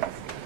Yes.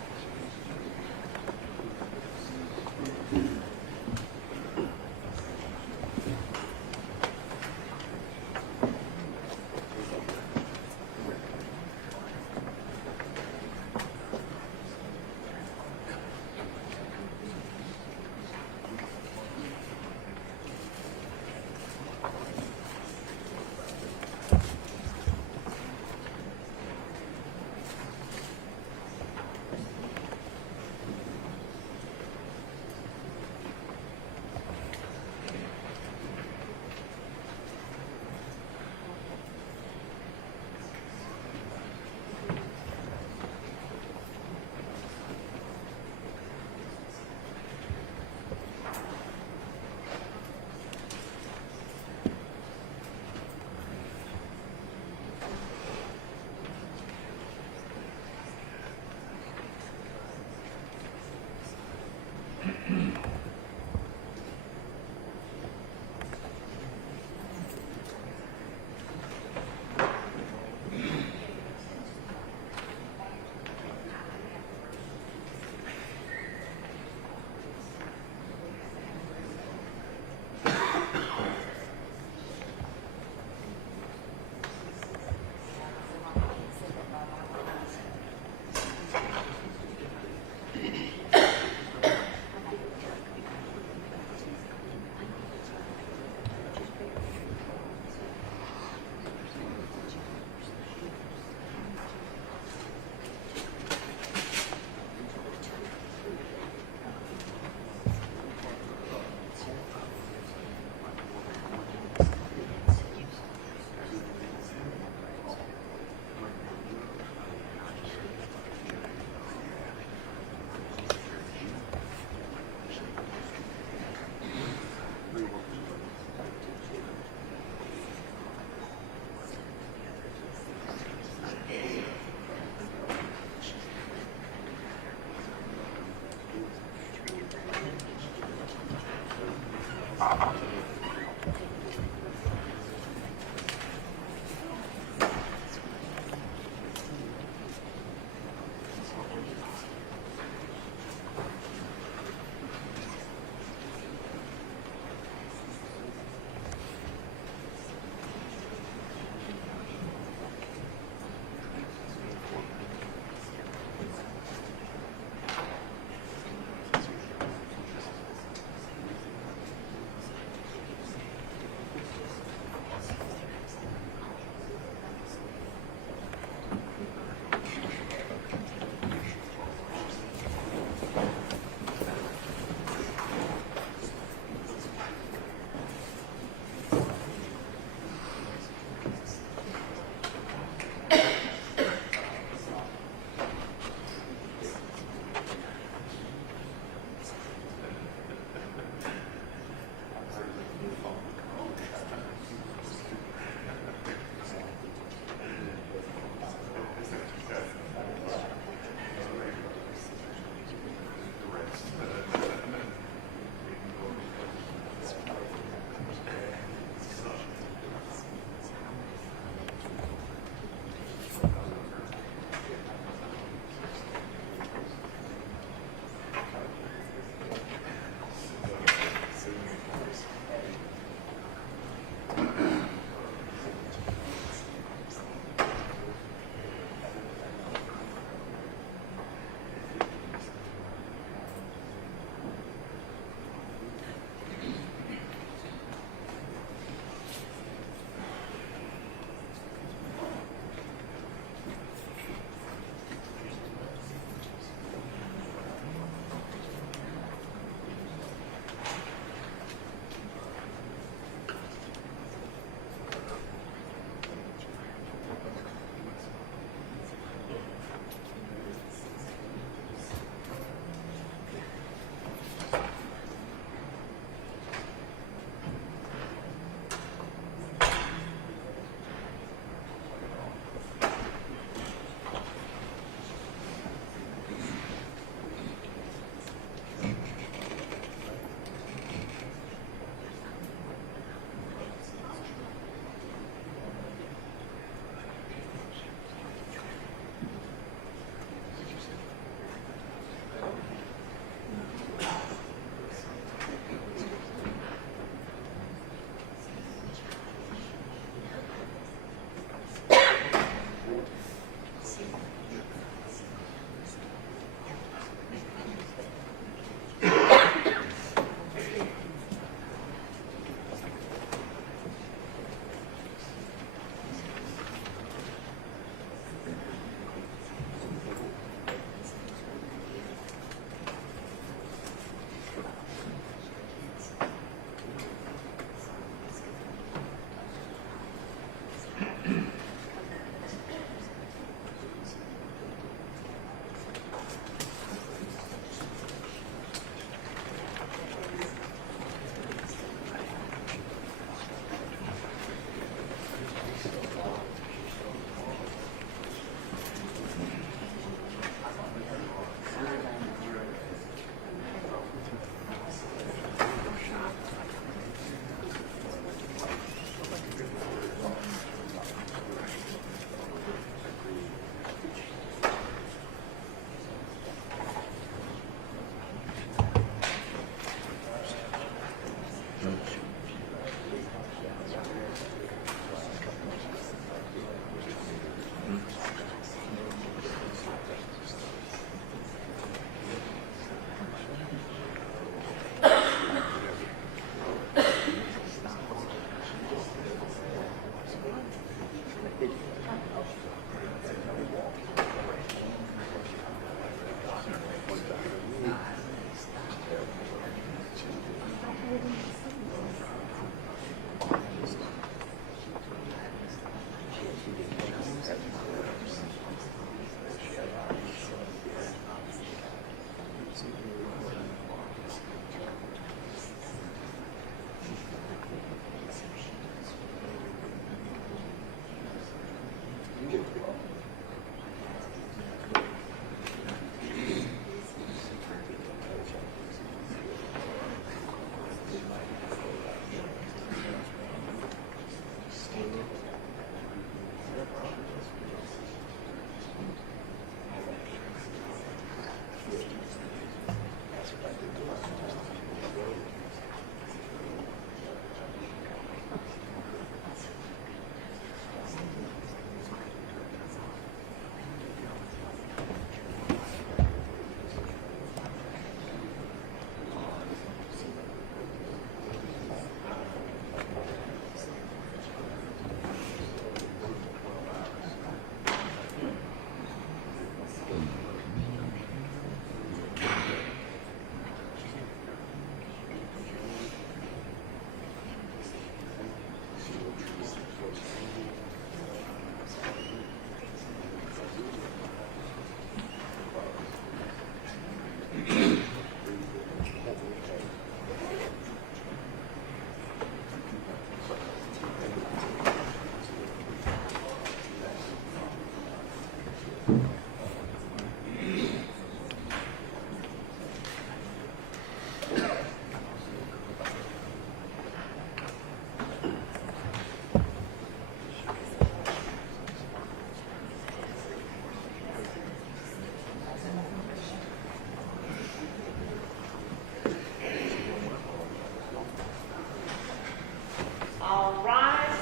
All rise.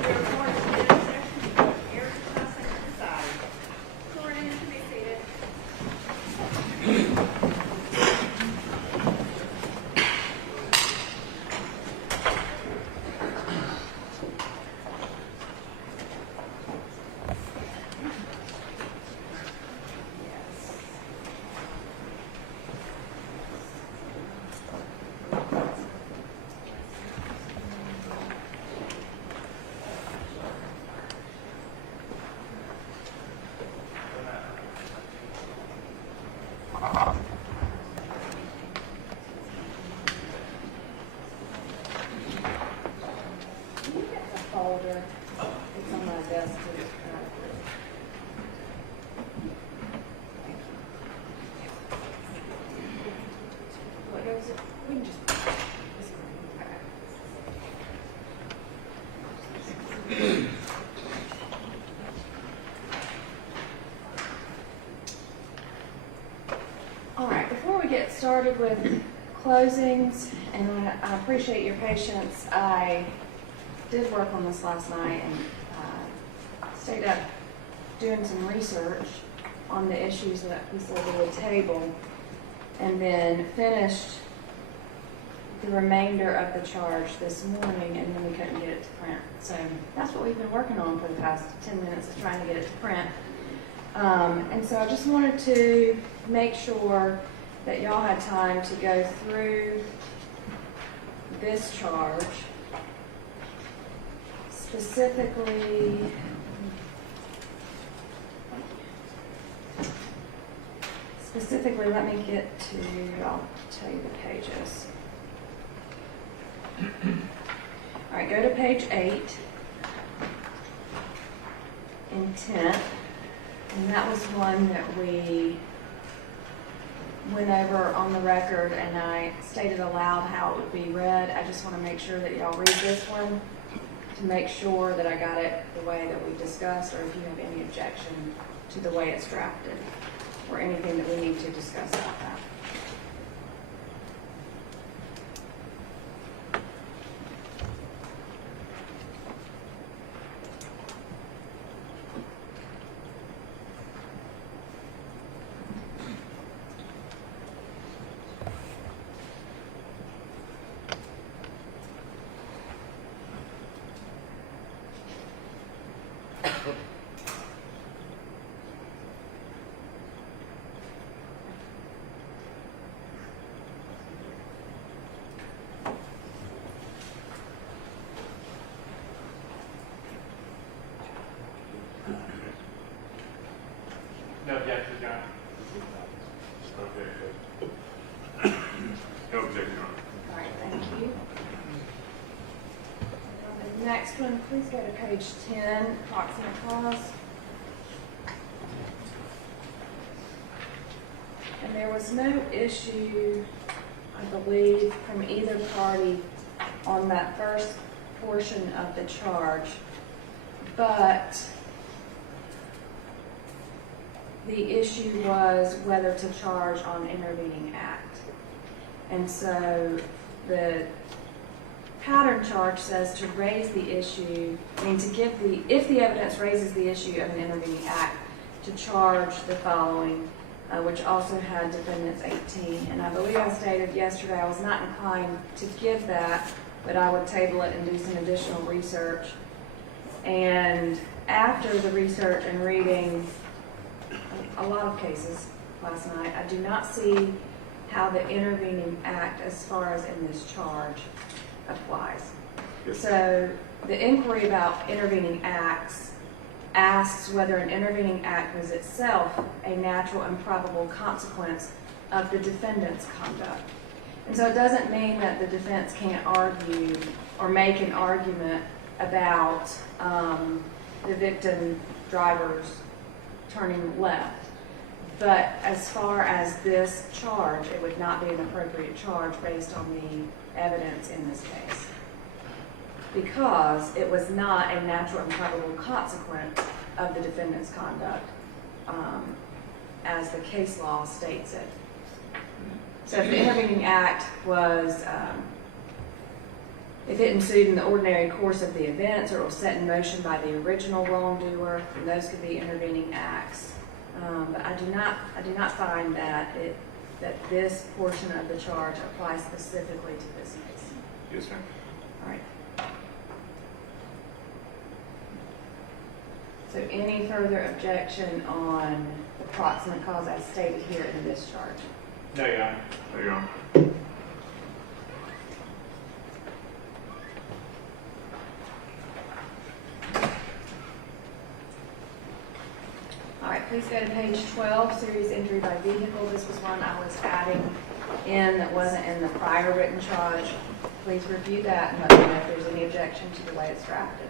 Your court is in session. Here to discuss and decide. Court is to be seated. Folder. It's on my desk. What goes it? We can just. All right, before we get started with closings, and I appreciate your patience, I did work on this last night and stayed up doing some research on the issues that we said we would table, and then finished the remainder of the charge this morning, and then we couldn't get it to print. So that's what we've been working on for the past 10 minutes, is trying to get it to print. And so I just wanted to make sure that y'all had time to go through this charge. Specifically, let me get to, I'll tell you the pages. All right, go to page 8, intent, and that was one that we went over on the record, and I stated aloud how it would be read. I just want to make sure that y'all read this one to make sure that I got it the way that we discussed, or if you have any objection to the way it's drafted, or anything that we need to discuss about that. No objection, John. Okay, good. No objection. All right, thank you. The next one, please go to page 10, proximate cause. And there was no issue, I believe, from either party on that first portion of the charge, but the issue was whether to charge on intervening act. And so the pattern charge says to raise the issue, if the evidence raises the issue of an intervening act, to charge the following, which also had defendants 18. And I believe I stated yesterday I was not inclined to give that, but I would table it and do some additional research. And after the research and reading a lot of cases last night, I do not see how the intervening act, as far as in this charge, applies. Yes. So the inquiry about intervening acts asks whether an intervening act was itself a natural and probable consequence of the defendant's conduct. And so it doesn't mean that the defense can't argue or make an argument about the victim driver's turning left. But as far as this charge, it would not be an appropriate charge based on the evidence in this case, because it was not a natural and probable consequence of the defendant's conduct, as the case law states it. So if the intervening act was, if it ensued in the ordinary course of the events or was set in motion by the original wrongdoer, then those could be intervening acts. But I do not find that this portion of the charge applies specifically to this case. Yes, sir. All right. So any further objection on the proximate cause as stated here in the discharge? No, Your Honor. There you are. All right, please go to page 12, serious injury by vehicle. This was one I was adding in that wasn't in the prior written charge. Please review that and let me know if there's any objection to the way it's drafted.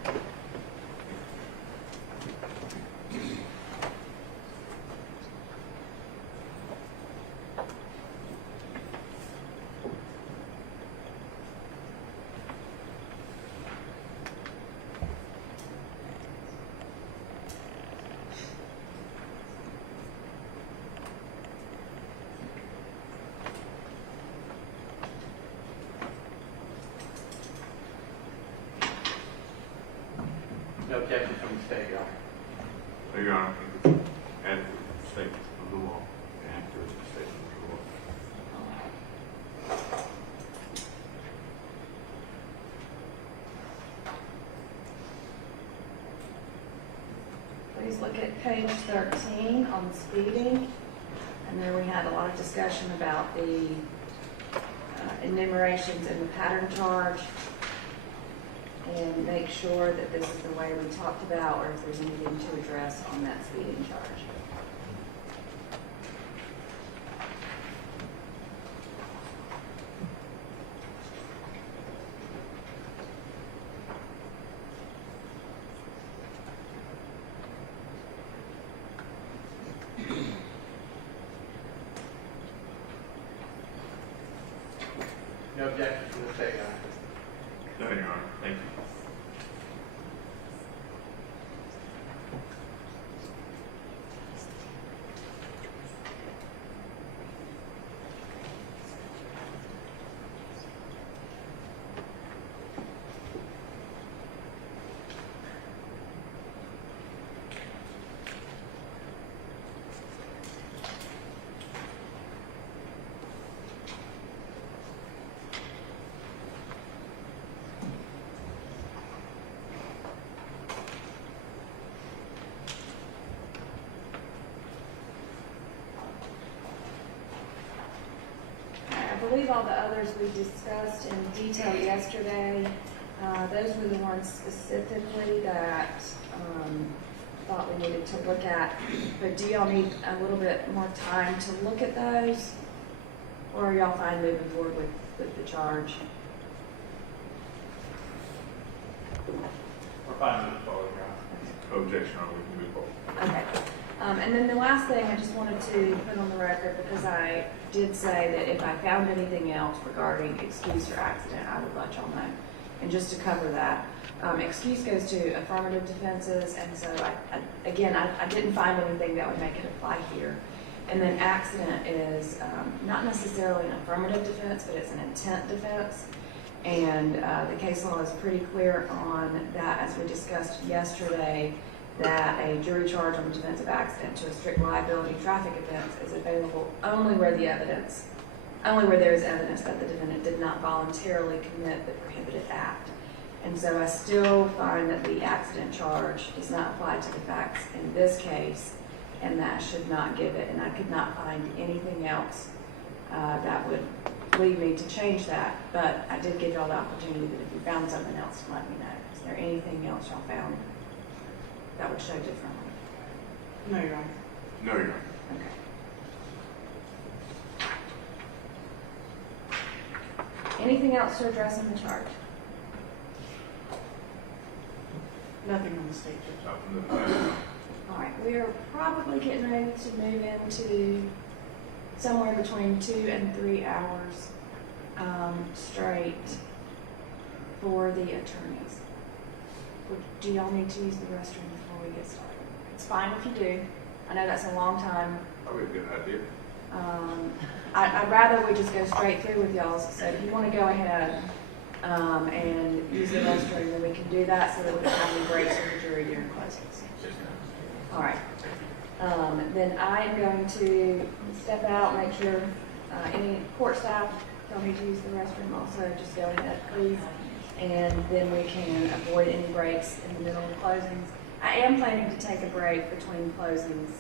No objection from the state, Your Honor. There you are. Add the statement of the law. After the statement of the law. Please look at page 13 on speeding. And there we had a lot of discussion about the enumerations in the pattern charge. And make sure that this is the way we talked about, or if there's anything to address on that speeding charge. No objection from the state, Your Honor. There you are. Thank you. I believe all the others we discussed in detail yesterday. Those were the ones specifically that thought we needed to look at. But do y'all need a little bit more time to look at those? Or are y'all fine moving forward with the charge? We're fine moving forward, Your Honor. No objection, or we can move forward. Okay. And then the last thing I just wanted to put on the record, because I did say that if I found anything else regarding excuse or accident, I would let y'all know. And just to cover that, excuse goes to affirmative defenses, and so I didn't find anything that would make it apply here. And then accident is not necessarily an affirmative defense, but it's an intent defense. And the case law is pretty clear on that, as we discussed yesterday, that a jury charge on the defense of accident to a strict liability traffic offense is available only where there is evidence that the defendant did not voluntarily commit the prohibited act. And so I still find that the accident charge does not apply to the facts in this case, and that should not give it. And I could not find anything else that would lead me to change that. But I did give y'all the opportunity that if you found something else, to let me know. Is there anything else y'all found that would show differently? No, Your Honor. No, Your Honor. Okay. Anything else to address in the charge? Nothing on the state, Judge. Not from the All right, we are probably getting ready to move into somewhere between 2 and 3 hours straight for the attorneys. Do y'all need to use the restroom before we get started? It's fine if you do. I know that's a long time. Probably a good idea. I'd rather we just go straight through with y'all. So if you want to go ahead and use the restroom, then we can do that so that we don't have any breaks in the jury during closings. All right. Then I am going to step out, make sure any court staff tell me to use the restroom also. Just go ahead, please. And then we can avoid any breaks in the middle of closings. I am planning to take a break between closings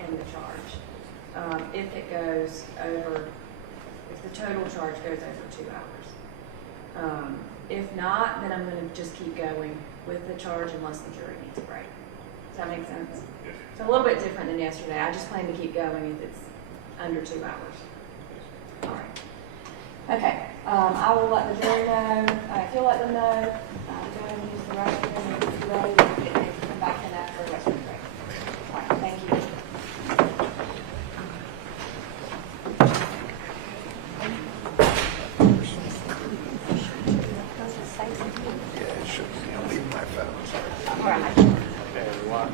and the charge. If it goes over, if the total charge goes over 2 hours. If not, then I'm going to just keep going with the charge unless the jury needs a break. Does that make sense? Yes. So a little bit different than yesterday. I just plan to keep going if it's under 2 hours. All right. Okay. I will let the jury know. If you'll let them know, go ahead and use the restroom. And if you're ready, we can come back in after a restroom break. All right. Thank you. Yeah, it should be. I'll leave my phone. All right. Okay, everyone.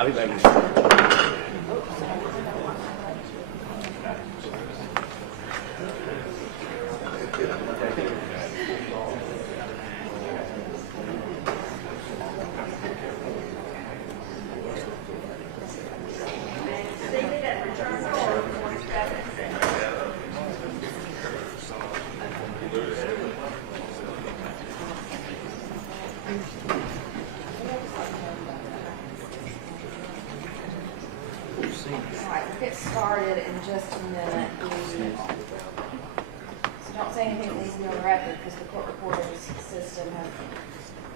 I'll be back. All right, we'll get started in just a minute. So don't say anything that needs to be on the record because the court reporter's system has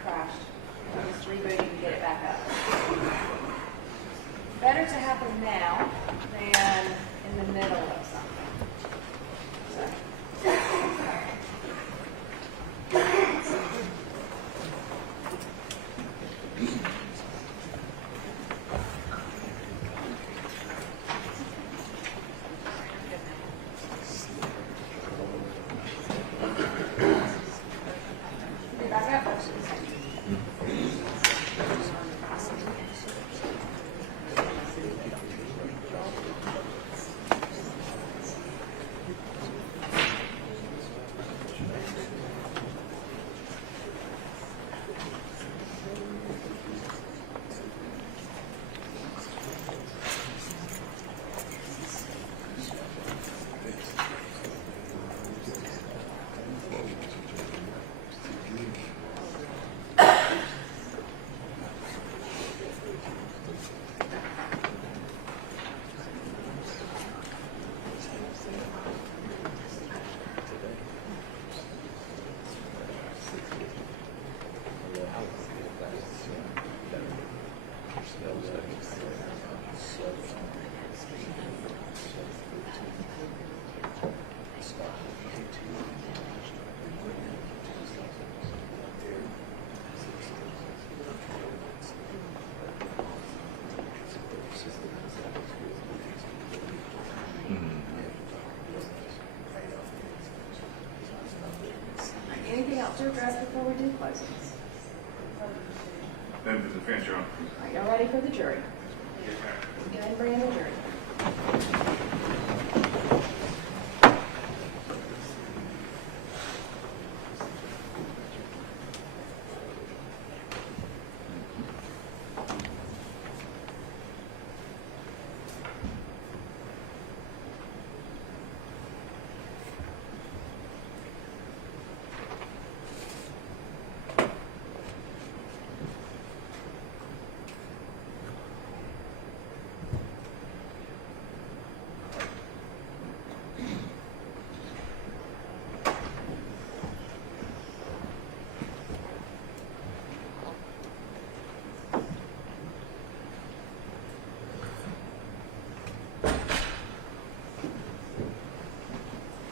crashed. I'm just rebooting to get it back up. Better to happen now than in the middle of something. So. Anything else to address before we do closings? Then the defense, Your Honor. Are y'all ready for the jury? Yes, ma'am. Go ahead and bring in the jury.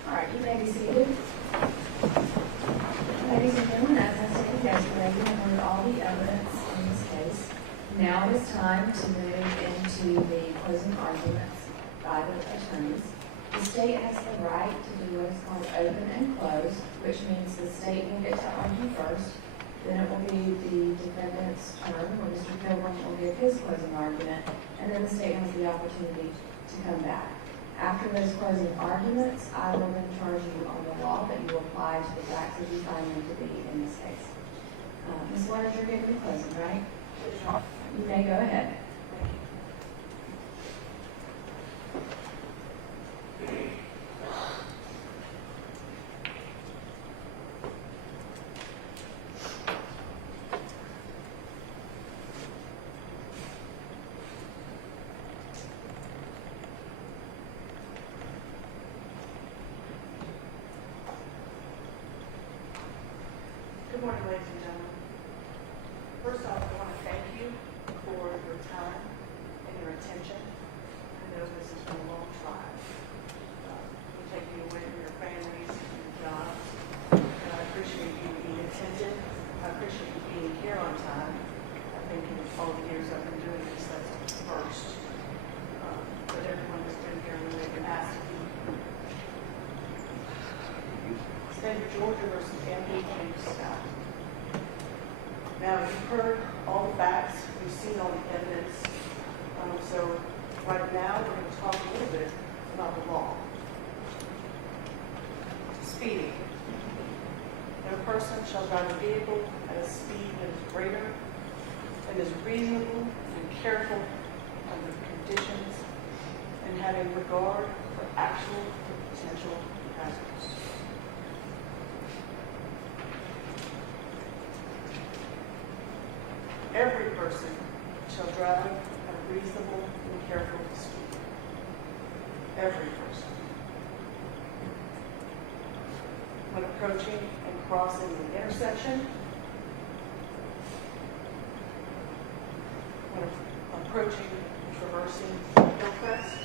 All right, you may be seated. Ladies and gentlemen, as I stated yesterday, we have heard all the evidence in this case. Now it is time to move into the closing arguments by the attorneys. The state has the right to do what is called open and close, which means the state will get to argue first. Then it will be the defendant's turn, where Mr. Pilgrim will give his closing argument, and then the state has the opportunity to come back. After those closing arguments, I will then charge you on the law that you apply to the facts as you find them to be in this case. Ms. Waters, you're giving the closing, right? You may go ahead. Good morning, ladies and gentlemen. First off, I want to thank you for your time and your attention. I know this has been a long trial. We're taking you away from your families and your jobs. And I appreciate you being attentive. I appreciate you being here on time. I think in all the years I've been doing this, that's the first. But everyone has been here when they've been asked to be. State of Georgia versus Anthony James Scott. Now, you've heard all the facts, you've seen all the evidence. So right now, we're going to talk a little bit about the law. Speeding. No person shall drive a vehicle at a speed that is greater and is reasonable and careful under conditions and having regard for actual and potential hazards. every person shall drive at a reasonable and careful speed. Every person. When approaching and crossing the intersection, when approaching and traversing Hillcrest,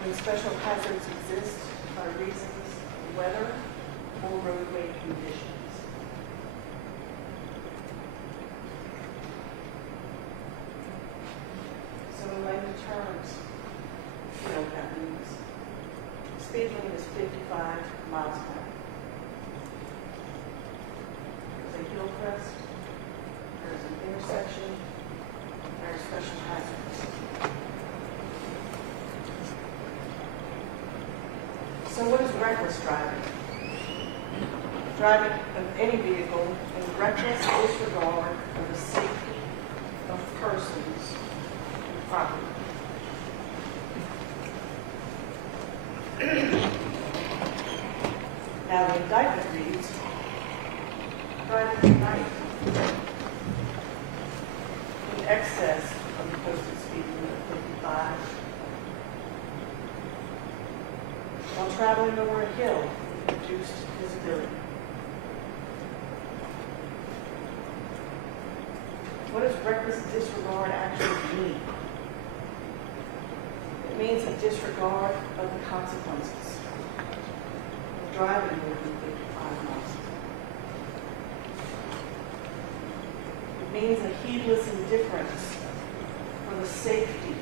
when special hazards exist by reasons of weather or roadway conditions. So in layman terms, you know what that means. Speed limit is 55 miles an hour. There's a hill crest, there's an intersection, there are special hazards. So what is reckless driving? Driving of any vehicle in reckless disregard of the safety of persons and property. Now the indictment reads, driving at night in excess of the posted speed limit of 55, while traveling over a hill with reduced visibility. What does reckless disregard actually mean? It means a disregard of the consequences of driving more than 55 miles. It means a heedless indifference for the safety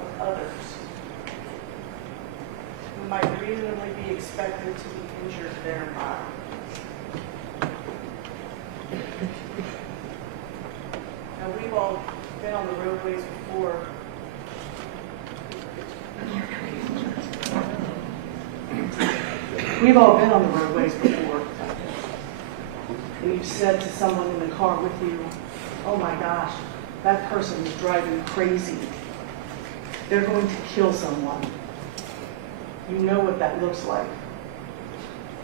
of others who might reasonably be expected to be injured thereby. Now, we've all been on the roadways before. We've all been on the roadways before. And you've said to someone in the car with you, oh my gosh, that person is driving crazy. They're going to kill someone. You know what that looks like.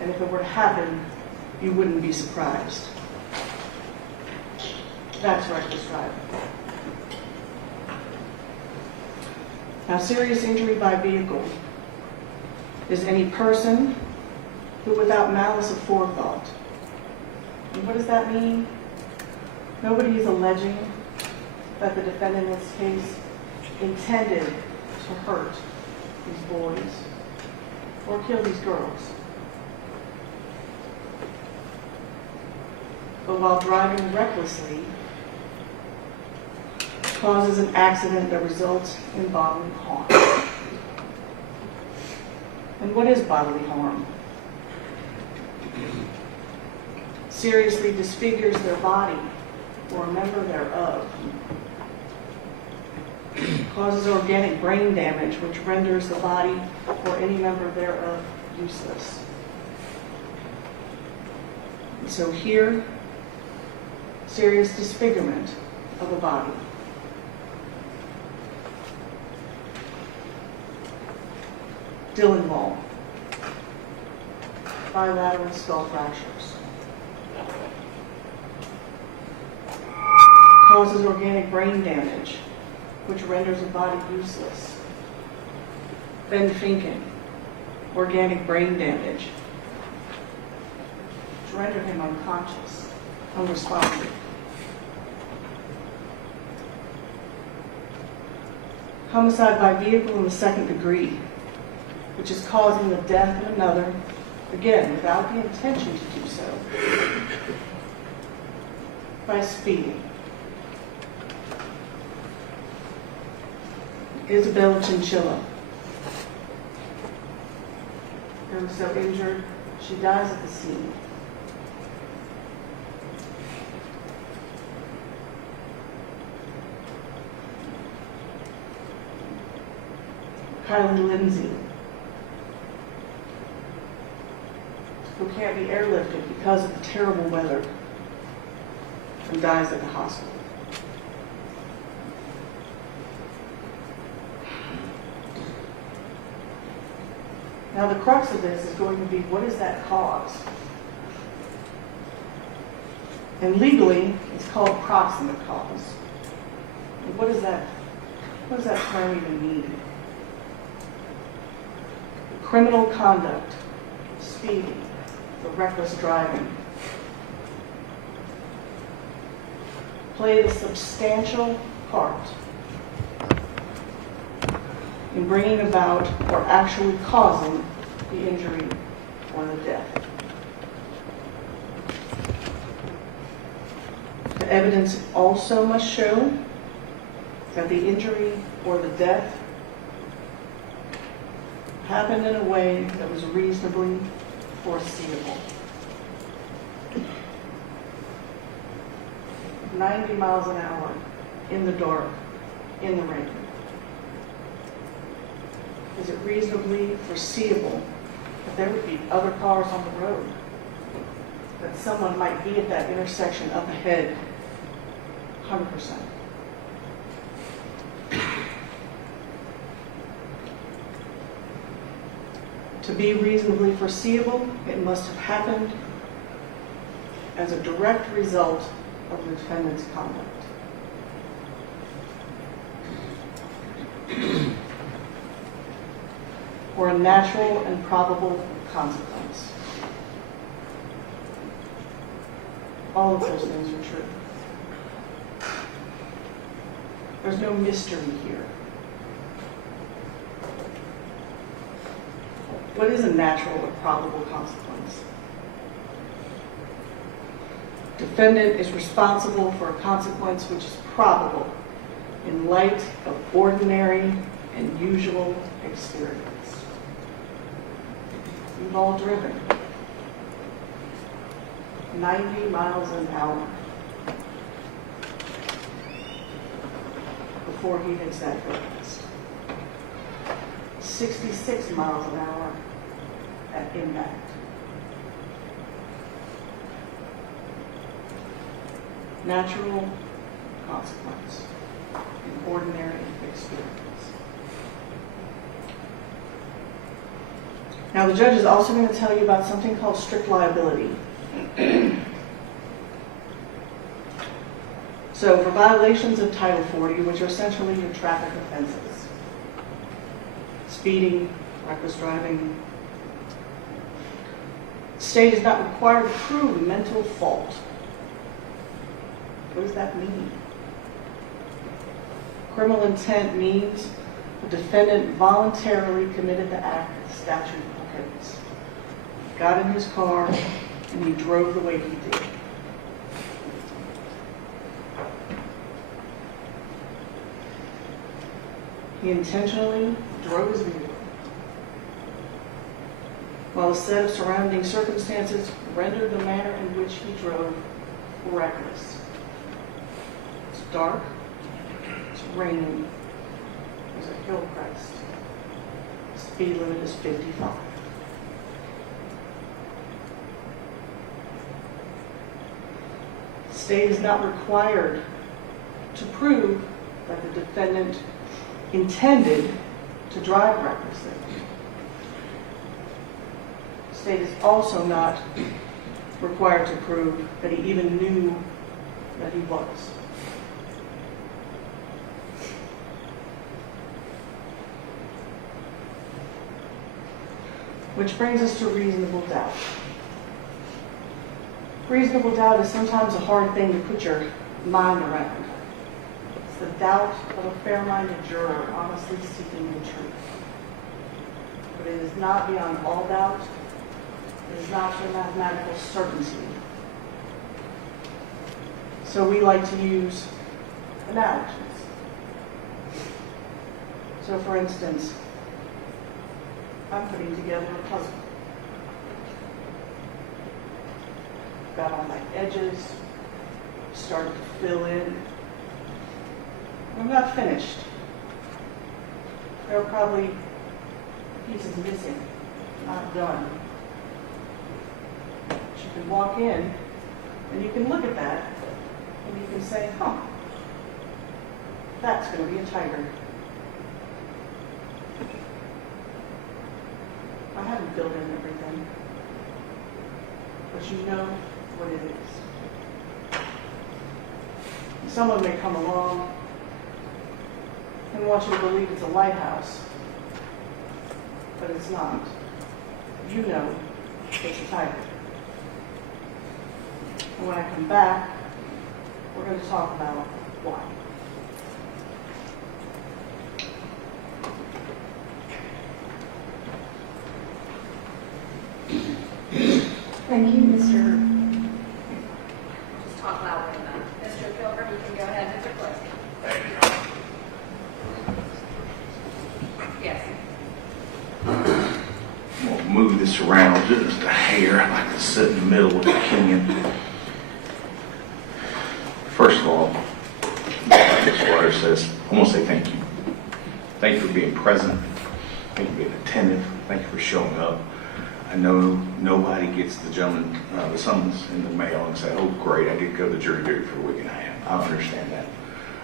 And if it were to happen, you wouldn't be surprised. That's reckless driving. Now, serious injury by vehicle is any person who, without malice of forethought, and what does that mean? Nobody is alleging that the defendant in this case intended to hurt these boys or kill these girls. But while driving recklessly, causes an accident that results in bodily harm. And what is bodily harm? Seriously disfigures their body or a member thereof. Causes organic brain damage, which renders the body or any member thereof useless. And so here, serious disfigurement of the body. Dillon, bilateral skull fractures. Causes organic brain damage, which renders the body useless. Ben Finken, organic brain damage, which rendered him unconscious, unresponsive. Homicide by vehicle in the second degree, which is causing the death of another, again, without the intention to do so, by speeding. Isabella Chinchilla. Her was so injured, she dies at the scene. Kylie Lindsay, who can't be airlifted because of the terrible weather and dies at the hospital. Now the crux of this is going to be, what is that cause? And legally, it's called proximate cause. And what does that term even mean? Criminal conduct, speeding, the reckless driving, played a substantial part in bringing about or actually causing the injury or the death. The evidence also must show that the injury or the death happened in a way that was reasonably foreseeable. 90 miles an hour in the dark, in the rain. Is it reasonably foreseeable that there would be other cars on the road? That someone might be at that intersection up ahead 100%? To be reasonably foreseeable, it must have happened as a direct result of the defendant's conduct. Or a natural and probable consequence. All of those things are true. There's no mystery here. What is a natural or probable consequence? Defendant is responsible for a consequence which is probable in light of ordinary and usual experience. We've all driven 90 miles an hour before he hits that focus. 66 miles an hour at impact. Natural consequence in ordinary experience. Now the judge is also going to tell you about something called strict liability. So for violations of Title 40, which are essentially your traffic offenses, speeding, reckless driving, the state is not required to prove mental fault. What does that mean? Criminal intent means the defendant voluntarily committed the act the statute prohibits. Got in his car and he drove the way he did. He intentionally drove his vehicle, while a set of surrounding circumstances rendered the manner in which he drove reckless. It's dark, it's raining, there's a hill crest. The speed limit is 55. The state is not required to prove that the defendant intended to drive recklessly. The state is also not required to prove that he even knew that he was. Which brings us to reasonable doubt. Reasonable doubt is sometimes a hard thing to put your mind around. It's the doubt of a fair-minded juror honestly seeking the truth. But it is not beyond all doubt. It is not for mathematical certainty. So we like to use analogies. So for instance, I'm putting together a puzzle. Got all my edges, started to fill in. I'm not finished. There are probably pieces missing, not done. But you can walk in and you can look at that and you can say, huh, that's going to be a tiger. I haven't filled in everything, but you know what it is. Someone may come along and want you to believe it's a lighthouse, but it's not. You know it's a tiger. And when I come back, we're going to talk about why. Thank you, Mr. Just talk louder than that. Mr. Pilgrim, you can go ahead with your closing. Thank you. Yes. We'll move this around just a hair. I like to sit in the middle with the king. First of all, like this letter says, I want to say thank you. Thank you for being present. Thank you for being attentive. Thank you for showing up. I know nobody gets the gentleman, the summons in the mail and say, oh great, I get to go to jury duty for a week and a half. I understand that.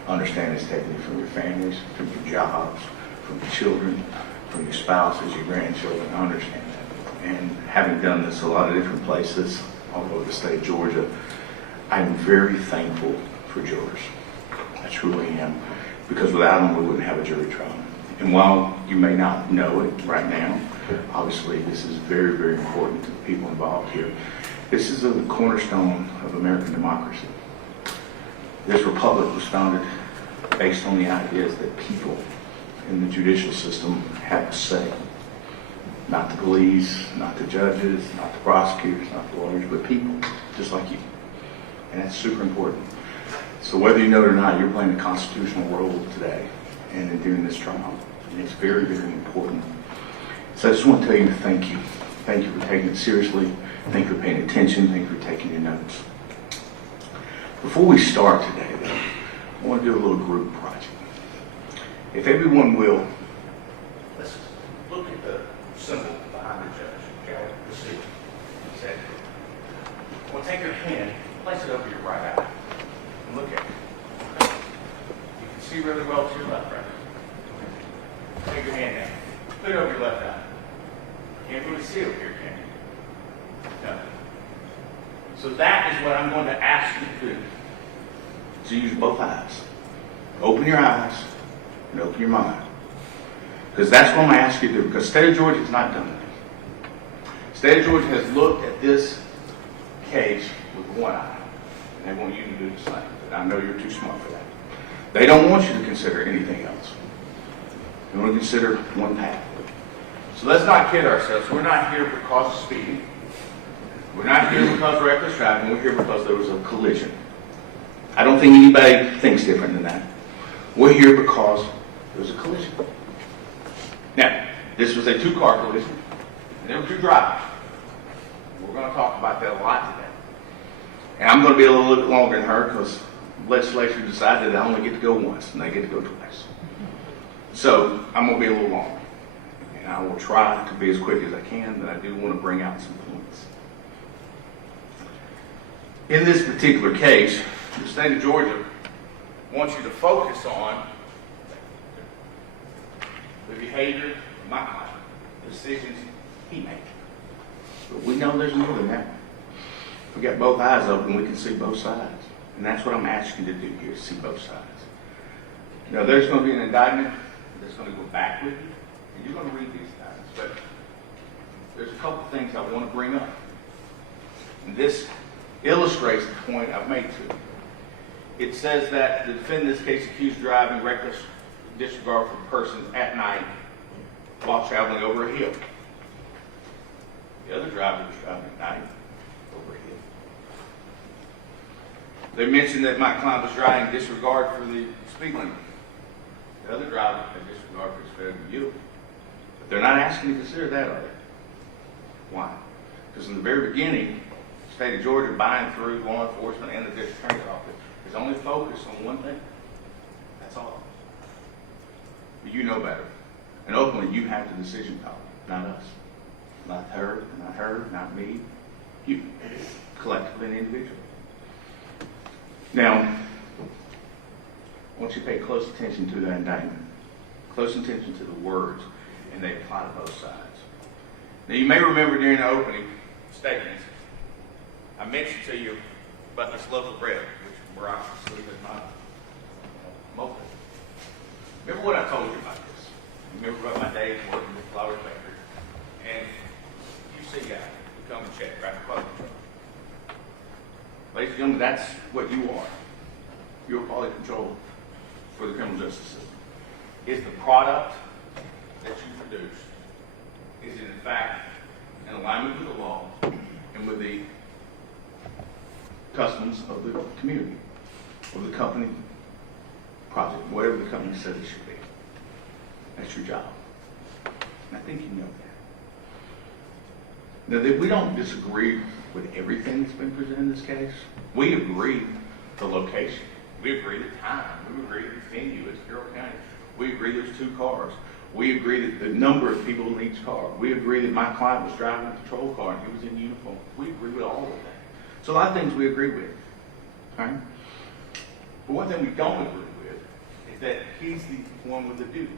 I understand it's taking you from your families, from your jobs, from your children, from your spouses, your grandchildren. I understand that. And having done this a lot of different places all over the state of Georgia, I'm very thankful for jurors. I truly am. Because without them, we wouldn't have a jury trial. And while you may not know it right now, obviously this is very, very important to the people involved here. This is a cornerstone of American democracy. This republic was founded based on the ideas that people in the judicial system have a say. Not the police, not the judges, not the prosecutors, not the lawyers, but people, just like you. And that's super important. So whether you know it or not, you're playing a constitutional role today and in doing this trial. And it's very, very important. So I just want to tell you thank you. Thank you for taking it seriously. Thank you for paying attention. Thank you for taking your notes. Before we start today, though, I want to do a little group project. If everyone will, let's look at the symbol behind the judge. Okay, let's see. Set. I want to take your hand, place it over your right eye, and look at it. Okay. You can see really well to your left, right? Okay. Take your hand down. Put it over your left eye. Can't really see over here, can you? No. So that is what I'm going to ask you to do. So use both eyes. Open your eyes and open your mind. Because that's what I'm going to ask you to do. Because the state of Georgia has not done it. The state of Georgia has looked at this case with one eye. And they want you to do the same. But I know you're too smart for that. They don't want you to consider anything else. They want to consider one path. So let's not kid ourselves. We're not here because of speeding. We're not here because of reckless driving. We're here because there was a collision. I don't think anybody thinks different than that. We're here because there was a collision. Now, this was a two-car collision, and there were two drivers. We're going to talk about that a lot today. And I'm going to be a little bit longer than her because the legislature decided I only get to go once, and they get to go twice. So I'm going to be a little longer. And I will try to be as quick as I can, but I do want to bring out some points. In this particular case, the state of Georgia wants you to focus on the behavior of my client, the decisions he made. But we know there's more than that. We got both eyes open, we can see both sides. And that's what I'm asking you to do here, see both sides. Now, there's going to be an indictment that's going to go back with you, and you're going to read these indictments. But there's a couple things I want to bring up. And this illustrates the point I've made to you. It says that the defendant in this case accused of driving reckless disregard for persons at night while traveling over a hill. The other driver was driving at night over a hill. They mentioned that my client was driving disregard for the speed limit. The other driver had disregard for his failure to yield. But they're not asking you to consider that, are they? Why? Because in the very beginning, the state of Georgia, buying through law enforcement and the district attorney's office, is only focused on one thing. That's all. But you know better. And ultimately, you have the decision power, not us. Not her, not me. You. Collectively and individually. Now, I want you to pay close attention to that indictment. Close attention to the words, and they apply to both sides. Now, you may remember during the opening statements, I mentioned to you about this loaf of bread, which miraculously has not molted. Remember what I told you about this? Remember about my days working with Flower Factory? And you see guys who come and check, right? Quality control. Ladies and gentlemen, that's what you are. You're quality control for the criminal justice system. Is the product that you produce, is it in fact in alignment with the law and with the customs of the community, or the company project, whatever the company says it should be? That's your job. And I think you know that. Now, that we don't disagree with everything that's been presented in this case. We agree the location. We agree the time. We agree the venue. It's Carroll County. We agree there's 2 cars. We agree that the number of people in each car. We agree that my client was driving a patrol car and he was in uniform. We agree with all of that. So a lot of things we agree with. All right? But one thing we don't agree with is that he's the one with the duty.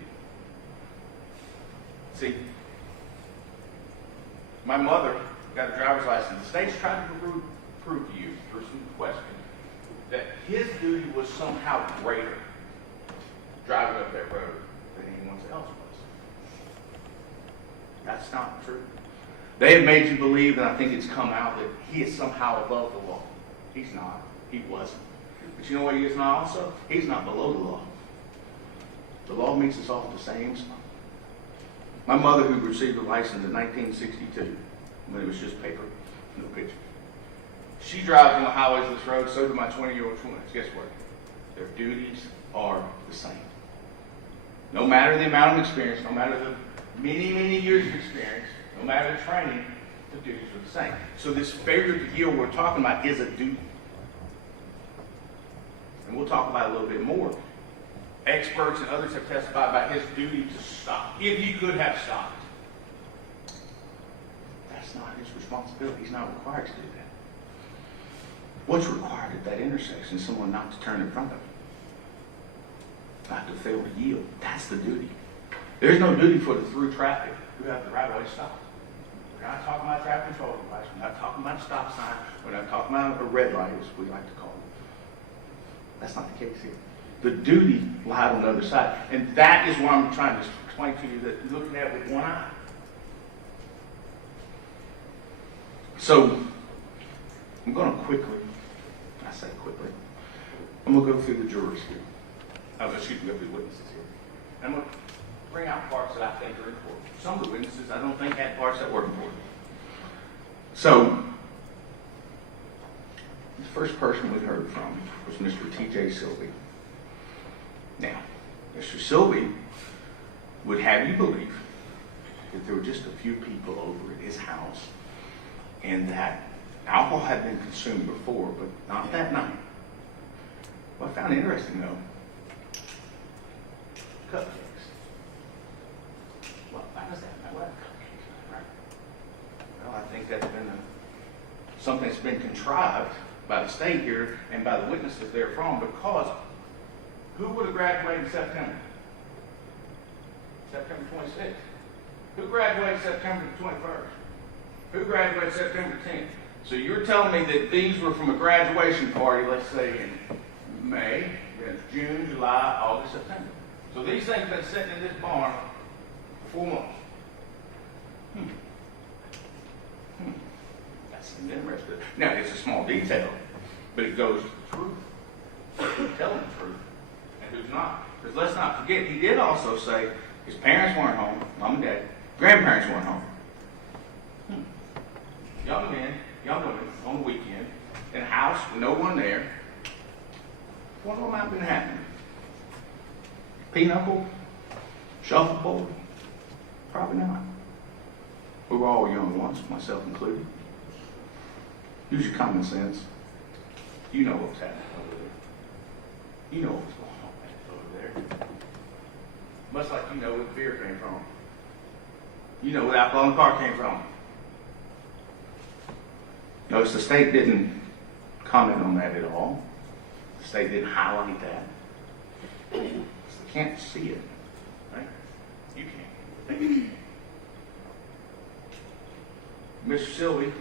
See, my mother got a driver's license. The state's trying to prove to you, through some questions, that his duty was somehow greater driving up that road than anyone else was. That's not true. They have made you believe, and I think it's come out, that he is somehow above the law. He's not. He wasn't. But you know what he is not also? He's not below the law. The law meets us all at the same spot. My mother, who received a license in 1962, when it was just paper, no pictures. She drives on the highways of this road, so do my 20-year-old twins. Guess what? Their duties are the same. No matter the amount of experience, no matter the many, many years of experience, no matter the training, the duties are the same. So this failure to yield we're talking about is a duty. And we'll talk about it a little bit more. Experts and others have testified about his duty to stop, if he could have stopped. That's not his responsibility. He's not required to do that. What's required at that intersection is someone not to turn in front of him, not to fail to yield. That's the duty. There's no duty for the through traffic who have the right way to stop. We're not talking about traffic control device. We're not talking about a stop sign. We're not talking about a red light, as we like to call it. That's not the case here. The duty lied on the other side. And that is what I'm trying to explain to you, that you're looking at with one eye. So, I'm going to quickly, I say quickly, I'm going to go through the jurors here. Go through the witnesses here. I'm going to bring out parts that I think are important. Some of the witnesses I don't think had parts that were important. So, the first person we heard from was Mr. T.J. Silvey. Now, Mr. Silvey would have you believe that there were just a few people over at his house and that alcohol had been consumed before, but not that night. What I found interesting, though, cupcakes. Well, why does that matter? What cupcakes, right? Well, I think that's been something that's been contrived by the state here and by the witnesses therefrom, because who would have graduated in September? September 26th. Who graduated September 21st? Who graduated September 10th? So you're telling me that these were from a graduation party, let's say in May, then June, July, August, September. So these things have been sitting in this barn for 4 months. That's interesting. Now, it's a small detail, but it goes to the truth. Who's telling the truth and who's not. Because let's not forget, he did also say his parents weren't home, mom and dad, grandparents weren't home. Young men, young women on the weekend, in a house with no one there. What might have been happening? Pinochle? Shuffleboard? Probably not. We were all young once, myself included. Use your common sense. You know what's happening over there. You know what's going on over there. Much like you know where the beer came from. You know where the alcohol in the car came from. Notice the state didn't comment on that at all. The state didn't highlight that. They can't see it, right? You can't. Mr. Silvey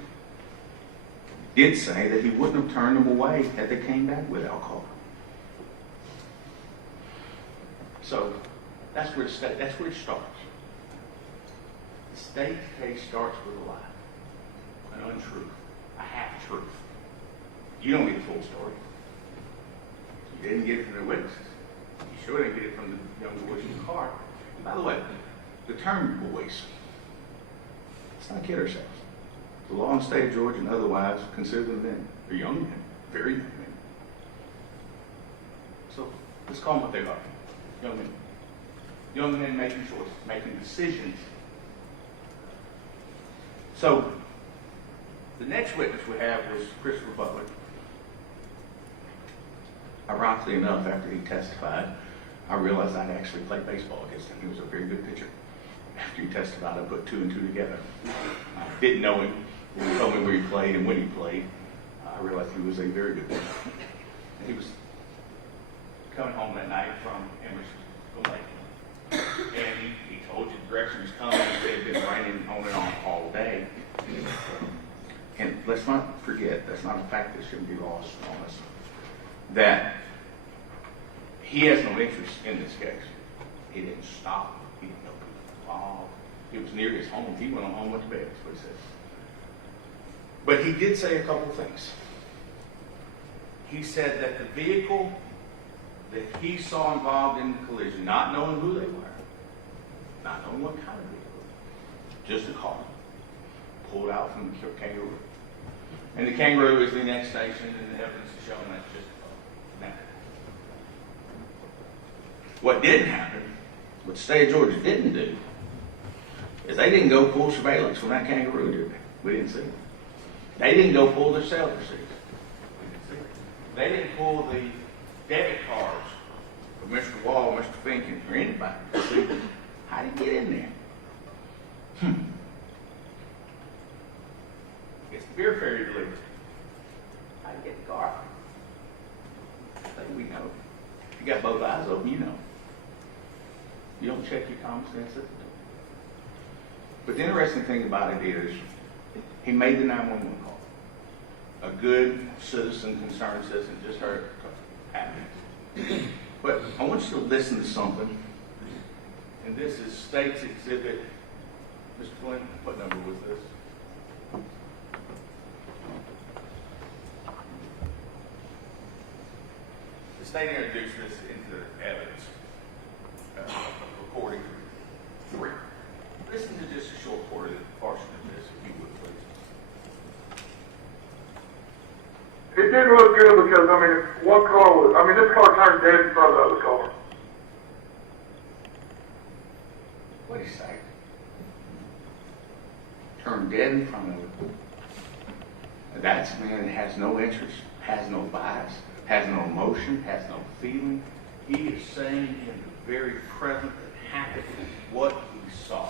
did say that he wouldn't have turned them away had they came back with alcohol. So that's where it starts. The state's case starts with a lie, an untruth, a half-truth. You don't get the full story. You didn't get it from the witnesses. You sure didn't get it from the young boys in the car. And by the way, the term boys, let's not kid ourselves. The law in the state of Georgia and otherwise consider them men. They're young men, very young men. So let's call them what they are, young men. Young men making choices, making decisions. So the next witness we have was Christopher Butler. Ironically enough, after he testified, I realized I'd actually played baseball against him. He was a very good pitcher. After he testified, I put 2 and 2 together. I didn't know him. When he told me where he played and when he played, I realized he was a very good pitcher. And he was coming home that night from Emerson Lake. And he told you the direction was coming. He said it had been raining on and on all day. And let's not forget, that's not a fact that shouldn't be lost on us, that he has no interest in this case. He didn't stop. He didn't know people involved. It was near his home. He went on home, went to bed. That's what he said. But he did say a couple things. He said that the vehicle that he saw involved in the collision, not knowing who they were, not knowing what kind of vehicle, just a car, pulled out from the Kangaroo. And the Kangaroo is the next station, and the evidence is showing that's just a car. Now, what didn't happen, what the state of Georgia didn't do, is they didn't go pull surveillance from that Kangaroo, did they? We didn't see it. They didn't go pull their sales receipts. We didn't see it. They didn't pull the debit cards of Mr. Wall, Mr. Finken, or anybody to see how did he get in there. It's the beer ferry delivery. How do you get the car? I think we know. If you got both eyes open, you know. You don't check your common sense at the door. But the interesting thing about it is, he made the 911 call. A good citizen, concerned citizen, just heard it happen. But I want you to listen to something. And this is State's Exhibit. Mr. Flynn, what number was this? The state introduced this into evidence. Recording 3. Listen to just a short portion of this, if you would, please. It didn't look good because, this car turned dead in front of the other car. What did he say? Turned dead in front of him. That's a man that has no interest, has no bias, has no emotion, has no feeling. He is saying in the very present that happened what he saw.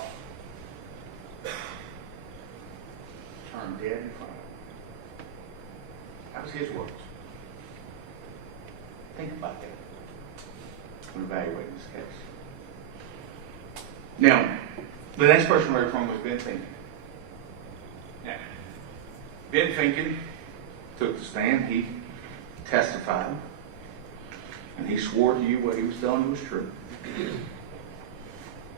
Turned dead in front of him. That was his words. Think about that when evaluating this case. Now, the next person we heard from was Ben Finken. Now, Ben Finken took the stand. He testified. And he swore to you what he was telling you was true.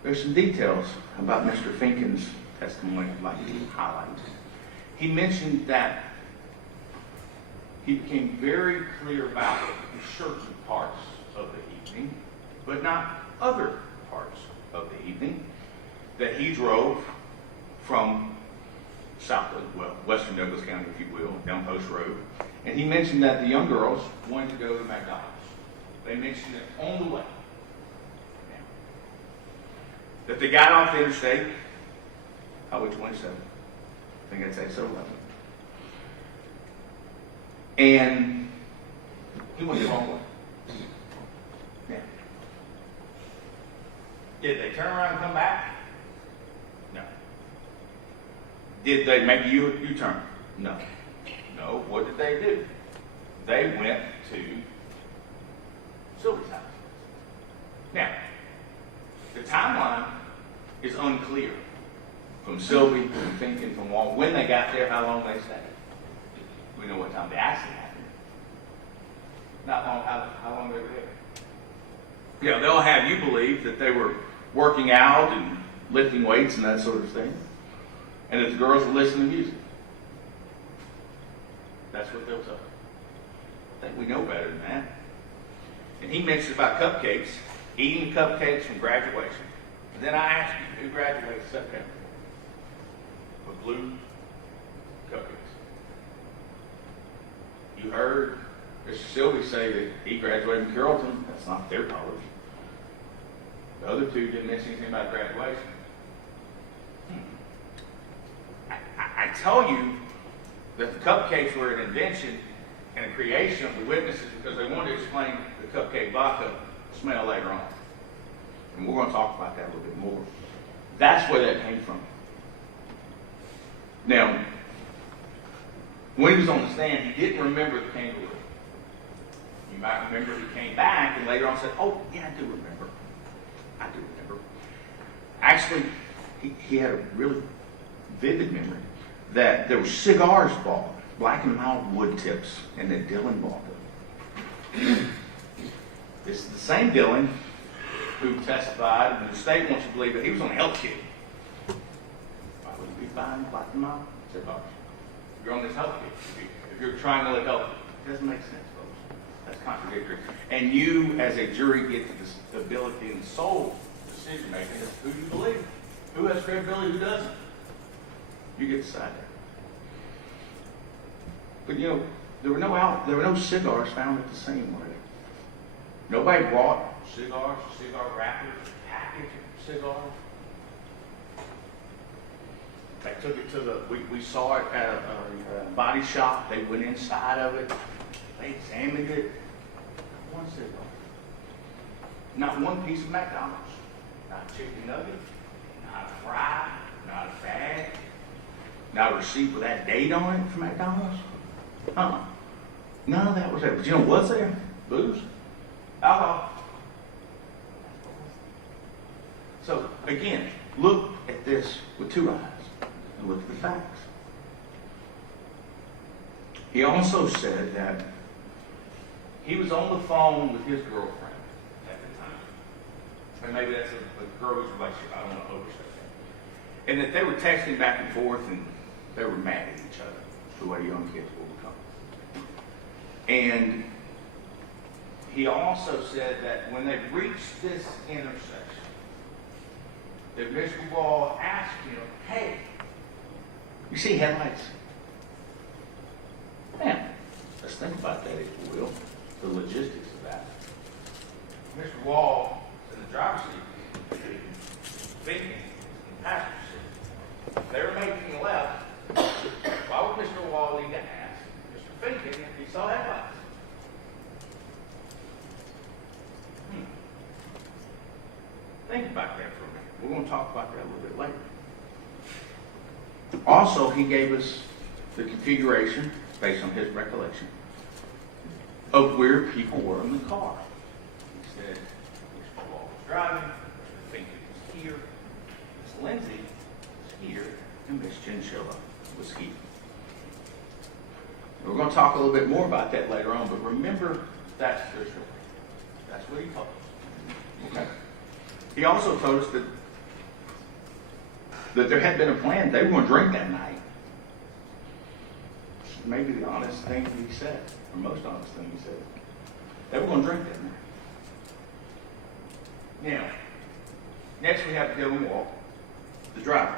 There's some details about Mr. Finken's testimony I'd like to highlight. He mentioned that he became very clear about certain parts of the evening, but not other parts of the evening, that he drove from western Douglas County, if you will, down Post Road. And he mentioned that the young girls wanted to go to McDonald's. They mentioned it on the way. That they got off the interstate, Highway 27. I think that's exit 11. And he went the wrong way. Yeah. Did they turn around and come back? No. Did they make a U-turn? No. No. What did they do? They went to Sylvie's house. Now, the timeline is unclear. From Sylvie, from Finken, from Wall, when they got there, how long they stayed. We know what time the accident happened. Not long, how long they were there. You know, they'll have you believe that they were working out and lifting weights and that sort of thing, and that the girls were listening to music. That's what they'll tell you. I think we know better than that. And he mentions about cupcakes, eating cupcakes from graduation. And then I asked him, who graduates September? With blue cupcakes. You heard Mr. Sylvie say that he graduated from Carrollton. That's not their college. The other two didn't mention anything about graduation. I tell you that the cupcakes were an invention and a creation of the witnesses because they wanted to explain the cupcake vodka smell later on. And we're going to talk about that a little bit more. That's where that came from. Now, when he was on the stand, he didn't remember the kangaroo. You might remember he came back and later on said, oh, yeah, I do remember. I do remember. Actually, he had a really vivid memory that there were cigars bought, Black and Mild wood tips, and that Dylan bought them. This is the same Dylan who testified, and the state wants to believe that he was on a health kick. Why would he be buying Black and Mild cigars? If you're on this health kick, if you're trying to live healthy, it doesn't make sense, folks. That's contradictory. And you, as a jury, get the ability and the sole decision making is who you believe. Who has credibility, who doesn't. You get to decide that. But you know, there were no cigars found at the scene, were there? Nobody brought cigars, cigar wrappers, package of cigars. They took it to we saw it at a body shop. They went inside of it. They examined it. Not one cigar. Not one piece of McDonald's. Not a chicken nugget. Not a fry. Not a bag. Not a receipt with that date on it from McDonald's. None of that was there. But you know what was there? Booze. Alcohol. So, again, look at this with two eyes and look at the facts. He also said that he was on the phone with his girlfriend at the time. And maybe that's a girl's relationship. I don't want to overstate that. And that they were texting back and forth and they were mad at each other, the way young kids will become. And he also said that when they reached this intersection, that Mr. Wall asked him, hey, you see headlights? Man, let's think about that, if you will, the logistics of that. Mr. Wall is in the driver's seat, thinking, in the passenger seat. They were making a left. Why would Mr. Wall need to ask Mr. Finken if he saw headlights? Think about that for a minute. We're going to talk about that a little bit later. Also, he gave us the configuration, based on his recollection, of where people were in the car. He said Mr. Wall was driving, Mr. Finken was here, Miss Lindsay was here, and Miss Chinchilla was here. We're going to talk a little bit more about that later on, but remember, that's their story. That's what he told us. Okay. He also told us that there had been a plan. They were going to drink that night. Maybe the honest thing he said, or most honest thing he said. They were going to drink that night. Now, next we have Dylan Wall, the driver.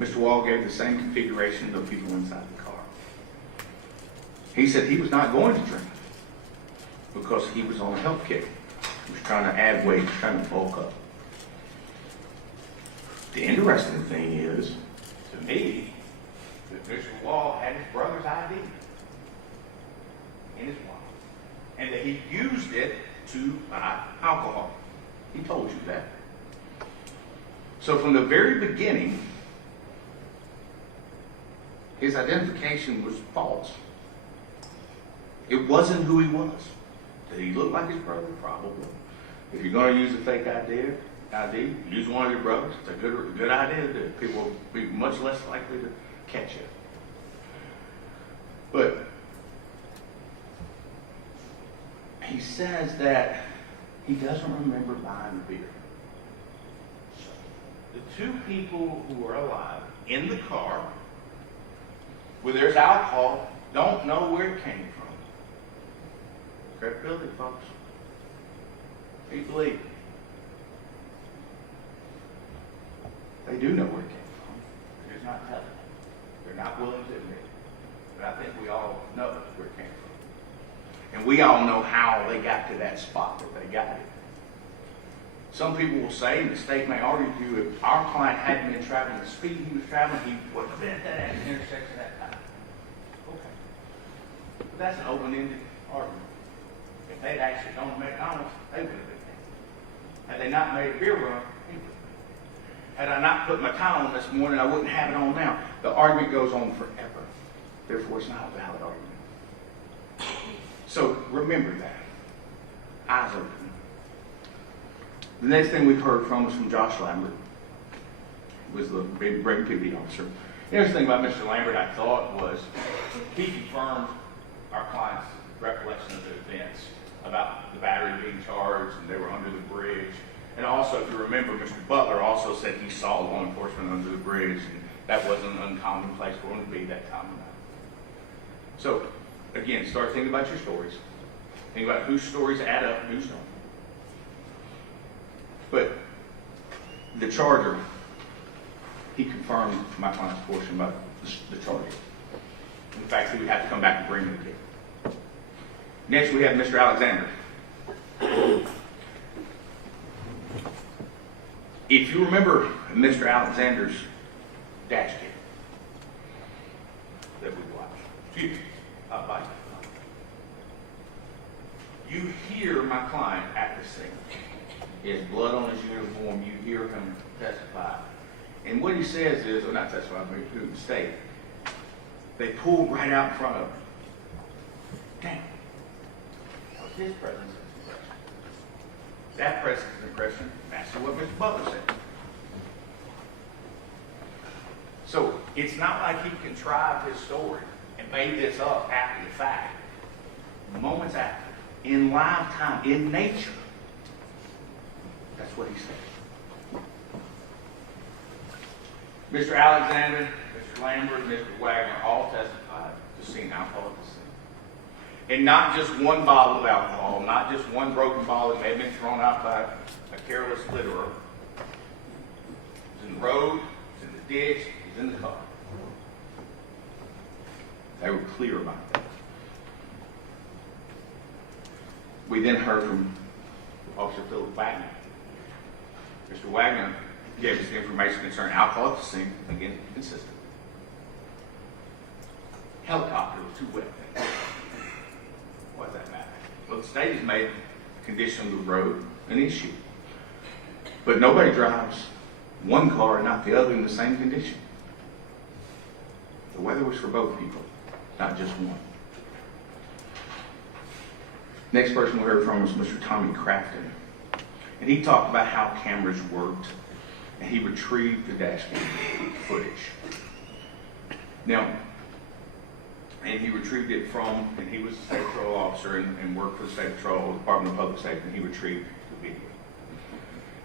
Mr. Wall gave the same configuration to the people inside the car. He said he was not going to drink because he was on a health kick. He was trying to add weight, trying to bulk up. The interesting thing is, to me, that Mr. Wall had his brother's ID in his wallet, and that he used it to buy alcohol. He told you that. So from the very beginning, his identification was false. It wasn't who he was. Did he look like his brother? Probably. If you're going to use a fake ID, use one of your brothers. It's a good idea to do. People will be much less likely to catch you. But he says that he doesn't remember buying the beer. The two people who are alive in the car, where there's alcohol, don't know where it came from. Credibility, folks. They believe. They do know where it came from. They're just not telling. They're not willing to admit it. But I think we all know where it came from. And we all know how they got to that spot that they got it. Some people will say, and the state may argue, if our client hadn't been traveling the speed he was traveling, he wouldn't have been at that intersection at that time. Okay. But that's an open-ended argument. If they'd actually gone to McDonald's, they would have been there. Had they not made a beer run, he would have been there. Had I not put my tie on this morning, I wouldn't have it on now. The argument goes on forever. Therefore, it's not a valid argument. So remember that. Eyes open. The next thing we've heard from was from Josh Lambert, who was the Brady PD officer. The interesting thing about Mr. Lambert, I thought, was he confirmed our client's recollection of the events about the battery being charged and they were under the bridge. And also, if you remember, Mr. Butler also said he saw law enforcement under the bridge, and that wasn't an uncommon place for him to be that time of night. So, again, start thinking about your stories. Think about whose stories add up and whose don't. But the charger, he confirmed my client's portion about the charger. In fact, he would have to come back and bring it again. Next, we have Mr. Alexander. If you remember Mr. Alexander's dash cam that we watched, bike. You hear my client at the scene. He has blood on his uniform. You hear him testify. And what he says is, or not testify, but he state, they pulled right out in front of him. Damn. That was his presence and impression. That presence and impression matches what Mr. Butler said. So it's not like he contrived his story and made this up after the fact. Moments after, in live time, in nature. That's what he said. Mr. Alexander, Mr. Lambert, Mr. Wagner all testified to seeing alcohol at the scene. And not just one bottle of alcohol, not just one broken bottle that may have been thrown out by a careless litterer. It was in the road, it was in the ditch, it was in the car. They were clear about that. We then heard from Officer Philip Wagner. Mr. Wagner gave us the information concerning alcohol at the scene, again, consistent. Helicopter was too wet. Why does that matter? Well, the state has made condition of the road an issue. But nobody drives one car and not the other in the same condition. The weather was for both people, not just one. Next person we heard from was Mr. Tommy Crafton. And he talked about how cameras worked, and he retrieved the dash cam footage. Now, and he retrieved it from, and he was a state patrol officer and worked for the state patrol, Department of Public Safety, and he retrieved the video.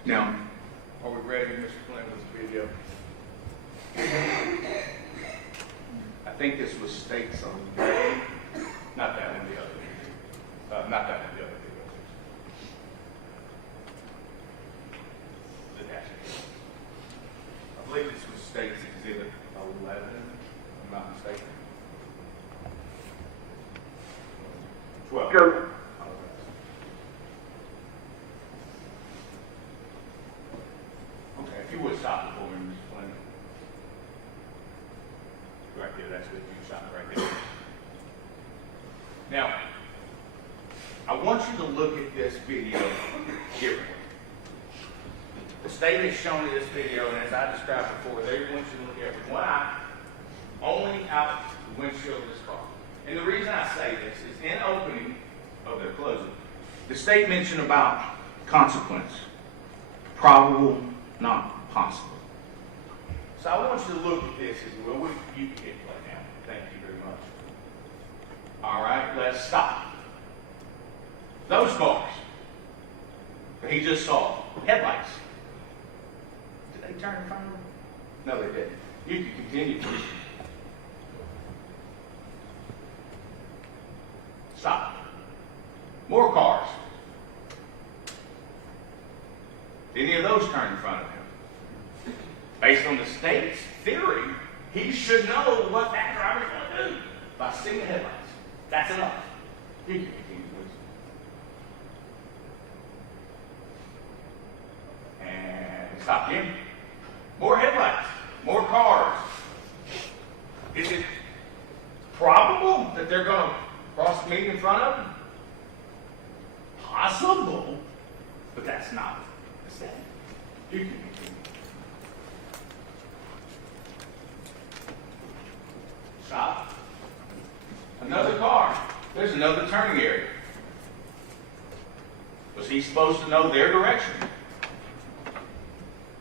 Now, are we ready, Mr. Flynn, with the video? I think this was states on the day. Not that one, the other. Not that one, the other video. The dash cam. I believe this was states exhibit 11, if I'm not mistaken. 12. Go. Okay, if you would stop it for me, Mr. Flynn. Right there, that's good. You stop it right there. Now, I want you to look at this video differently. The state has shown you this video, and as I described before, they want you to look at it with one eye, only out the windshield of this car. And the reason I say this is in opening of their closing, the state mentioned about consequence. Probable, not possible. So I want you to look at this as well. You can hit play now. Thank you very much. All right, let's stop. Those cars that he just saw, headlights. Did they turn in front of him? No, they didn't. You can continue. Stop. More cars. Did any of those turn in front of him? Based on the state's theory, he should know what that driver's going to do by seeing the headlights. That's enough. You can continue, please. And stop again. More headlights. More cars. Is it probable that they're going to cross the median in front of them? Possible, but that's not the same. You can continue. Stop. Another car. There's another turning area. Was he supposed to know their direction?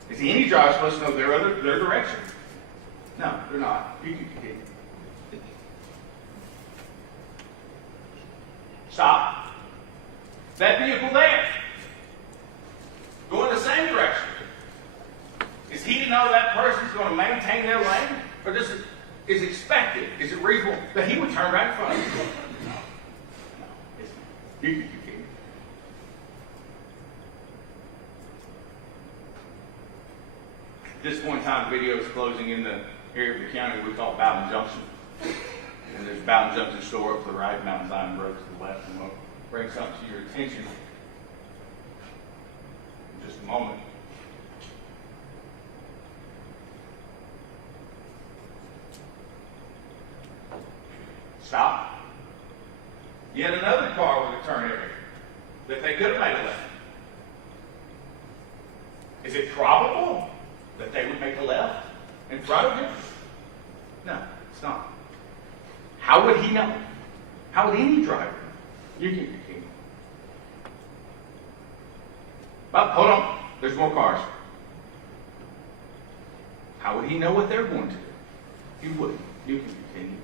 Is any driver supposed to know their direction? No, they're not. You can continue. Stop. That vehicle there, going the same direction. Is he to know that person's going to maintain their lane? Or is expected, is it reasonable that he would turn right in front of you? No. You can continue. At this point in time, the video is closing in the area of Buchanan we call Bowden Junction. And there's Bowden Junction store up to the right, Mountain Zion Road to the left, and we'll bring something to your attention in just a moment. Stop. Yet another car with a turn area that they could have made a left. Is it probable that they would make a left in front of him? No, it's not. How would he know? How would any driver know? You can continue. But hold on, there's more cars. How would he know what they're going to do? He wouldn't. You can continue.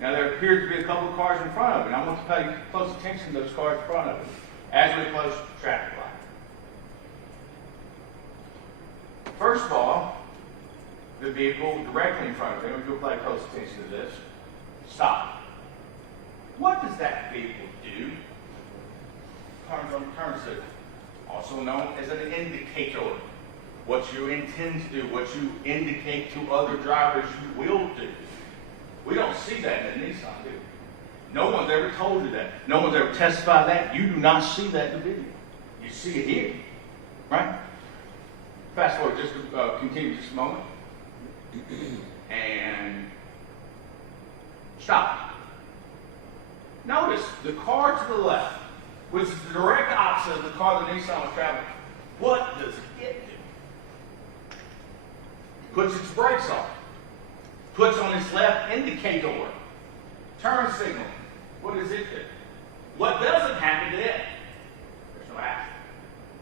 Now there appears to be a couple of cars in front of him, and I want to pay close attention to those cars in front of him as we approach the traffic light. First of all, the vehicle directly in front of him, if you'll pay close attention to this, stop. What does that vehicle do? Turns on turn signal, also known as an indicator. What you intend to do, what you indicate to other drivers you will do. We don't see that in a Nissan, do we? No one's ever told you that. No one's ever testified that. You do not see that in the video. You see it here, right? Fast forward just to continue just a moment. And stop. Notice the car to the left, which is the direct opposite of the car that Nissan was traveling. What does it do? Puts its brakes on. Puts on its left indicator. Turn signal. What does it do? What doesn't happen to it? There's no action.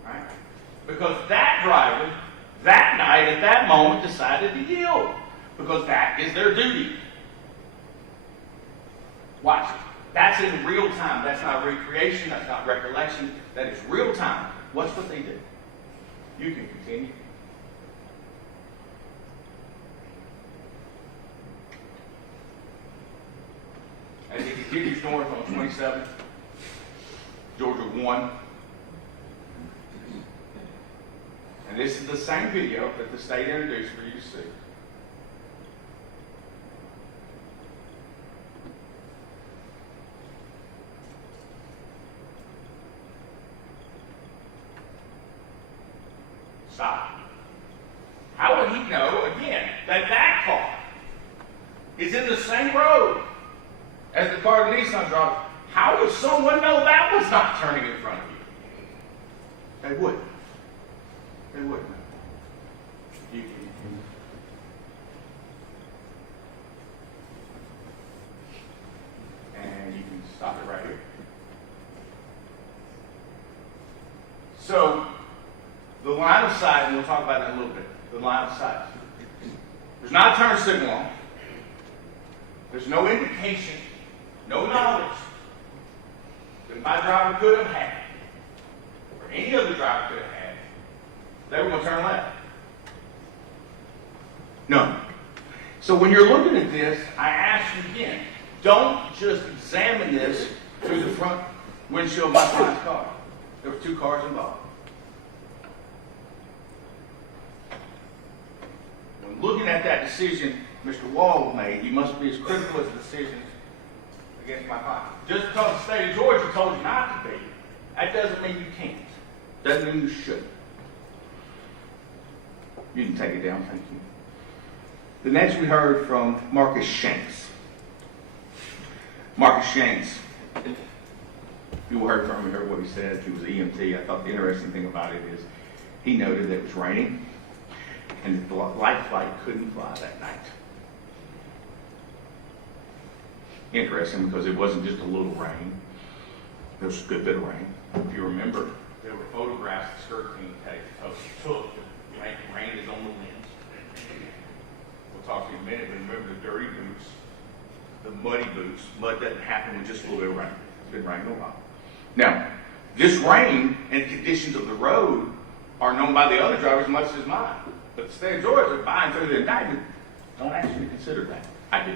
Right? Because that driver, that night, at that moment, decided to yield. Because that is their duty. Watch it. That's in real time. That's not recreation. That's not recollection. That is real time. Watch what they did. You can continue. As he continues north on 27, Georgia 1. And this is the same video that the state introduced for you to see. Stop. How would he know, again, that that car is in the same road as the car the Nissan driver? How would someone know that was not turning in front of you? They wouldn't. They wouldn't. You can. And you can stop it right here. So, the line of sight, and we'll talk about that in a little bit. The line of sight. There's not a turn signal on. There's no indication, no knowledge that my driver could have had, or any other driver could have had, they were going to turn left. No. So when you're looking at this, I ask you again, don't just examine this through the front windshield of my client's car. There were 2 cars involved. When looking at that decision Mr. Wall made, you must be as critical as the decisions against my client. Just because the state of Georgia told you not to be, that doesn't mean you can't. Doesn't mean you shouldn't. You can take it down, thank you. The next we heard from Marcus Shanks. Marcus Shanks, you heard from him, you heard what he said. He was an EMT. I thought the interesting thing about it is he noted that it was raining and that the light flight couldn't fly that night. Interesting because it wasn't just a little rain. There was a good bit of rain. If you remember, there were photographs the skirt team took. Rain is on the lens. We'll talk to you in a minute, but remember the dirty boots, the muddy boots. Mud doesn't happen with just a little bit of rain. It's been raining a while. Now, this rain and conditions of the road are known by the other drivers as much as mine. But the state of Georgia, by and through the indictment, don't actually consider that. I do.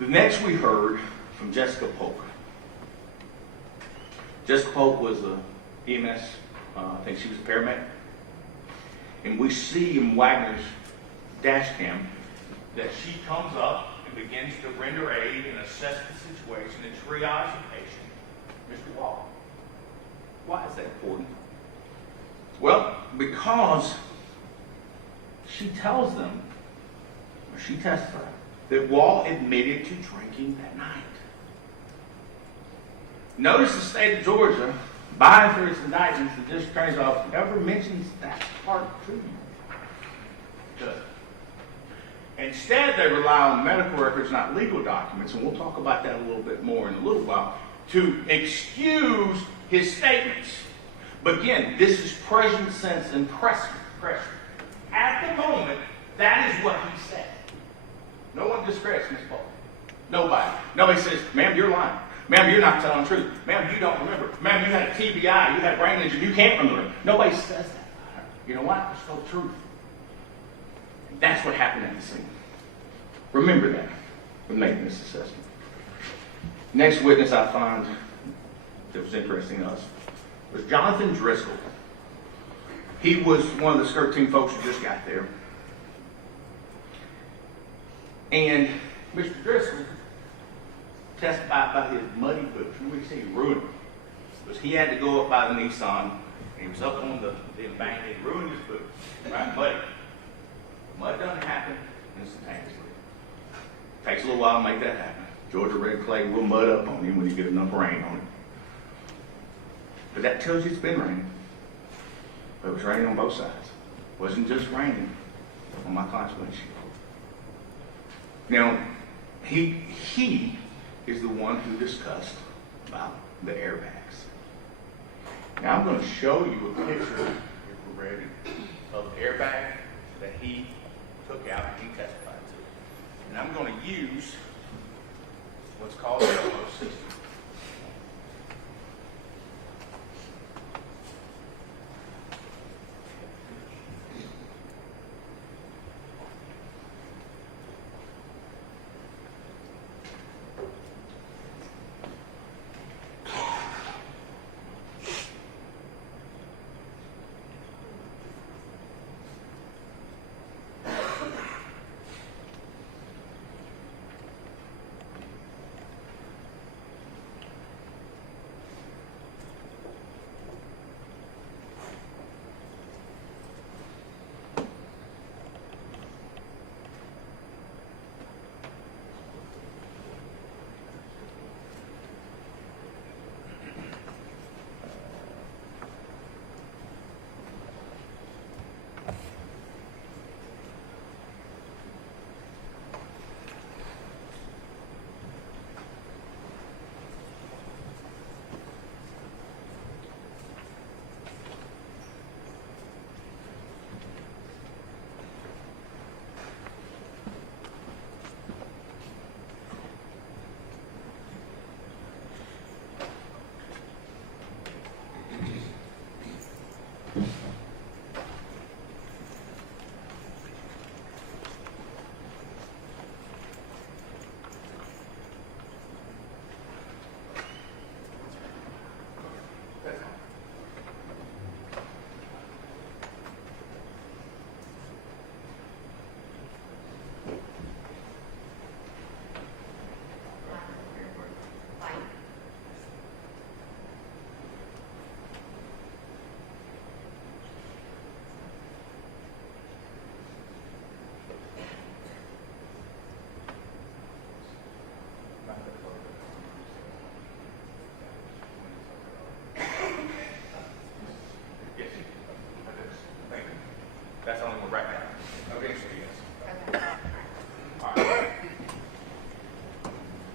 The next we heard from Jessica Polk. Jessica Polk was a EMS, I think she was a paramedic. And we see in Wagner's dash cam that she comes up and begins to render aid and assess the situation and triage the patient, Mr. Wall. Why is that important? Well, because she tells them, or she testified, that Wall admitted to drinking that night. Notice the state of Georgia, by and through its indictments, the district attorney's office never mentions that part to you. Does it? Instead, they rely on medical records, not legal documents, and we'll talk about that a little bit more in a little while, to excuse his statements. But again, this is present sense and pressure. At the moment, that is what he said. No one discredits Ms. Polk. Nobody. Nobody says, ma'am, you're lying. Ma'am, you're not telling the truth. Ma'am, you don't remember. Ma'am, you had a TBI, you had brain injury, you can't remember. Nobody says that about her. You know what? It's the truth. And that's what happened at the scene. Remember that when making this assessment. Next witness I find that was interesting to us was Jonathan Driscoll. He was one of the skirt team folks who just got there. And Mr. Driscoll testified about his muddy boots. Remember, he said he ruined them. Because he had to go up by the Nissan, and he was up on the embankment, and ruined his boots. Right? Muddy. Mud doesn't happen instantaneously. Takes a little while to make that happen. Georgia red clay will mud up on him when you get enough rain on it. But that tells you it's been raining. But it was raining on both sides. It wasn't just raining on my client's windshield. Now, he is the one who discussed about the airbags. Now, I'm going to show you a picture, if we're ready, of the airbag that he took out and he testified to. And I'm going to use what's called the yellow system.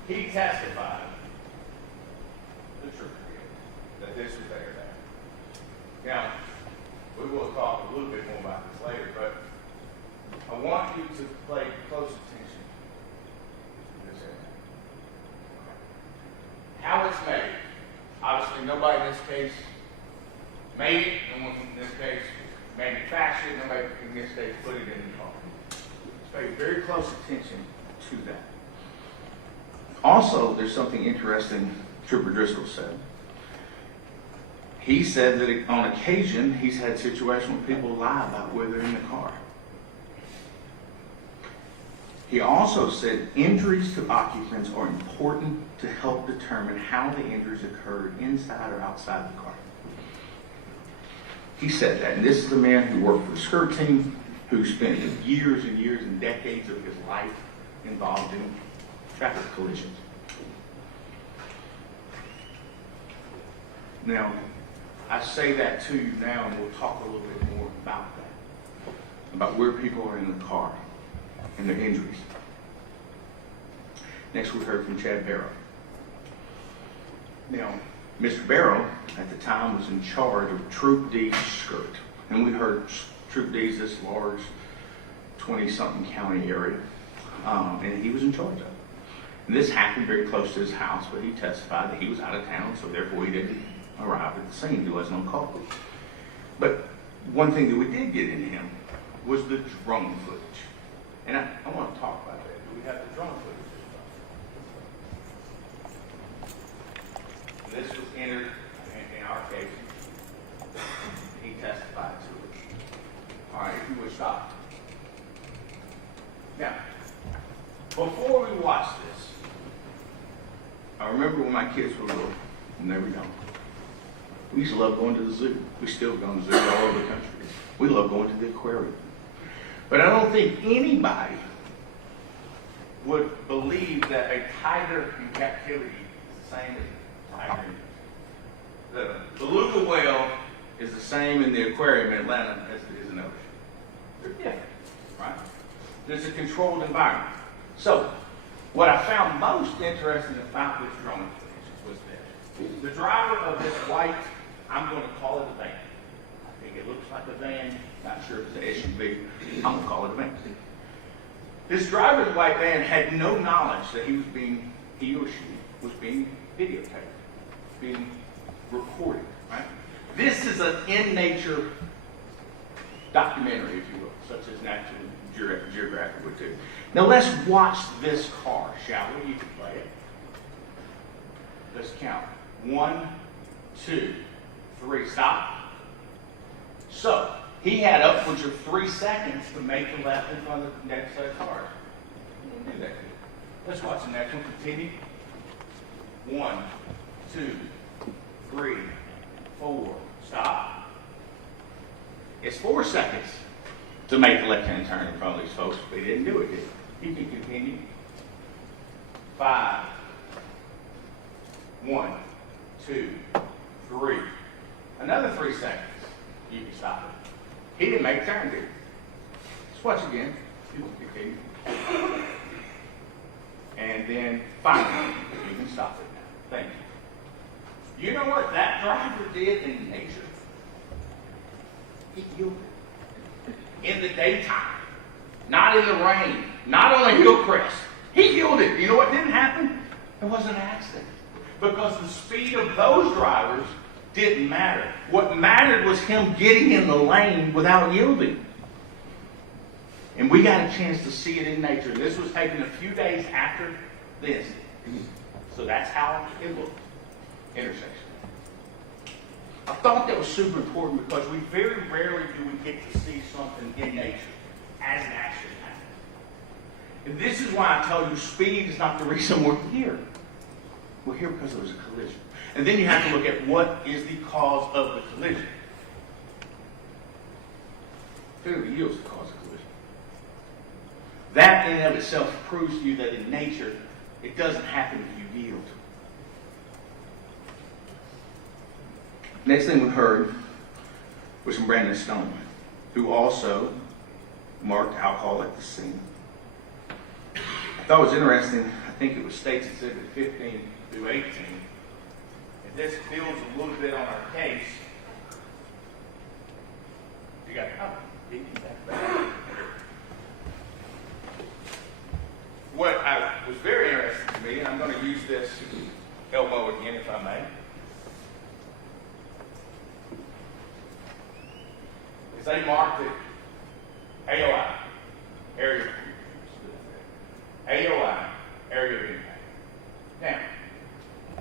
He testified, the trooper did, that this was there. Now, we will talk a little bit more about this later, but I want you to pay close attention to this area. How it's made. Obviously, nobody in this case made it, no one in this case manufactured it, nobody in this case put it in the car. So pay very close attention to that. Also, there's something interesting Trooper Driscoll said. He said that on occasion, he's had situations where people lie about where they're in the car. He also said injuries to occupants are important to help determine how the injuries occurred inside or outside the car. He said that, and this is a man who worked for the skirt team, who spent years and years and decades of his life involved in traffic collisions. Now, I say that to you now, and we'll talk a little bit more about that, about where people are in the car and their injuries. Next, we heard from Chad Barrow. Now, Mr. Barrow, at the time, was in charge of Troop D's skirt. And we heard Troop D's this large 20-something county area. And he was in charge of it. And this happened very close to his house, but he testified that he was out of town, so therefore he didn't arrive at the scene. He wasn't on call. But one thing that we did get in him was the drone footage. And I want to talk about that. Do we have the drone footage? This was entered in our case. He testified to it. All right, if you would stop. Now, before we watch this, I remember when my kids were little, and they were young. We used to love going to the zoo. We still go to the zoo all over the country. We love going to the aquarium. But I don't think anybody would believe that a tiger in captivity is the same as a tiger in the beluga whale is the same in the aquarium in Atlanta as it is in the ocean. They're different, right? There's a controlled environment. So, what I found most interesting about this drone footage was this. The driver of this white, I'm going to call it a van. I think it looks like a van. Not sure if it's an SUV. I'm going to call it a van. This driver of the white van had no knowledge that he or she was being videotaped, being recorded, right? This is an in-nature documentary, if you will, such as National Geographic would do. Now let's watch this car, shall we? You can play it. Let's count. 1, 2, 3, stop. So, he had upwards of 3 seconds to make the left in front of the next set of cars. He didn't do that. Let's watch the next one. Continue. 1, 2, 3, 4, stop. It's 4 seconds to make the left-hand turn in front of these folks, but he didn't do it, did he? He can continue. 5, 1, 2, 3. Another 3 seconds. You can stop it. He didn't make a turn, did he? Let's watch again. You can continue. And then finally, you can stop it now. Thank you. You know what that driver did in nature? He yielded. In the daytime, not in the rain, not on a hill crest. He yielded. You know what didn't happen? It wasn't an accident. Because the speed of those drivers didn't matter. What mattered was him getting in the lane without yielding. And we got a chance to see it in nature. And this was taken a few days after the incident. So that's how it looked. Intersection. I thought that was super important because we very rarely do we get to see something in nature as it actually happens. And this is why I tell you speed is not the reason we're here. We're here because there was a collision. And then you have to look at what is the cause of the collision. Failure to yield is the cause of collision. That in and of itself proves to you that in nature, it doesn't happen if you yield. Next thing we heard was from Brandon Stone, who also marked alcohol at the scene. I thought it was interesting. think it was States Exhibit 15 through 18. And this builds a little bit on our case. You got what was very interesting to me, and I'm going to use this elbow again if I may, is they marked it AOI, area of impact. Now,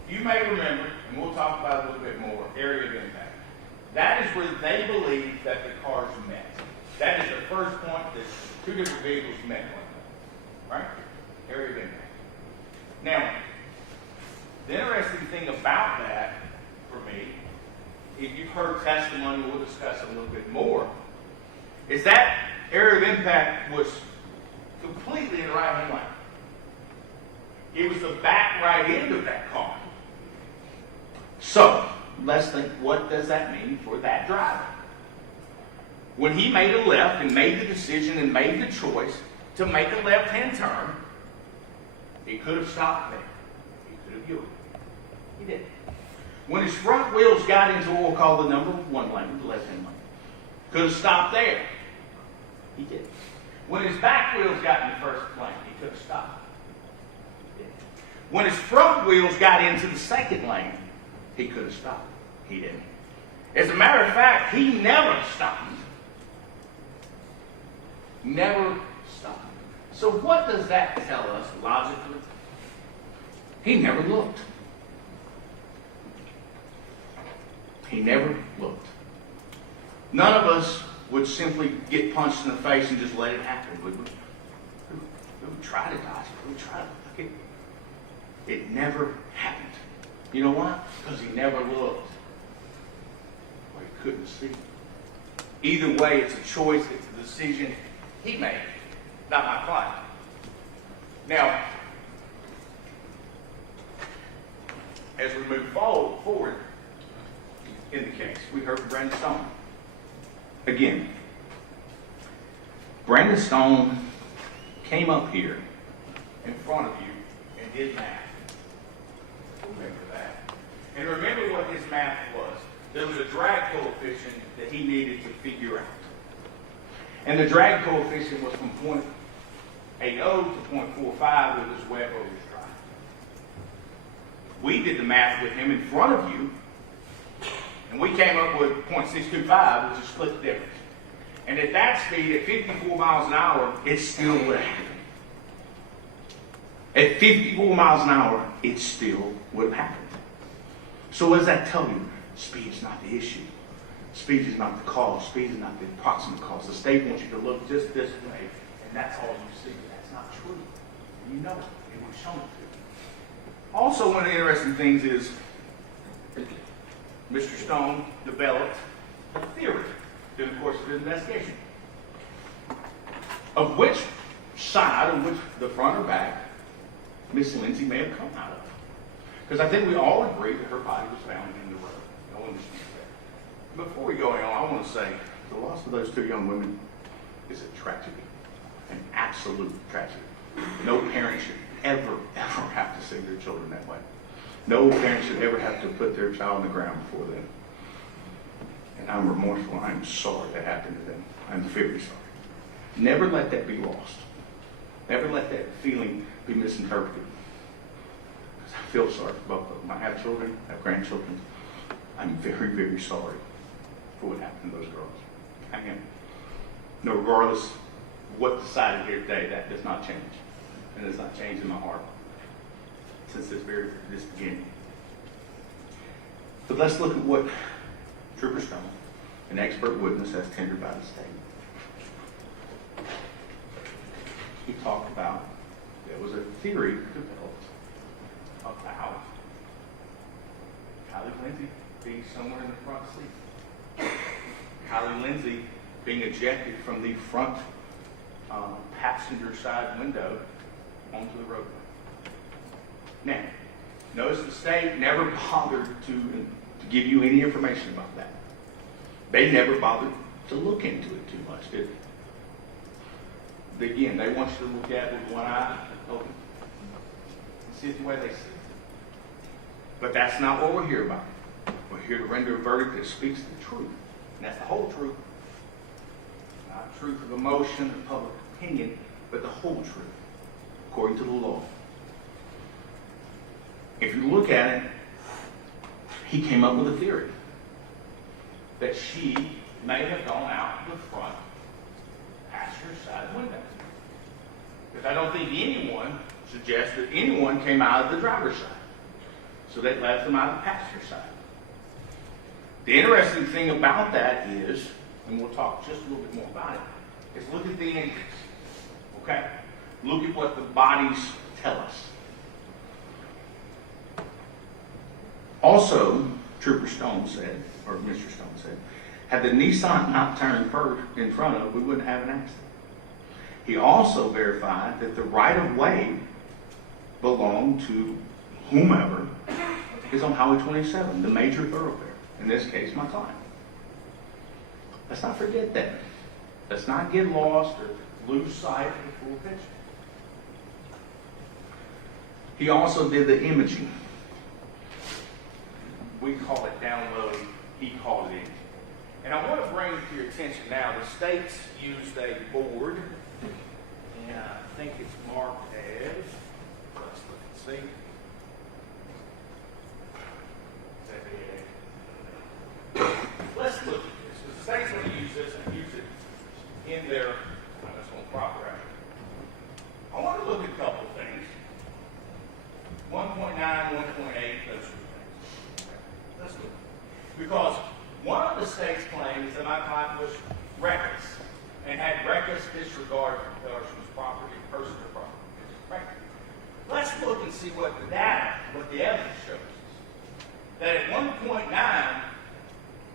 you may remember, and we'll talk about it a little bit more, area of impact. That is where they believe that the cars met. That is the first point that two different vehicles met one another, right? Area of impact. Now, the interesting thing about that, for me, if you've heard testimony, we'll discuss it a little bit more, is that area of impact was completely in the right-hand lane. It was the back right end of that car. So, let's think, what does that mean for that driver? When he made a left and made the decision and made the choice to make a left-hand turn, he could have stopped there. He could have yielded. He didn't. When his front wheels got into what we'll call the number one lane, the left-hand lane, could have stopped there. He didn't. When his back wheels got in the first lane, he could have stopped. He didn't. When his front wheels got into the second lane, he could have stopped. He didn't. As a matter of fact, he never stopped. Never stopped. So what does that tell us logically? He never looked. He never looked. None of us would simply get punched in the face and just let it happen, would we? We would try to dodge it. We would try to look it. It never happened. You know why? Because he never looked. Or he couldn't see. Either way, it's a choice, it's a decision he made, not my client. Now, as we move forward in the case, we heard from Brandon Stone. Again, Brandon Stone came up here in front of you and did math. Remember that. And remember what his math was. There was a drag coefficient that he needed to figure out. And the drag coefficient was from 0.80 to 0.45 with his wet or his dry. We did the math with him in front of you, and we came up with 0.625, which is split the difference. And at that speed, at 54 miles an hour, it still would have happened. At 54 miles an hour, it still would have happened. So what does that tell you? Speed is not the issue. Speed is not the cause. Speed is not the approximate cause. The state wants you to look just this way, and that's all you see. That's not true. You know it. It was shown to you. Also, one of the interesting things is Mr. Stone developed a theory during the course of his investigation of which side, or which, the front or back, Miss Lindsay may have come out of. Because I think we all agree that her body was found in the road. No one disputes that. Before we go on, I want to say the loss of those two young women is a tragedy, an absolute tragedy. No parent should ever have to see their children that way. No parent should ever have to put their child on the ground before them. And I'm remorseful. I'm sorry that happened to them. I'm very sorry. Never let that be lost. Never let that feeling be misinterpreted. Because I feel sorry for both of them. I have children, I have grandchildren. I'm very, very sorry for what happened to those girls. I am. No, regardless of what decided here today, that does not change. And it's not changed in my heart since this beginning. But let's look at what Trooper Stone, an expert witness, has tendered by the state. He talked about there was a theory developed about Kylie Lindsay being somewhere in the front seat. Kylie Lindsay being ejected from the front passenger side window onto the roadway. Now, notice the state never bothered to give you any information about that. They never bothered to look into it too much, did they? Again, they want you to look at it with one eye open. see it the way they see it. But that's not what we're here about. We're here to render a verdict that speaks the truth. And that's the whole truth. Not truth of emotion or public opinion, but the whole truth, according to the law. If you look at it, he came up with a theory that she may have gone out the front passenger side window. Because I don't think anyone suggests that anyone came out of the driver's side. So that left them out of the passenger side. The interesting thing about that is, and we'll talk just a little bit more about it, is look at the injuries. Okay? Look at what the bodies tell us. Also, Trooper Stone said, or Mr. Stone said, had the Nissan not turned in front of, we wouldn't have an accident. He also verified that the right-of-way belonged to whomever is on Highway 27, the major thoroughfare. In this case, my client. Let's not forget that. Let's not get lost or lose sight of the full picture. He also did the imaging. We call it downloading. He called it imaging. And I want to bring to your attention now, the states used a board, and I think it's marked as, let's look and see. Let's look at this. The state's going to use this and use it in their, I just want proper action. I want to look at a couple of things. 1.9, 1.8, those two things. Let's look. Because one of the state's claims that my client was reckless and had reckless disregard for the person's property, personal property. Right? Let's look and see what the data, what the evidence shows us. That at 1.9,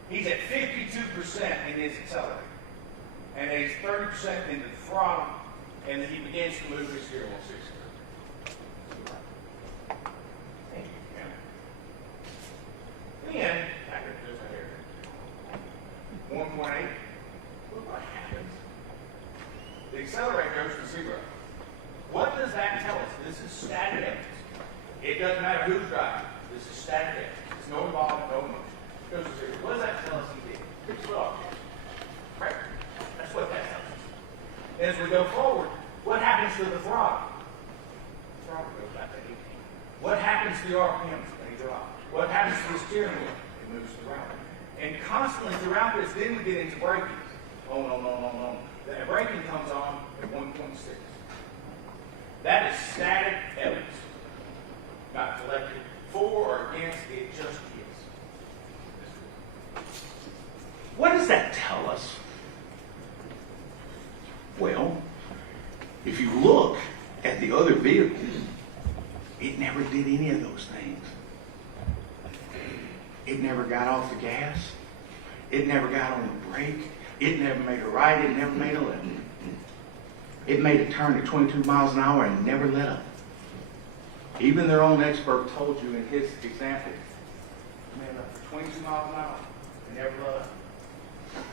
he's at 52% in his accelerator. And he's 30% into the throttle, and he begins to move his steering wheel 60. Then, back up to this here. 1.8. Look what happens. The accelerator goes to 0. What does that tell us? This is static evidence. It doesn't matter who's driving. This is static evidence. There's no involvement, no motion. It goes to 0. What does that tell us he did? Pretty slow. Right? That's what that tells us. As we go forward, what happens to the throttle? The throttle goes back to 18. What happens to the RPMs? They go up. What happens to the steering wheel? It moves around. And constantly throughout this, then we get into braking. Oh, no. The braking comes on at 1.6. That is static evidence. Not collected for or against, it just is. What does that tell us? Well, if you look at the other vehicle, it never did any of those things. It never got off the gas. It never got on the brake. It never made a right. It never made a left. It made a turn at 22 miles an hour and never let up. Even their own expert told you in his example, it made up for 22 miles an hour and never let up.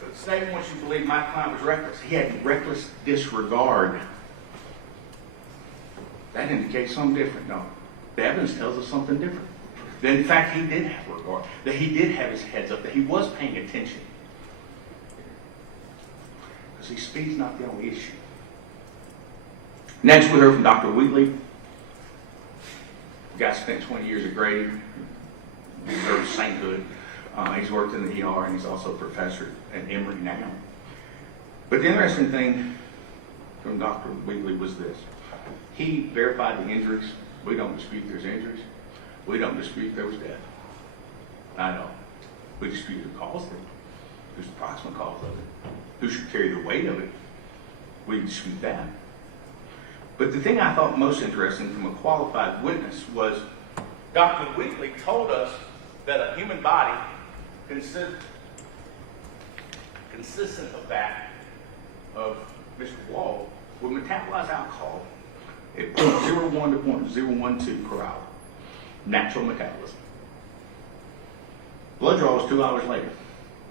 But the state wants you to believe my client was reckless. He had reckless disregard. That indicates something different. No, the evidence tells us something different. That in fact he did have regard, that he did have his heads up, that he was paying attention. Because see, speed's not the only issue. Next we heard from Dr. Wheatley. The guy spent 20 years at Grady, deserves sainthood. He's worked in the ER and he's also a professor at Emory now. But the interesting thing from Dr. Wheatley was this. He verified the injuries. We don't dispute there's injuries. We don't dispute there was death. I know. We dispute who caused it. Who's the proximate cause of it. Who should carry the weight of it. We dispute that. But the thing I thought most interesting from a qualified witness was Dr. Wheatley told us that a human body consistent of that of Mr. Wall would metabolize alcohol at 0.01 to 0.012 per hour. Natural metabolism. Blood draw was 2 hours later,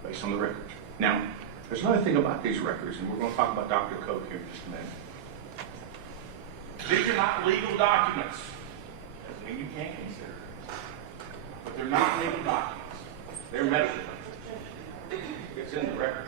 based on the records. Now, there's another thing about these records, and we're going to talk about Dr. Koch here in just a minute. These are not legal documents. As can consider it. But they're not legal documents. They're medical records. It's in the record.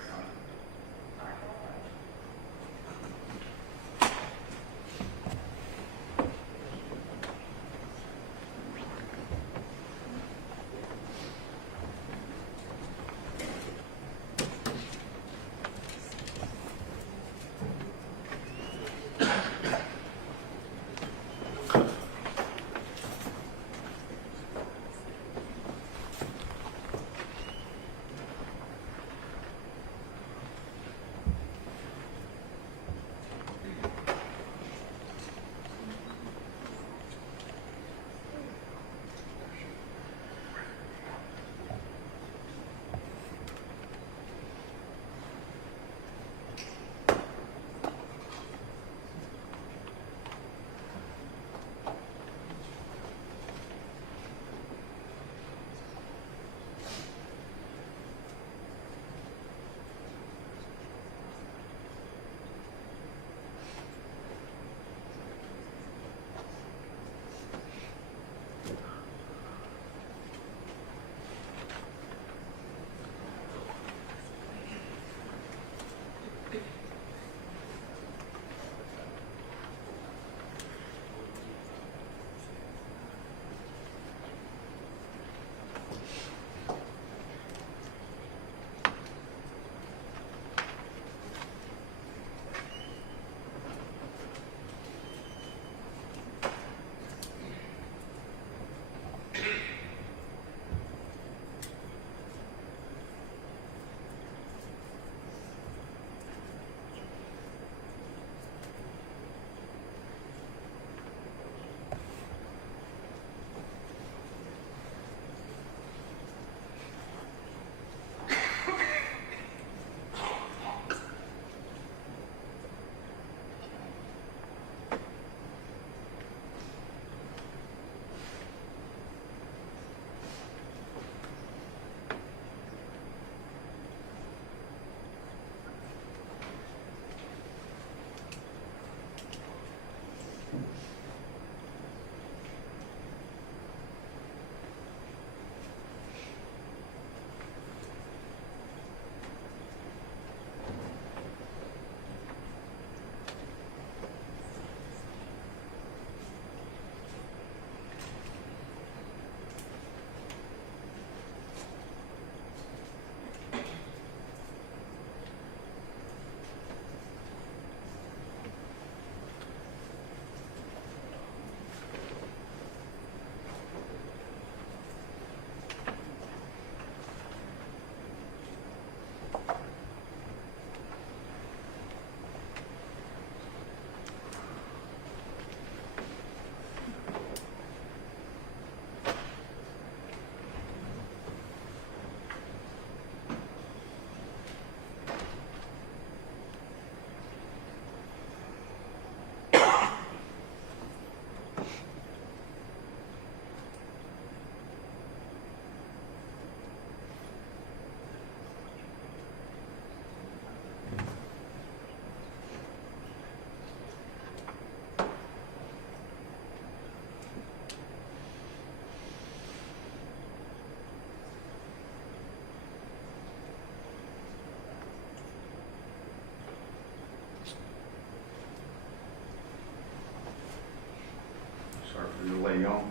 Sorry for the delay, y'all.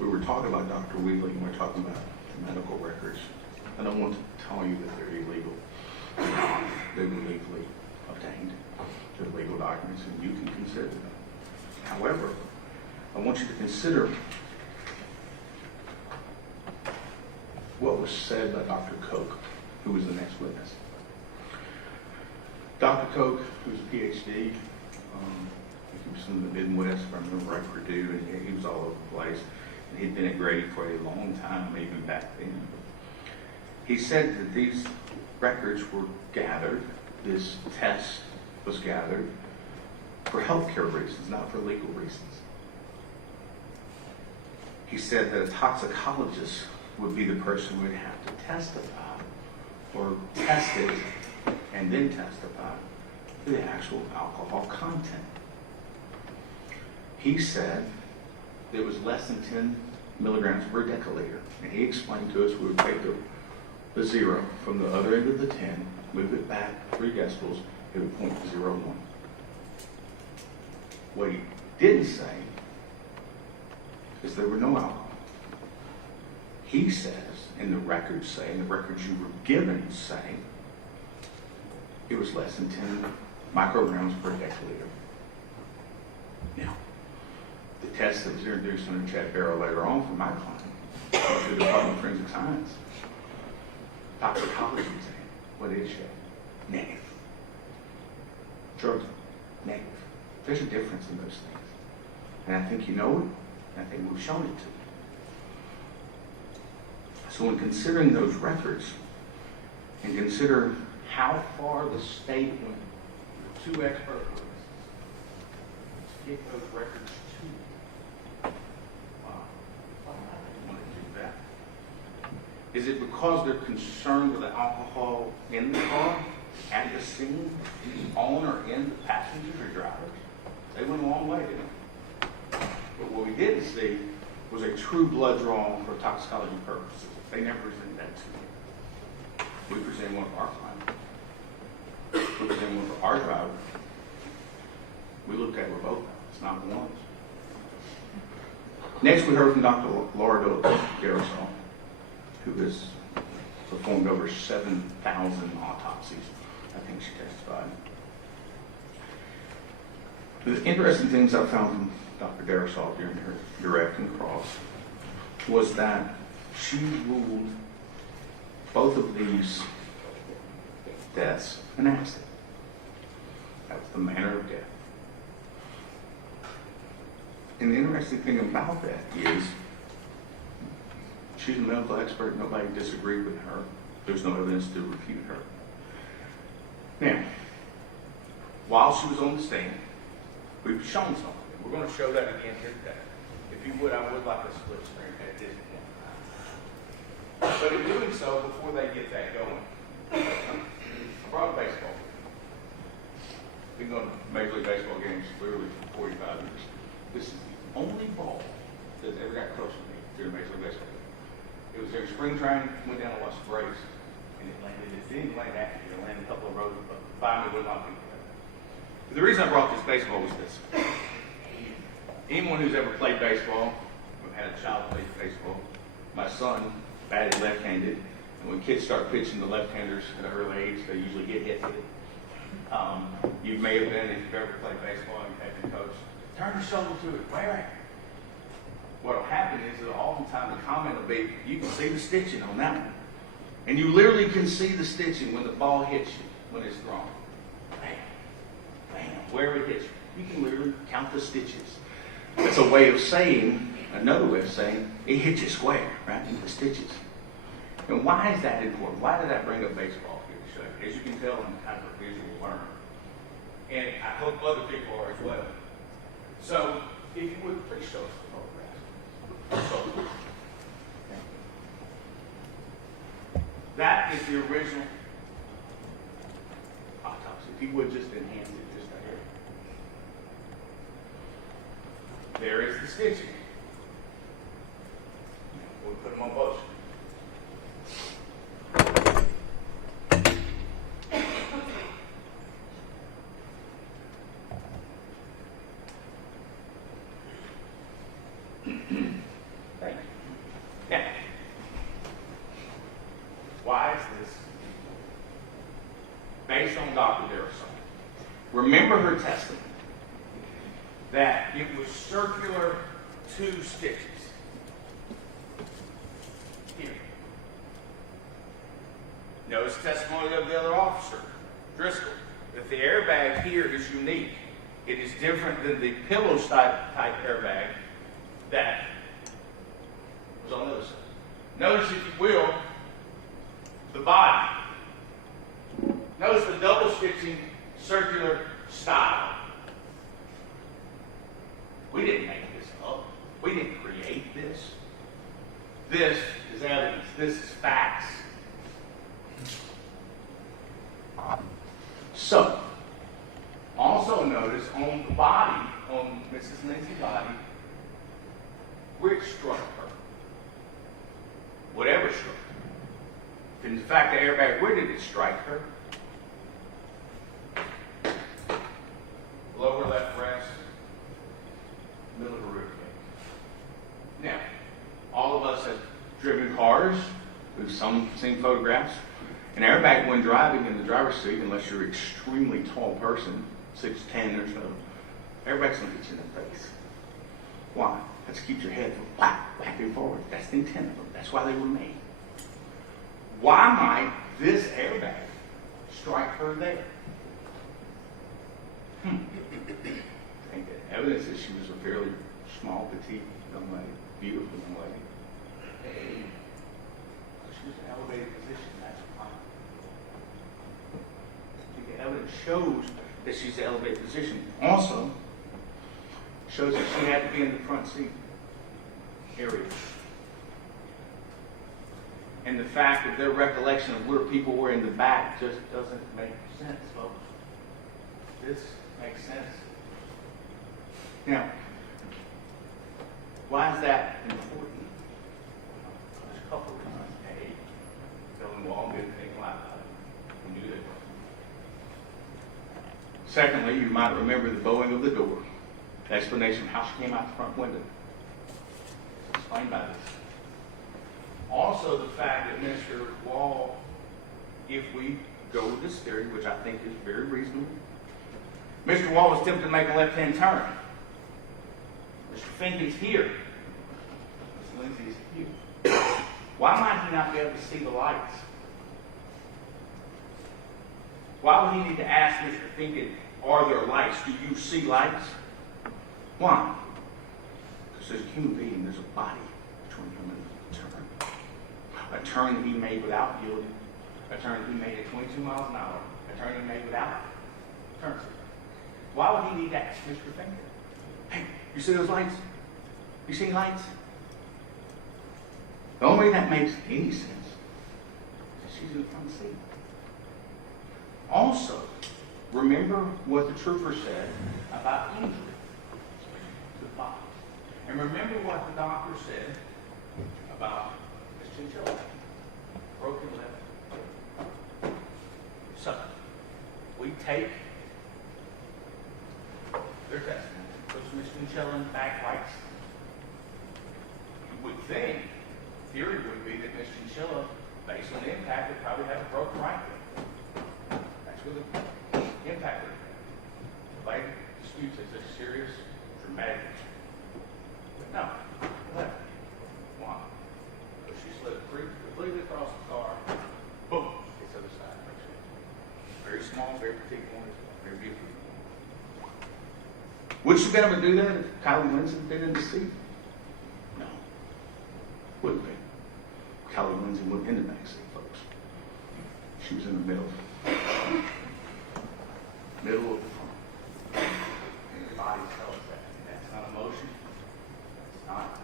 We were talking about Dr. Wheatley, and we're talking about the medical records. I don't want to tell you that they're illegal. They were legally obtained. They're legal documents, and you can consider them. However, I want you to consider what was said by Dr. Koch, who was the next witness. Dr. Koch, who's a PhD, he was from the Midwest, if I remember right, Purdue, and he was all over the place. And he'd been at Grady for a long time, even back then. He said that these records were gathered, this test was gathered for healthcare reasons, not for legal reasons. He said that a toxicologist would be the person who would have to testify or test it and then testify to the actual alcohol content. He said that was less than 10 milligrams per deciliter. And he explained to us we would take the 0 from the other end of the 10, move it back 3 decibels, it would point to 0.1. What he didn't say is there were no alcohol. He says, and the records say, and the records you were given say, it was less than 10 micrograms per deciliter. Now, the test that was introduced under Chad Barrow later on for my client, to the Department of Forensic Science, toxicology exam, what did it show? Negative. Drugs, negative. There's a difference in those things. And I think you know it, and I think we've shown it to you. So in considering those records, and consider how far the state went, the 2 expert witnesses, to get those records to you. Wow. Why would they want to do that? Is it because they're concerned with the alcohol in the car, at the scene, on or in the passengers or drivers? They went a long way, didn't they? But what we didn't see was a true blood draw for toxicology purposes. They never presented that to me. We presented one for our client. We presented one for our driver. We looked at it with both. It's not one. Next, we heard from Dr. Laura Garrisol, who has performed over 7,000 autopsies. I think she testified. The interesting things I found from Dr. Garrisol during her direct and cross was that she ruled both of these deaths an accident. That was the manner of death. And the interesting thing about that is she's a medical expert. Nobody disagreed with her. There's no evidence to refute her. Now, while she was on the stand, we've shown something. We're going to show that again here today. If you would, I would like a split screen at this point. But in doing so, before they get that going, I brought a baseball. Been going to Major League Baseball games literally for 45 years. This is the only ball that's ever got close to me during Major League Baseball game. It was during spring training, went down to watch the Braves, and it landed. It didn't land after you. It landed a couple of rows, but finally would not be there. The reason I brought this baseball was this. Anyone who's ever played baseball, or had a child play baseball, my son batted left-handed, and when kids start pitching to left-handers at an early age, they usually get hit with it. You may have been, if you've ever played baseball and you've had your coach, turn your shoulder to it, wait. What will happen is that oftentimes the comment will be, you can see the stitching on that one. And you literally can see the stitching when the ball hits you, when it's thrown. Bam, bam, where it hits you. You can literally count the stitches. It's a way of saying, another way of saying, it hits you square, right, in the stitches. And why is that important? Why did I bring up baseball here to show you? As you can tell, I'm kind of a visual learner. And I hope other people are as well. So, if you would, please show us the photograph. So, that is the original autopsy. If you would just enhance it just a hair. There is the stitching. We'll put them on both. Thank you. Now, why is this based on Dr. Garrisol? Remember her testimony that it was circular 2 stitches here. Notice the testimony of the other officer, Driscoll, that the airbag here is unique. It is different than the pillow type airbag that was on the other side. Notice, if you will, the body. Notice the double stitching circular style. We didn't make this up. We didn't create this. This is evidence. This is facts. So, also notice on the body, on Mrs. Lindsay's body, which struck her. Whatever struck her. If in fact the airbag, where did it strike her? Lower left breast, middle of the rib cage. Now, all of us have driven cars. We've seen photographs. An airbag when driving in the driver's seat, unless you're an extremely tall person, 6'10" or so, airbag's going to hit you in the face. Why? That's to keep your head from whacking forward. That's the intent of them. That's why they were made. Why might this airbag strike her there? I think the evidence is she was a fairly small, petite young lady, beautiful young lady. She was in an elevated position, that's why. I think the evidence shows that she's in an elevated position. Also, shows that she had to be in the front seat area. And the fact that their recollection of where people were in the back just doesn't make sense, folks. This makes sense. Now, why is that important? There's a couple of reasons. A, Dylan Wall didn't think a lot about it. We knew that. Secondly, you might remember the bowing of the door. The explanation of how she came out the front window. It's explained by this. Also, the fact that Mr. Wall, if we go with this theory, which I think is very reasonable, Mr. Wall was tempted to make a left-hand turn. Mr. Finley's here. Mr. Lindsay's here. Why might he not be able to see the lights? Why would he need to ask Mr. Finley, are there lights? Do you see lights? Why? Because there's a human being, there's a body between him and the turn. A turn that he made without yielding. A turn that he made at 22 miles an hour. A turn he made without turn. Why would he need to ask Mr. Finger? Hey, you see those lights? You see lights? The only way that makes any sense is she's in the front seat. Also, remember what the trooper said about injury to the body. And remember what the doctor said about Miss Chinchilla. Broken leg. So, we take their testimony. Puts Miss Chinchilla in back rights. You would think, theory would be that Miss Chinchilla, based on the impact, would probably have a broken right leg. That's where the impact would have been. The leg disputes is a serious, dramatic issue. But no, left. Why? Because she slid completely across the car. Boom! It's the other side. Very small, very petite woman, very beautiful. Would she be able to do that if Kylie Lindsay had been in the seat? No. Wouldn't be. Kylie Lindsay went in the back seat, folks. She was in the middle. Middle of the front. And the body tells that. That's not emotion. That's not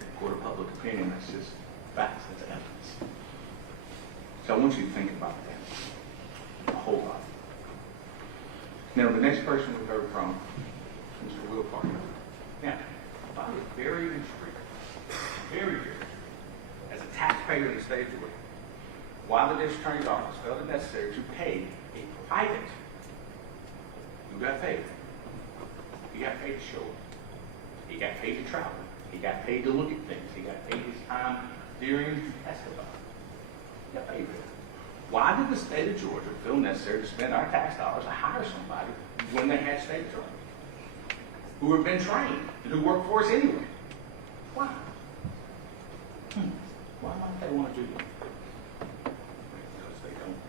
the court of public opinion. That's just facts. That's evidence. So I want you to think about that. A whole lot. Now, the next person we heard from, Mr. Will Parker. Now, I find it very intriguing, very, very, as a taxpayer in the state of Georgia, why the district attorney's office felt it necessary to pay a private, who got paid? He got paid to show up. He got paid to travel. He got paid to look at things. He got paid his time during to testify. He got paid for that. Why did the state of Georgia feel necessary to spend our tax dollars to hire somebody when they had state attorneys who have been trained and who work for us anyway? Why? Why might they want to do that? Because they don't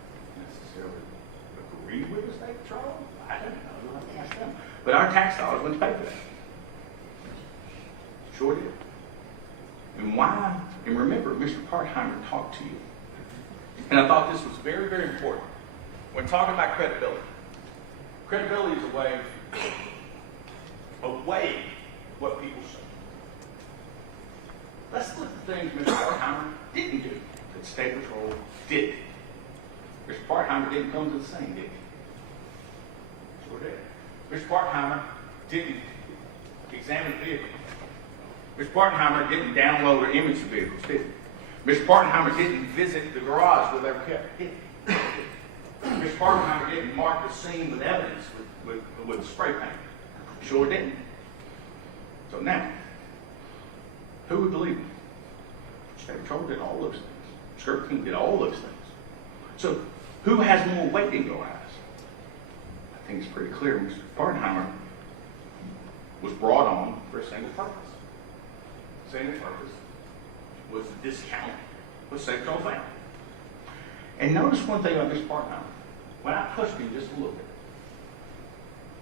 necessarily agree with the state patrol? I don't know. You'll have to ask them. But our tax dollars went to pay for that. Sure did. And why? And remember, Mr. Partheimer talked to you. And I thought this was very, very important. When talking about credibility, credibility is a way of weighing what people say. Let's look at the things Mr. Partheimer didn't do that State Patrol did. Mr. Partheimer didn't come to the scene, did he? Sure did. Mr. Partheimer didn't examine the vehicle. Mr. Bartenheimer didn't download or image the vehicles, did he? Mr. Bartenheimer didn't visit the garage where they were kept, did he? Mr. Bartenheimer didn't mark the scene with evidence with spray paint. Sure didn't. So now, who would believe him? State Patrol did all those things. Skirt King did all those things. So who has more weight in your eyes? I think it's pretty clear. Mr. Bartenheimer was brought on for a single purpose. Single purpose was the discount what State Patrol found. And notice one thing about Mr. Bartenheimer. When I pushed him just a little bit,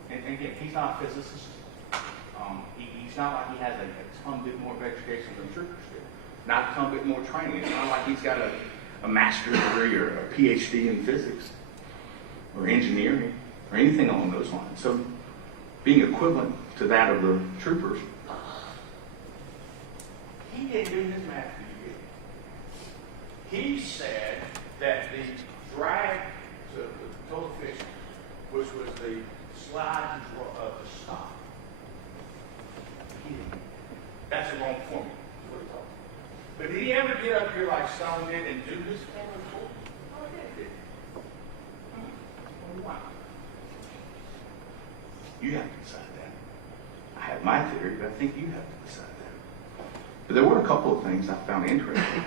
and again, he's not a physicist. He's not like he has a ton bit more of education than troopers do. Not a ton bit more training. It's not like he's got a master's degree or a PhD in physics or engineering or anything along those lines. So being equivalent to that of the troopers, he didn't do his math for you, did he? He said that the drag to the coefficient, which was the slide of the stop, that's the wrong formula. That's what he told me. But did he ever get up here like Stone did and do this formula for me? Oh, he did. Why? You have to decide that. I have my theory, but I think you have to decide that. But there were a couple of things I found interesting.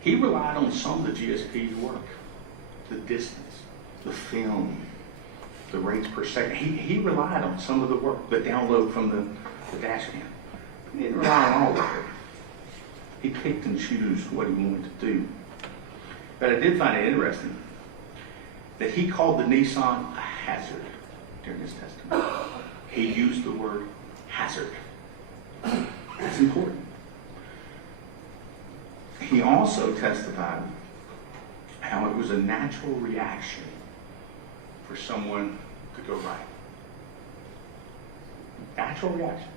He relied on some of the GSP's work, the distance, the film, the rates per second. He relied on some of the work, the download from the dash cam. He didn't rely on all of it. He picked and chose what he wanted to do. But I did find it interesting that he called the Nissan a hazard during his testimony. He used the word hazard. That's important. He also testified how it was a natural reaction for someone to go right. Natural reaction.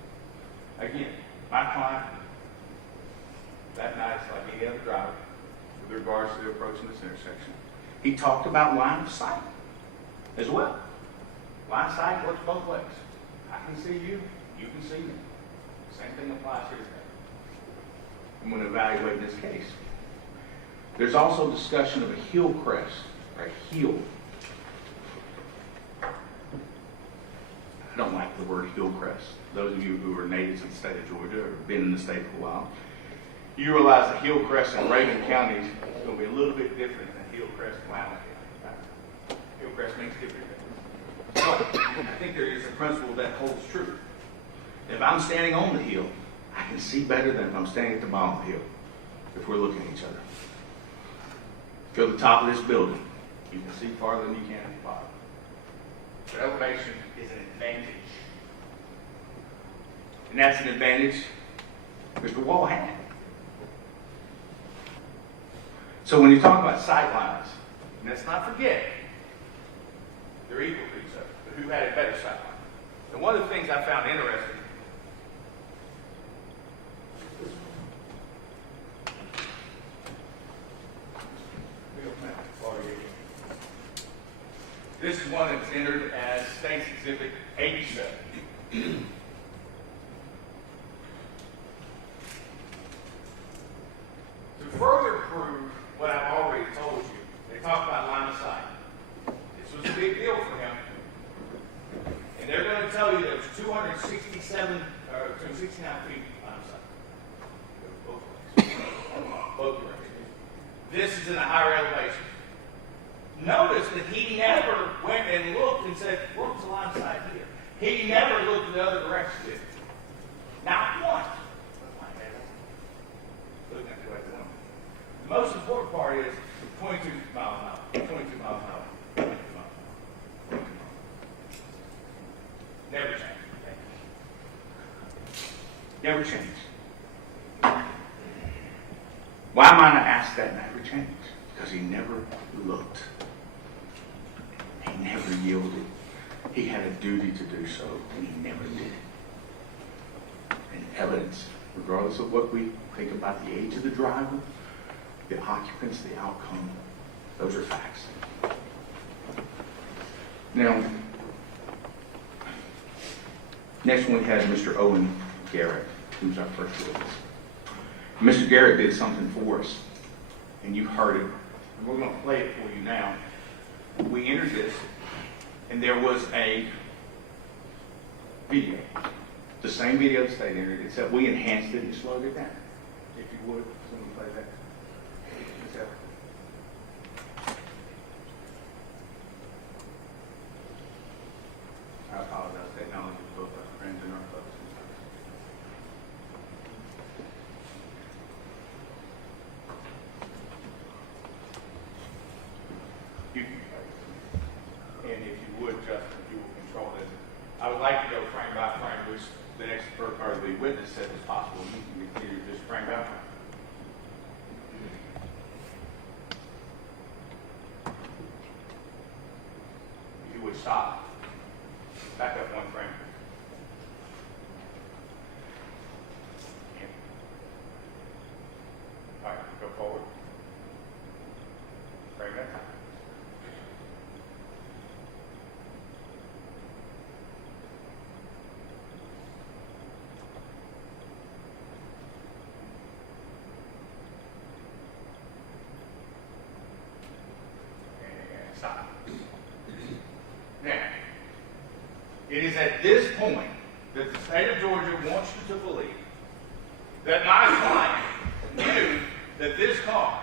Again, my client, that night, like any other driver, with regards to approaching this intersection, he talked about line of sight as well. Line of sight works both ways. I can see you, you can see me. Same thing applies here today. I'm going to evaluate this case. There's also discussion of a hill crest, or a hill. I don't like the word hill crest. Those of you who are natives of the state of Georgia or have been in the state for a while, you realize the hill crest in Reagan County is going to be a little bit different than hill crest in Loudoun County. Right? Hill crest means different things. But I think there is a principle that holds true. If I'm standing on the hill, I can see better than if I'm standing at the bottom of the hill, if we're looking at each other. If you're at the top of this building, you can see farther than you can at the bottom. But elevation is an advantage. And that's an advantage Mr. Wall had. So when you talk about sight lines, let's not forget, they're equal to each other, but who had a better sight line? And one of the things I found interesting, this is one that's entered as State's Exhibit 87. To further prove what I've already told you, they talk about line of sight. This was a big deal for him. And they're going to tell you that it was 269 feet line of sight. Both ways. Both directions. This is in a higher elevation. Notice that he never went and looked and said, what's the line of sight here? He never looked in the other direction, did he? Not once. Looking at the way it's going. The most important part is 22 miles an hour. 22 miles an hour. 22 miles an hour. 22 miles an hour. Never changed. Never changed. Why might I ask that never changed? Because he never looked. He never yielded. He had a duty to do so, and he never did it. And evidence, regardless of what we think about the age of the driver, the occupants, the outcome, those are facts. Now, next one we had Mr. Owen Garrett, who's our first witness. Mr. Garrett did something for us, and you've heard it. And we're going to play it for you now. We entered this, and there was a video. The same video the state entered, except we enhanced it and slowed it down. If you would, someone play that. Ms. Ellen. I apologize. Technology is both our friends and our foes. You can play it. And if you would, Justin, if you will control this. I would like to go frame by frame, which the expert or the witness said was possible. You can continue just frame by frame. If you would stop. Back up one frame. Yeah. All right, go forward. Frame that time. And stop. Now, it is at this point that the state of Georgia wants you to believe that my client knew that this car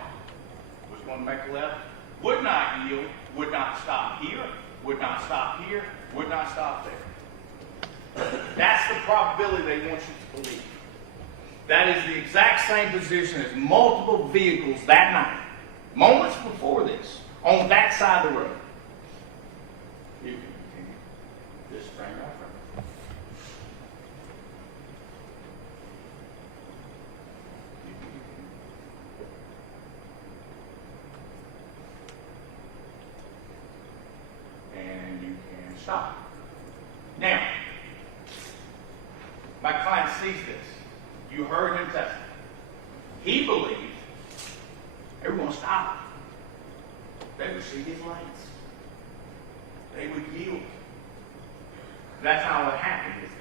was going to make a left, would not yield, would not stop here, would not stop here, would not stop there. That's the probability they want you to believe. That is the exact same position as multiple vehicles that night, moments before this, on that side of the road. You can continue. This frame by frame. You can continue. And you can stop. Now, my client sees this. You heard him testify. He believed they were going to stop. They would see his lights. They would yield. That's how it happened, is it?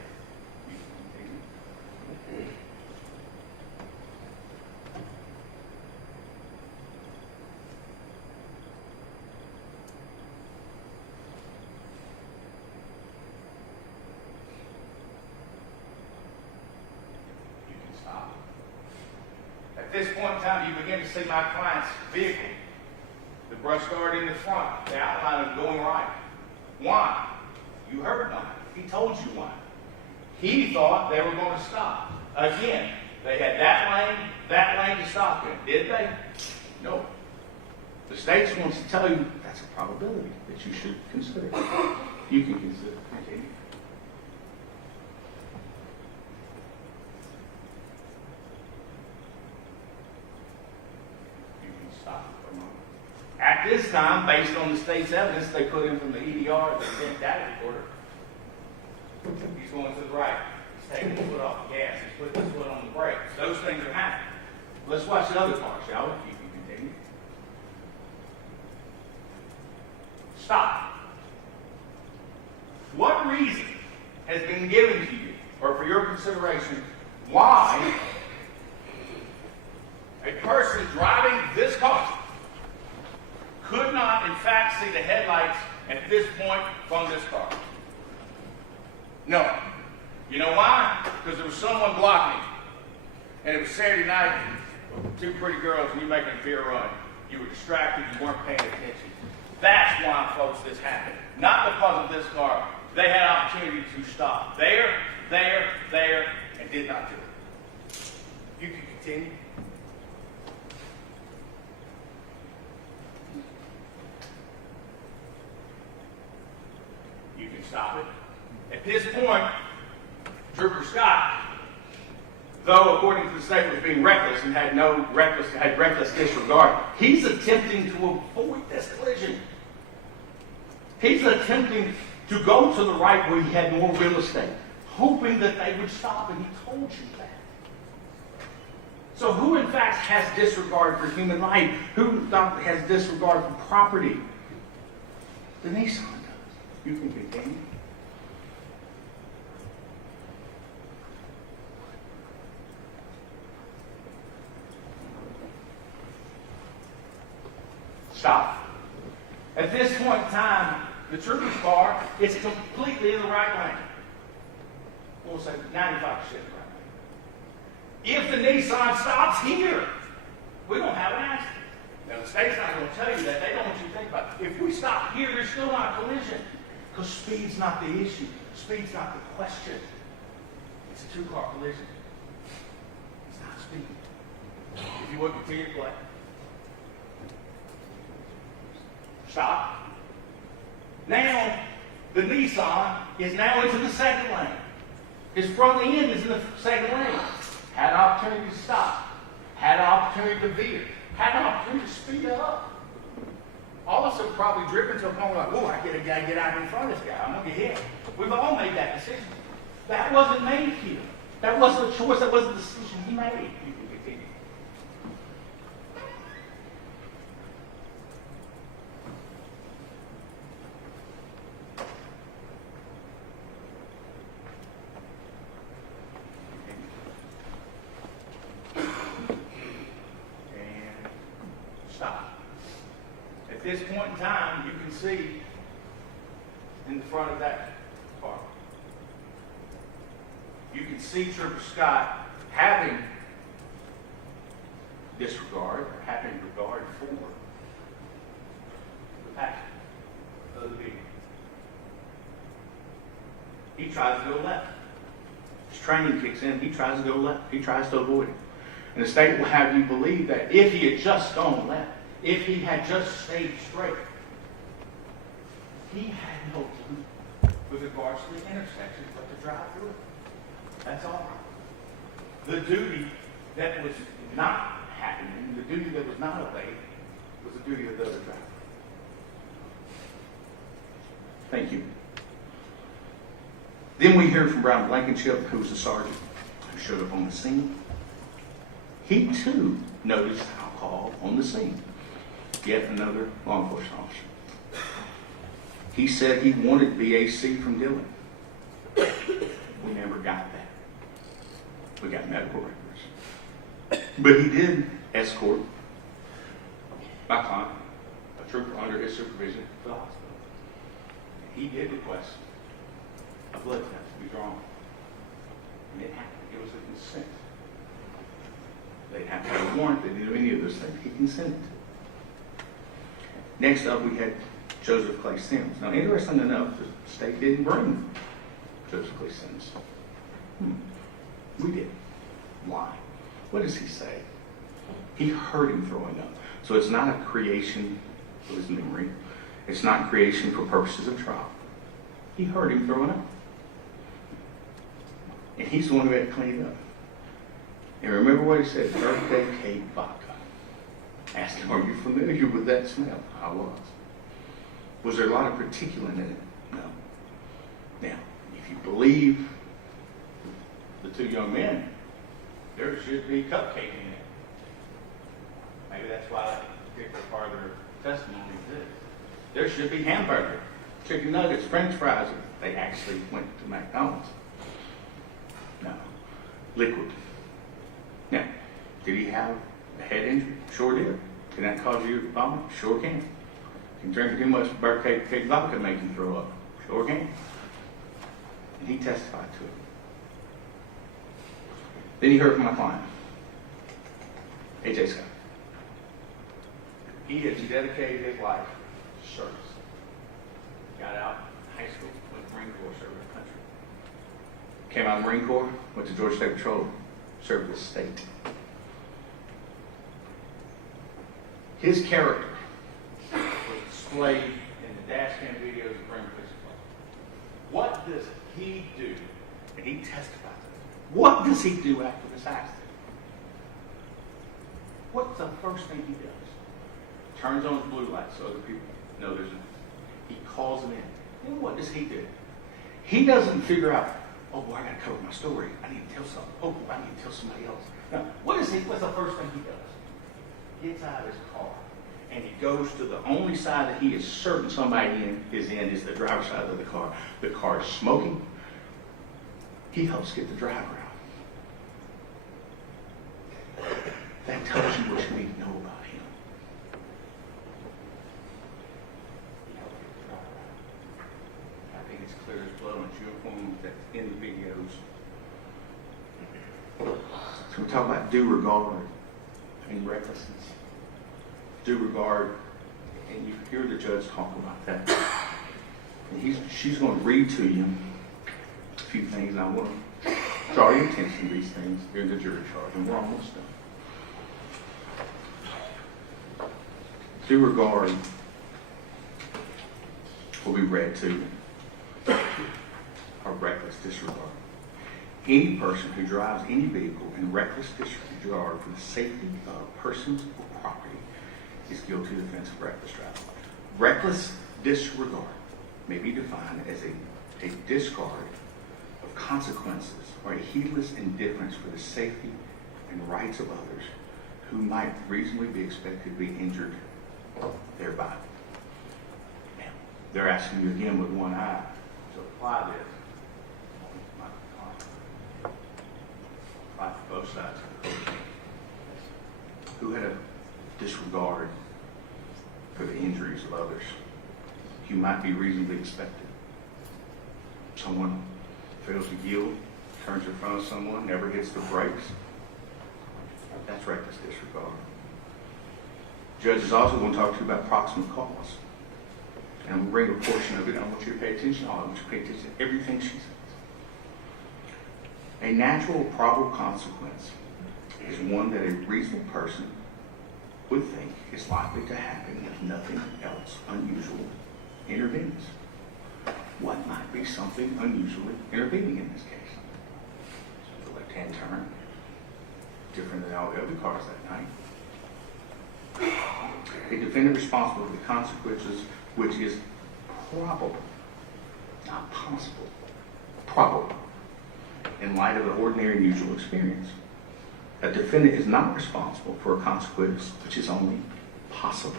You can stop. At this point in time, you begin to see my client's vehicle. The brush guard in the front, the outline of going right. Why? You heard why. He told you why. He thought they were going to stop. Again, they had that lane to stop in. Did they? No. The state wants to tell you that's a probability that you should consider. You can consider. Continue. You can stop for a moment. At this time, based on the state's evidence, they put in from the EDR, the event data recorder. He's going to the right. He's taking his foot off the gas. He's putting his foot on the brake. Those things are happening. Let's watch the other part, shall we? You can continue. Stop. What reason has been given to you, or for your consideration, why a person driving this car could not, in fact, see the headlights at this point from this car? No. You know why? Because there was someone blocking. And it was Saturday night, two pretty girls, and you making a beer run. You were distracted, you weren't paying attention. That's why, folks, this happened. Not because of this car. They had opportunity to stop there, and did not do it. You can continue. You can stop it. At this point, Trooper Scott, though according to the state was being reckless and had reckless disregard, he's attempting to avoid this collision. He's attempting to go to the right where he had more real estate, hoping that they would stop, and he told you that. So who in fact has disregard for human life? Who has disregard for property? The Nissan does. You can continue. Stop. At this point in time, the trooper's car is completely in the right lane. We'll say 95% right lane. If the Nissan stops here, we don't have an accident. Now, the state's not going to tell you that. They don't want you to think about it. If we stop here, there's still not a collision. Because speed's not the issue. Speed's not the question. It's a two-car collision. It's not speed. If you wouldn't vehicular, stop. Now, the Nissan is now into the second lane. His front end is in the second lane. Had an opportunity to stop. Had an opportunity to veer. Had an opportunity to speed up. All of us have probably driven to a point like, oh, I gotta get out in front of this guy. I'm gonna get hit. We've all made that decision. That wasn't made here. That wasn't a choice. That wasn't a decision he made. You can continue. And stop. At this point in time, you can see in the front of that car. You can see Trooper Scott having disregard, or having regard for the passenger of the vehicle. He tries to go left. His training kicks in, he tries to go left. He tries to avoid it. And the state will have you believe that if he had just gone left, if he had just stayed straight, he had no clue with regards to the intersection but to drive through it. That's all. The duty that was not happening, the duty that was not obeyed, was the duty of the other driver. Thank you. Then we hear from Brown Blankenship, who was a sergeant who showed up on the scene. He too noticed alcohol on the scene. Yet another law enforcement officer. He said he wanted BAC from Dillon. We never got that. We got medical records. But he did escort my client, a trooper under his supervision, to the hospital. He did request a blood test to be drawn. And it happened. It was a consent. They didn't have to have a warrant. They didn't do any of those things. He consented. Next up, we had Joseph Clay Sims. Now, interesting enough, the state didn't bring Joseph Clay Sims. We did. Why? What does he say? He heard him throwing up. So it's not a creation of his memory. It's not creation for purposes of trial. He heard him throwing up. And he's the one who had to clean it up. And remember what he said, birthday cake vodka. Asked him, are you familiar with that smell? I was. Was there a lot of particulate in it? No. Now, if you believe the two young men, there should be cupcake in it. Maybe that's why that particular part of their testimony exists. There should be hamburger, chicken nuggets, french fries. They actually went to McDonald's. No. Liquid. Now, did he have a head injury? Sure did. Can that cause you to vomit? Sure can. Can drinking too much birthday cake vodka make you throw up? Sure can. And he testified to it. Then he heard from my client, A.J. Scott. He has dedicated his life to service. Got out of high school, went to the Marine Corps, served the country. Came out of the Marine Corps, went to Georgia State Patrol, served the state. His character was displayed in the dash cam videos of Graham Police Department. What does he do? And he testified to this. What does he do after this accident? What's the first thing he does? Turns on the blue light so other people know there's nothing. He calls them in. And what does he do? He doesn't figure out, oh, boy, I got to cover my story. I need to tell something. Oh, I need to tell somebody else. No. What's the first thing he does? Gets out of his car and he goes to the only side that he is certain somebody is the driver's side of the car. The car is smoking. He helps get the driver out. That tells you what you need to know about him. in the videos. So we talk about due regard and recklessness. Due regard, and you hear the judge talk about that. And she's going to read to you a few things, and I want to draw your attention to these things during the jury charge, and we're almost done. Due regard will be read to you. Or reckless disregard. Any person who drives any vehicle in reckless disregard for the safety of persons or property is guilty of the offense of reckless driving. Reckless disregard may be defined as a discard of consequences or a heedless indifference for the safety and rights of others who might reasonably be expected to be injured thereby. Now, they're asking you again with one eye to apply this. Apply to both sides of the court. Who had a disregard for the injuries of others? You might be reasonably expected. Someone fails to yield, turns in front of someone, never hits the brakes. That's reckless disregard. Judge is also going to talk to you about proximate cause. And I'm going to bring a portion of it. I want you to pay attention to all. I want you to pay attention to everything she says. A natural probable consequence is one that a reasonable person would think is likely to happen if nothing else unusual intervenes. What might be something unusually intervening in this case? The left-hand turn, different than all the other cars that night. A defendant responsible for the consequences, which is probable, not possible, probable, in light of the ordinary and usual experience. A defendant is not responsible for a consequence which is only possible.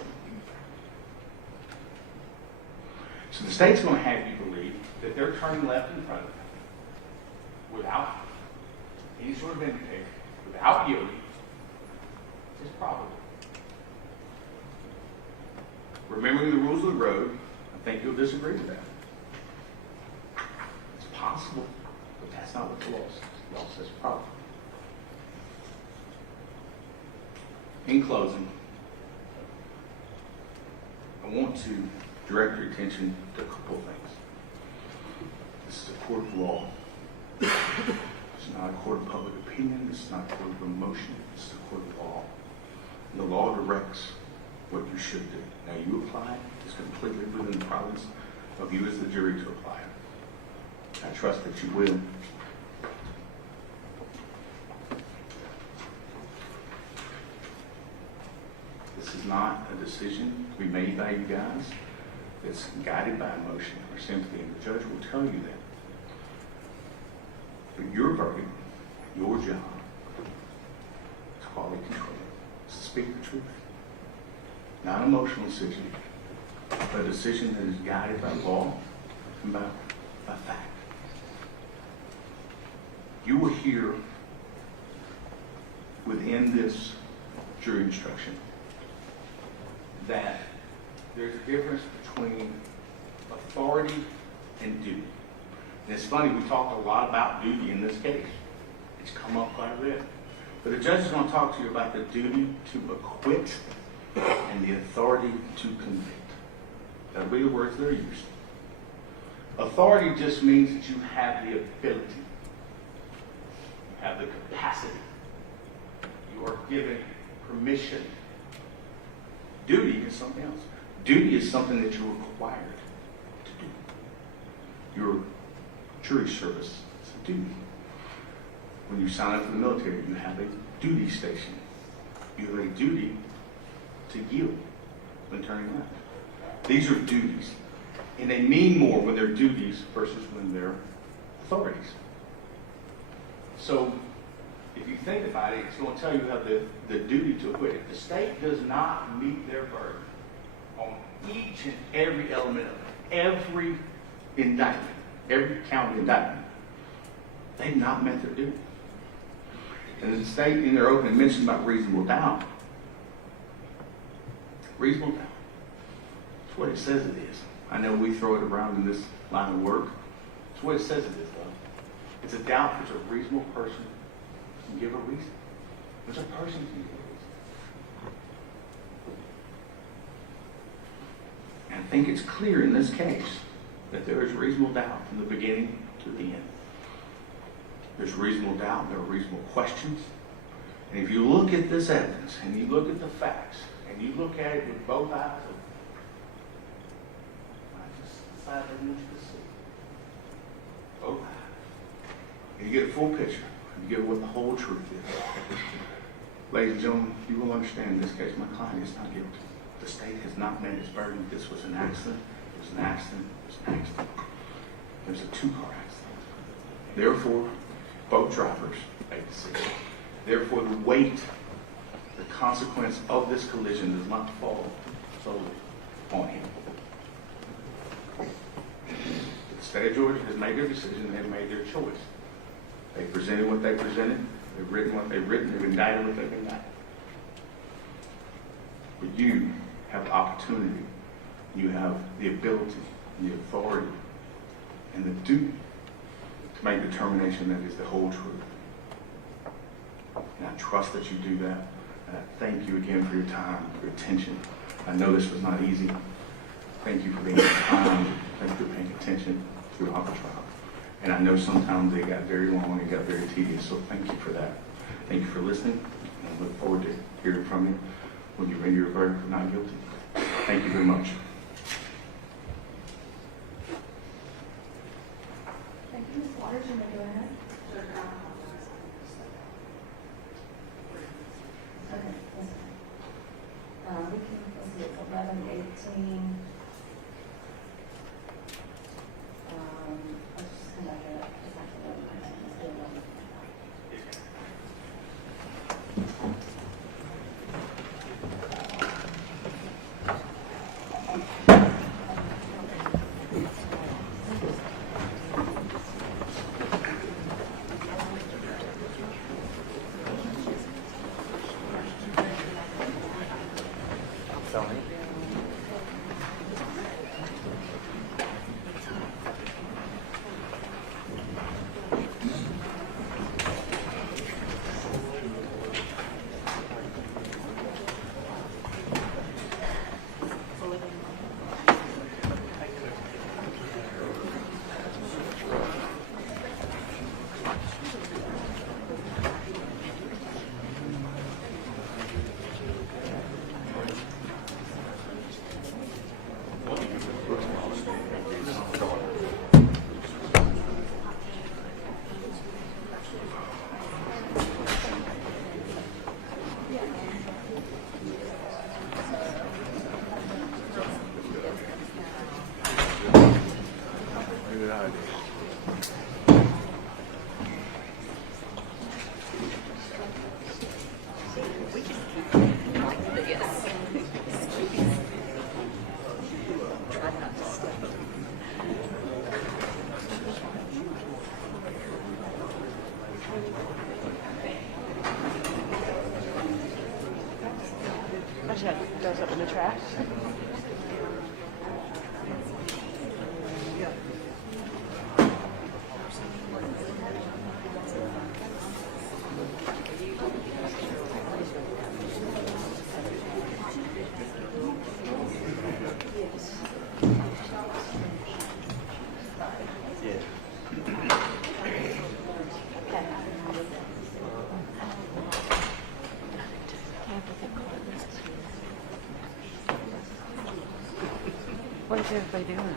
So the state's going to have you believe that they're turning left in front of them without any sort of indicator, without yielding. It's probable. Remembering the rules of the road, I think you'll disagree with that. It's possible, but that's not what the law says. The law says probable. In closing, I want to direct your attention to a couple of things. This is a court of law. This is not a court of public opinion. This is not a court of emotion. This is a court of law. And the law directs what you should do. Now, you apply it. It's completely within the province of you as the jury to apply it. I trust that you will. This is not a decision to be made by you guys. It's guided by emotion or sympathy, and the judge will tell you that. But your verdict, your job, is quality control. It's to speak the truth. Not an emotional decision, but a decision that is guided by law and by fact. You will hear within this jury instruction that there's a difference between authority and duty. And it's funny, we talked a lot about duty in this case. It's come up quite a bit. But the judge is going to talk to you about the duty to acquit and the authority to convict. That'll be the words that are used. Authority just means that you have the ability. You have the capacity. You are given permission. Duty is something else. Duty is something that you're required to do. Your jury service is a duty. When you sign up for the military, you have a duty station. You have a duty to yield when turning left. These are duties. And they mean more when they're duties versus when they're authorities. So, if you think about it, it's going to tell you how the duty to acquit. If the state does not meet their burden on each and every element of every indictment, every count of indictment, they've not met their duty. And the state, in their opening, mentioned about reasonable doubt. Reasonable doubt. That's what it says it is. I know we throw it around in this line of work. That's what it says it is, though. It's a doubt which a reasonable person can give a reason. Which a person can give a reason. And I think it's clear in this case that there is reasonable doubt from the beginning to the end. There's reasonable doubt, there are reasonable questions. And if you look at this evidence, and you look at the facts, and you look at it with both eyes, I just decided I want you to see. Both eyes. And you get a full picture. You get what the whole truth is. Ladies and gentlemen, you will understand in this case, my client is not guilty. The state has not met its burden. This was an accident. It was an accident. It was an accident. There's a two-car accident. Therefore, both drivers made the decision. Therefore, the weight, the consequence of this collision does not fall solely on him. The state of Georgia has made their decision. They've made their choice. They presented what they presented. They've written what they've written. They've indicted what they've indicted. But you have the opportunity. You have the ability, the authority, and the duty to make a determination that is the whole truth. And I trust that you do that. And I thank you again for your time, for your attention. I know this was not easy. Thank you for being kind. Thank you for paying attention throughout the trial. And I know sometimes they got very long, it got very tedious, so thank you for that. Thank you for listening, and I look forward to hearing from you when you render your verdict for not guilty. Thank you very much. Thank you, Ms. Waters. You may go ahead. Okay, that's fine. We can, let's see, it's 11:18. Let's just come back to that. It's actually 11:19. Let's do 11:19. Goes up in the trash. What is everybody doing?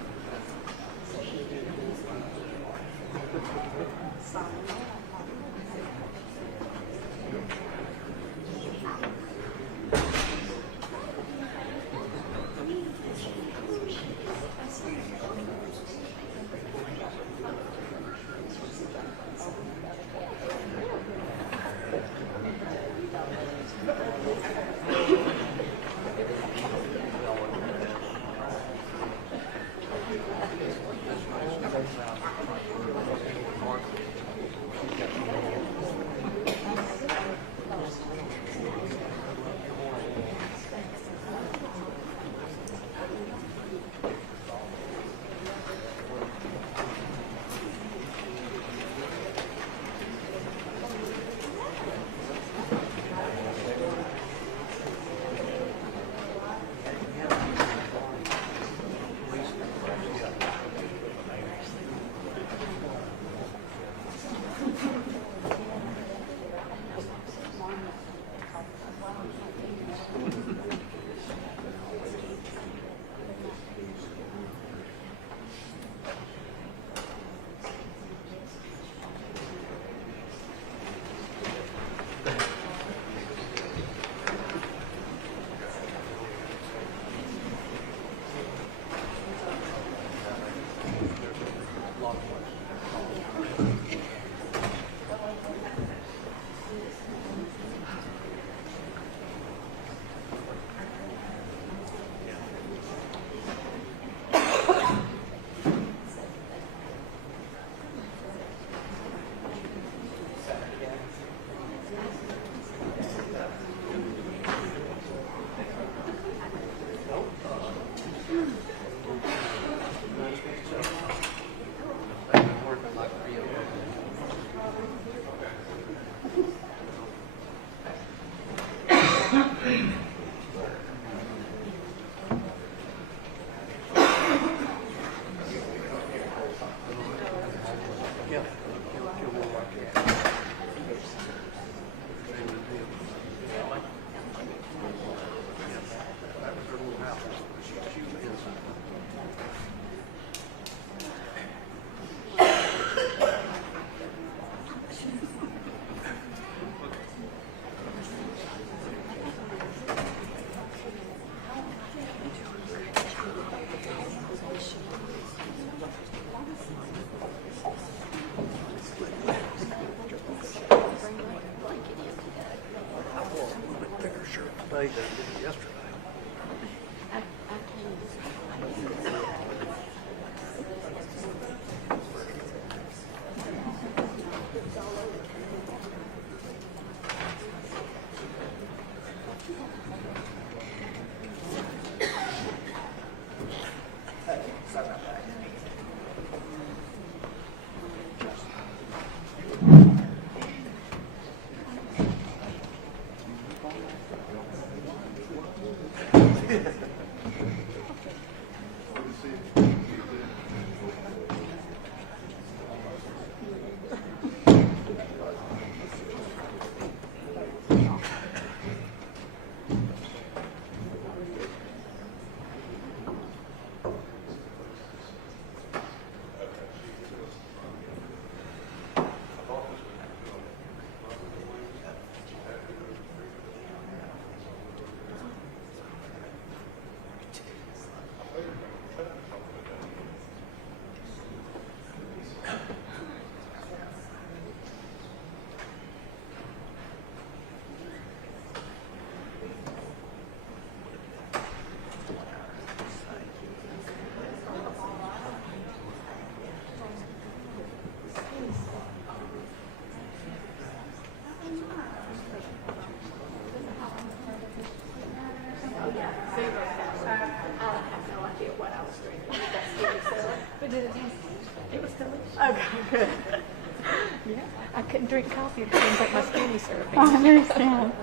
Okay, good. Yeah, I couldn't drink coffee if I didn't take my skinny syrup. I understand.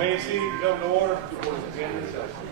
Main seat, come to order. Begin the session.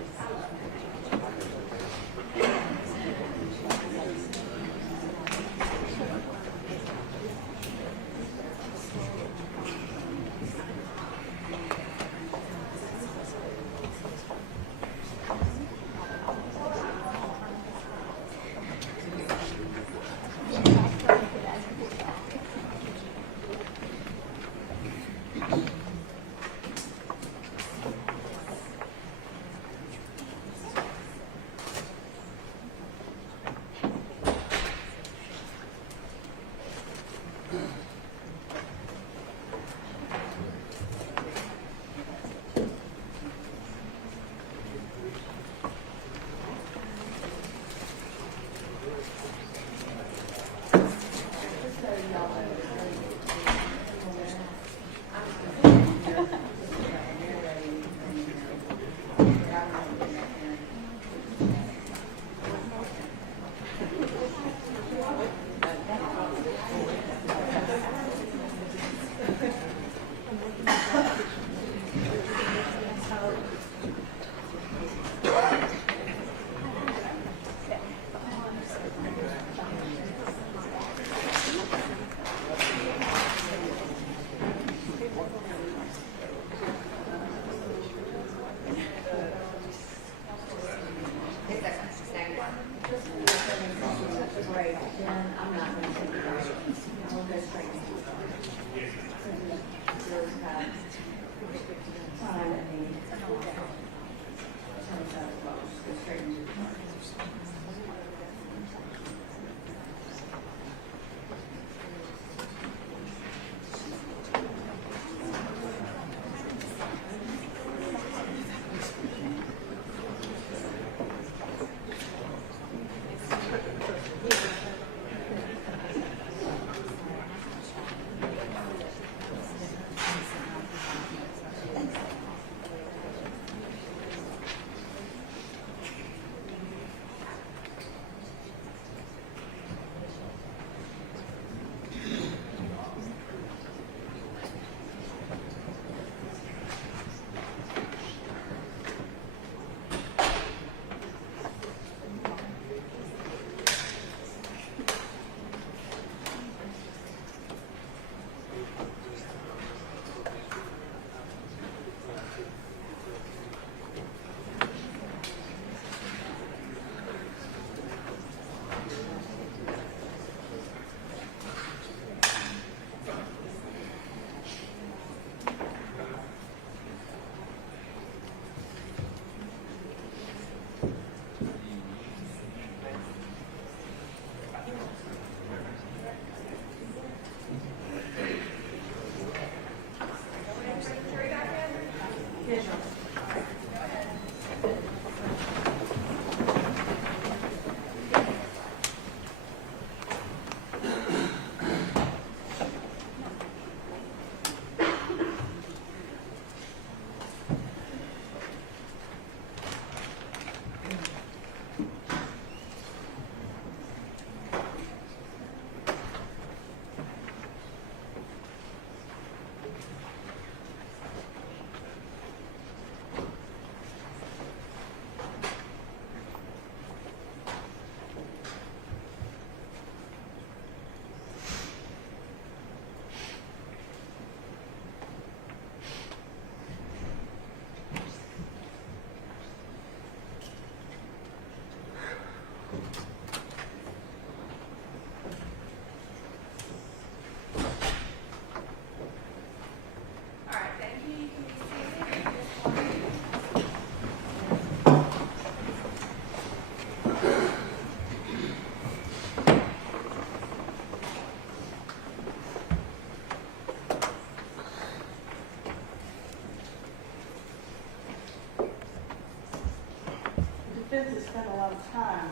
defense has spent a lot of time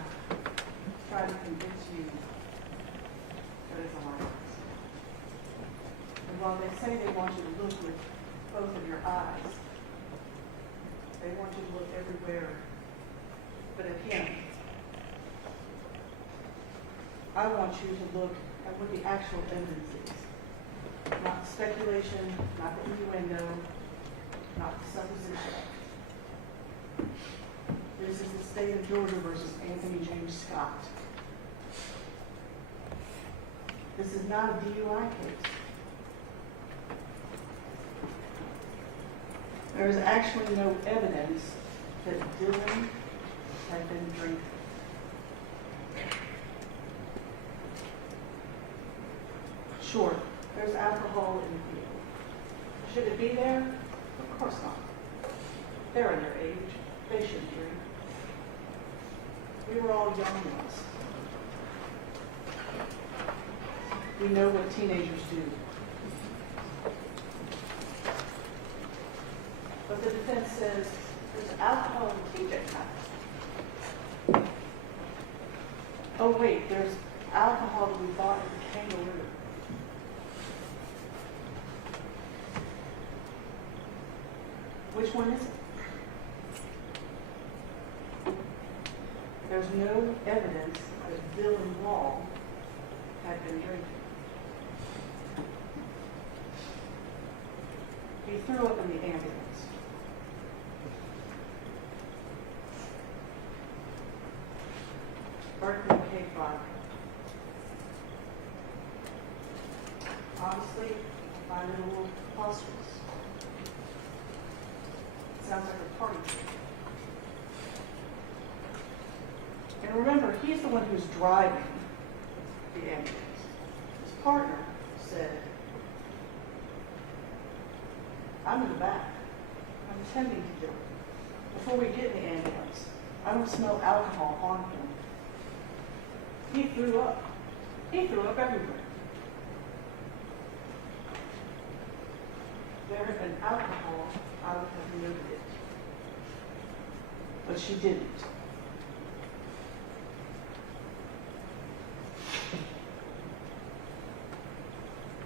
trying to convince you that it's a license. And while they say they want you to look with both of your eyes, they want you to look everywhere but at him. I want you to look at what the actual evidence is. Not speculation, not the innuendo, not the supposition. This is the state of Georgia versus Anthony James Scott. This is not a DUI case. There is actually no evidence that Dylan had been drinking. Sure, there's alcohol in the vehicle. Should it be there? Of course not. They're underage. They shouldn't drink. We were all young ones. We know what teenagers do. But the defense says there's alcohol in TJ Maxx. Oh wait, there's alcohol that we bought at the Kangaroo. Which one is it? There's no evidence that Dylan Wall had been drinking. He threw up in the ambulance. Berkeley K5. Honestly, I find it a little preposterous. Sounds like a party trick. And remember, he's the one who's driving the ambulance. His partner said, I'm in the back. I'm attending to Dylan. Before we get in the ambulance, I don't smell alcohol on him. He threw up. He threw up everywhere. There had been alcohol, I would have noted it. But she didn't.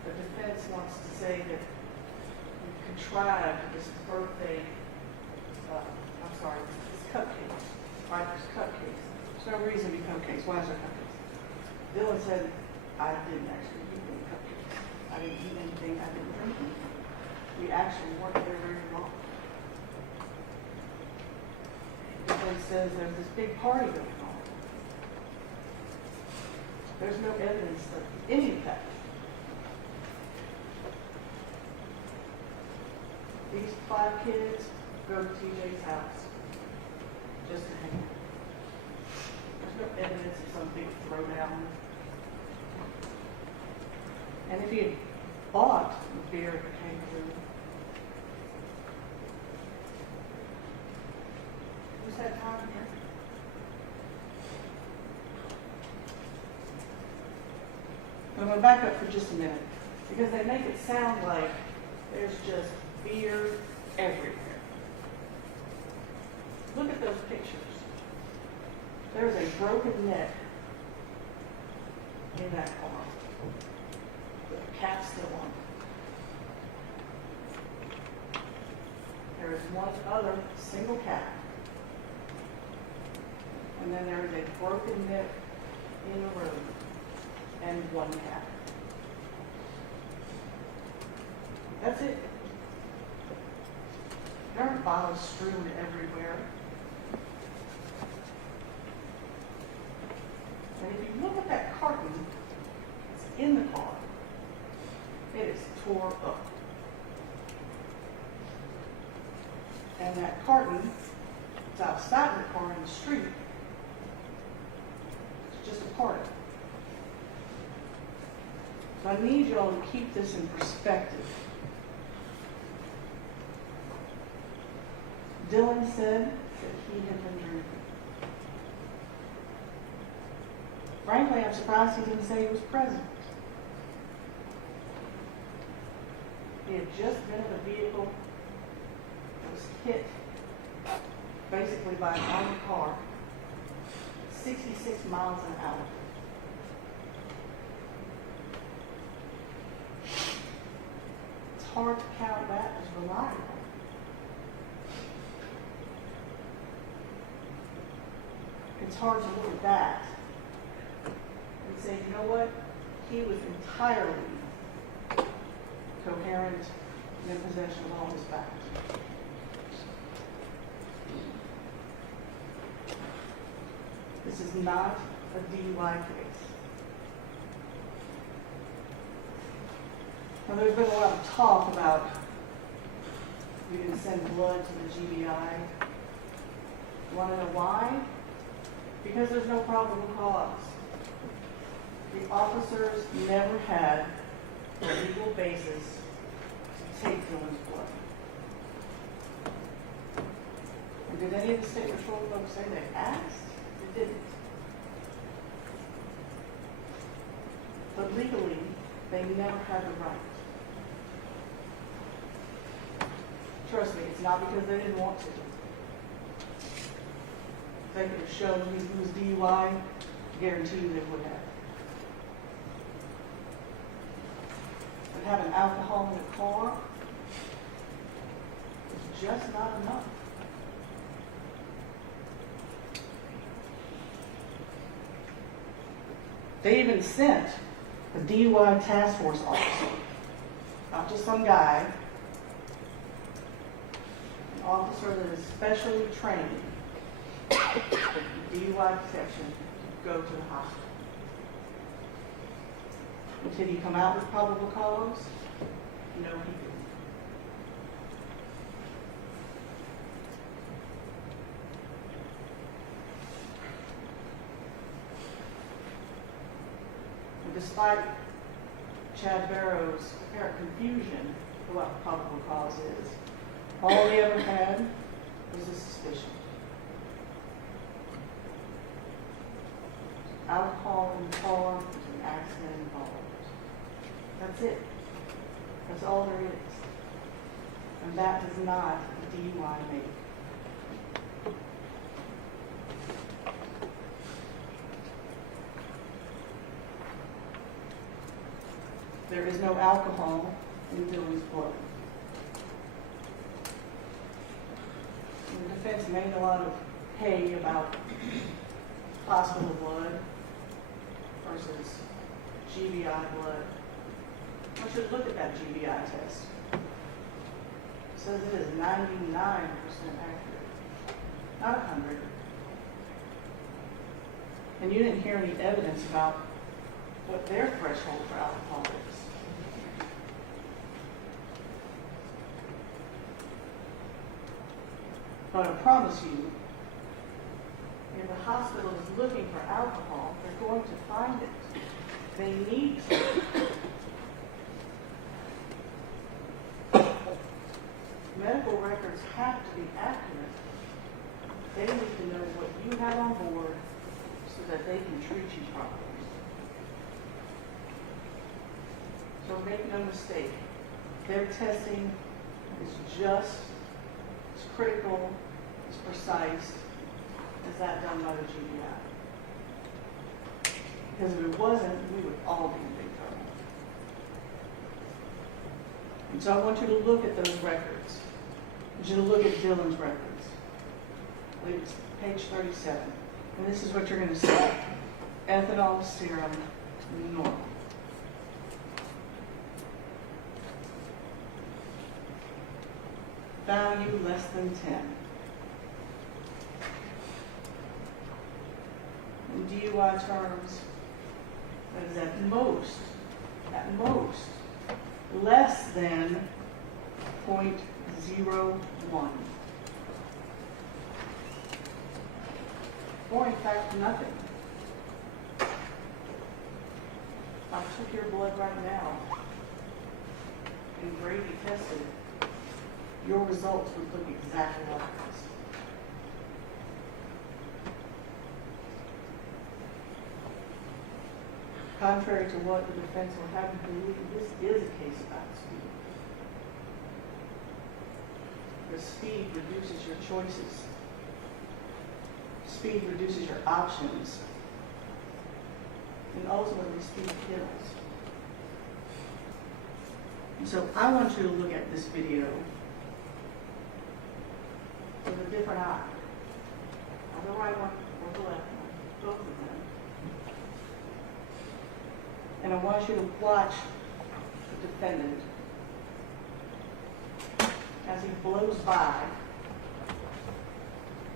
The defense wants to say that we contrived this birthday, this cupcakes, Riker's cupcakes. There's no reason to be cupcakes. Why is there cupcakes? Dylan said, I didn't actually eat any cupcakes. I didn't eat anything. I didn't drink anything. We actually weren't there very long. The defense says there's this big party going on. There's no evidence of any of that. These 5 kids go to TJ's house just to hang out. There's no evidence of some big throwdown. And if he had bought the beer at the Kangaroo, who's had time here? I'm going to back up for just a minute because they make it sound like there's just beer everywhere. Look at those pictures. There's a broken neck in that car. The cap's still on. There is one other single cap. And then there is a broken neck in the road and one cap. That's it. There are bottles strewn everywhere. And if you look at that carton, it's in the car. It is tore up. And that carton, it's outside the car in the street. It's just a part of it. So I need you all to keep this in perspective. Dylan said that he had been drinking. Frankly, I'm surprised he didn't say he was present. He had just been in a vehicle that was hit basically by an armored car, 66 miles an hour. It's hard to count that as reliable. It's hard to look at that and say, you know what? He was entirely coherent and in possession of all his facts. This is not a DUI case. Now, there's been a lot of talk about we didn't send blood to the GBI. Want to know why? Because there's no probable cause. The officers never had a legal basis to take Dylan's blood. And did any of the state patrol folks say they asked? They didn't. But legally, they never had the right. Trust me, it's not because they didn't want to. If they could have shown he was DUI, I guarantee you they would have. But having alcohol in the car is just not enough. They even sent a DUI task force officer, not just some guy, an officer that is specially trained for DUI detection to go to the hospital. And did he come out with probable cause? No, he didn't. And despite Chad Barrow's apparent confusion of what probable cause is, all he ever had was a suspicion. Alcohol in the car, there's an accident involved. That's it. That's all there is. And that does not a DUI make. There is no alcohol in Dylan's blood. And the defense made a lot of hay about hospital blood versus GBI blood. I want you to look at that GBI test. It says it is 99% accurate, not 100. And you didn't hear any evidence about what their threshold for alcohol is. But I promise you, if the hospital is looking for alcohol, they're going to find it. They need to. Medical records have to be accurate. They need to know what you have on board so that they can treat you properly. So make no mistake, their testing is just as critical, as precise as that done by the GBI. Because if it wasn't, we would all be in big trouble. And so I want you to look at those records. I want you to look at Dylan's records. I believe it's page 37. And this is what you're going to see. Ethanol serum normal. Value less than 10. In DUI terms, that is at most, less than 0.01. Or in fact, nothing. I took your blood right now and Grady tested it. Your results would look exactly like this. Contrary to what the defense will have you believe, this is a case about speed. Because speed reduces your choices. Speed reduces your options. And ultimately, speed kills. And so I want you to look at this video with a different eye. Not the right one or the left one, both of them. And I want you to watch the defendant as he blows by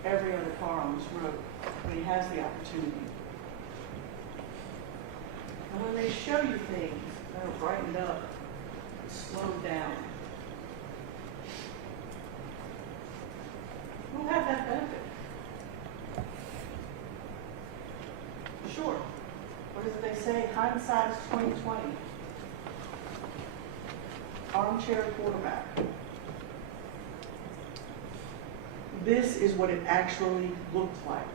every other car on this road. when he has the opportunity. And when they show you things that are brightened up, slowed down, who have that benefit? Sure. What is it they say? Hindsight is 20/20. Armchair quarterback. This is what it actually looked like.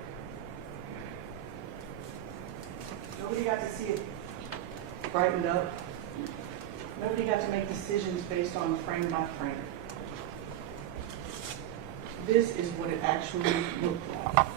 Nobody got to see it brightened up. Nobody got to make decisions based on frame by frame. This is what it actually looked like.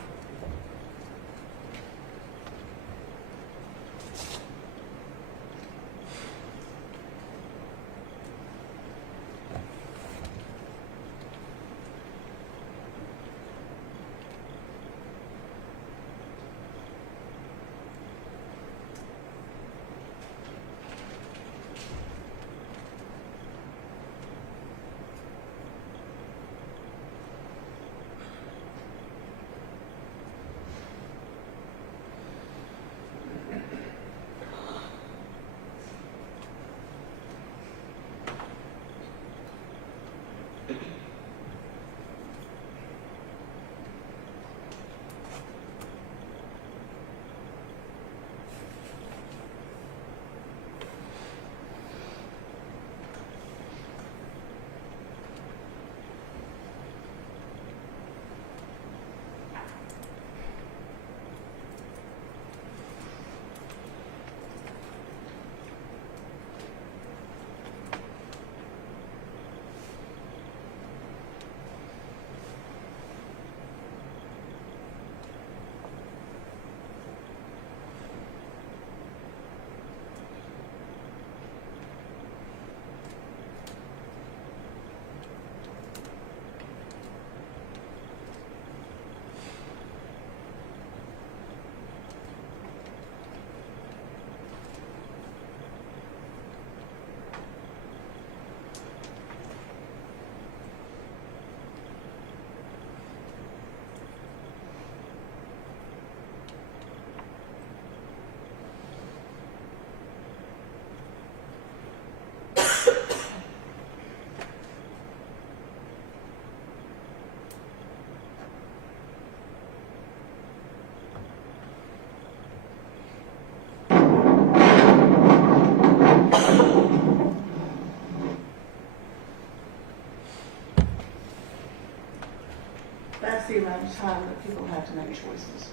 That's the amount of time that people have to make choices.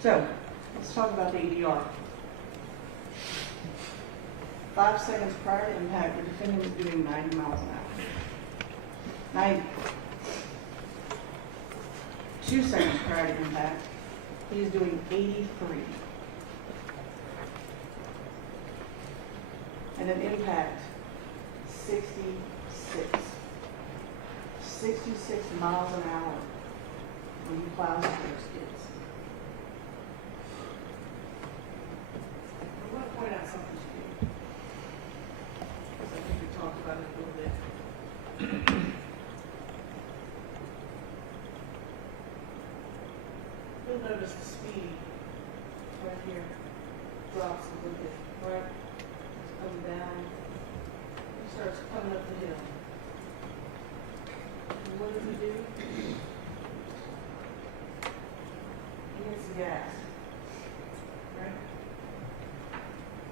So, let's talk about the EDR. 5 seconds prior to impact, the defendant was doing 90 miles an hour. 90. 2 seconds prior to impact, he is doing 83. And an impact, 66. 66 miles an hour when he plows through those kids. I want to point out something to you, because I think we talked about it a little bit. You'll notice the speed right here drops a little bit, right? Up and down. It starts coming up the hill. And what does he do? He hits the gas. Right?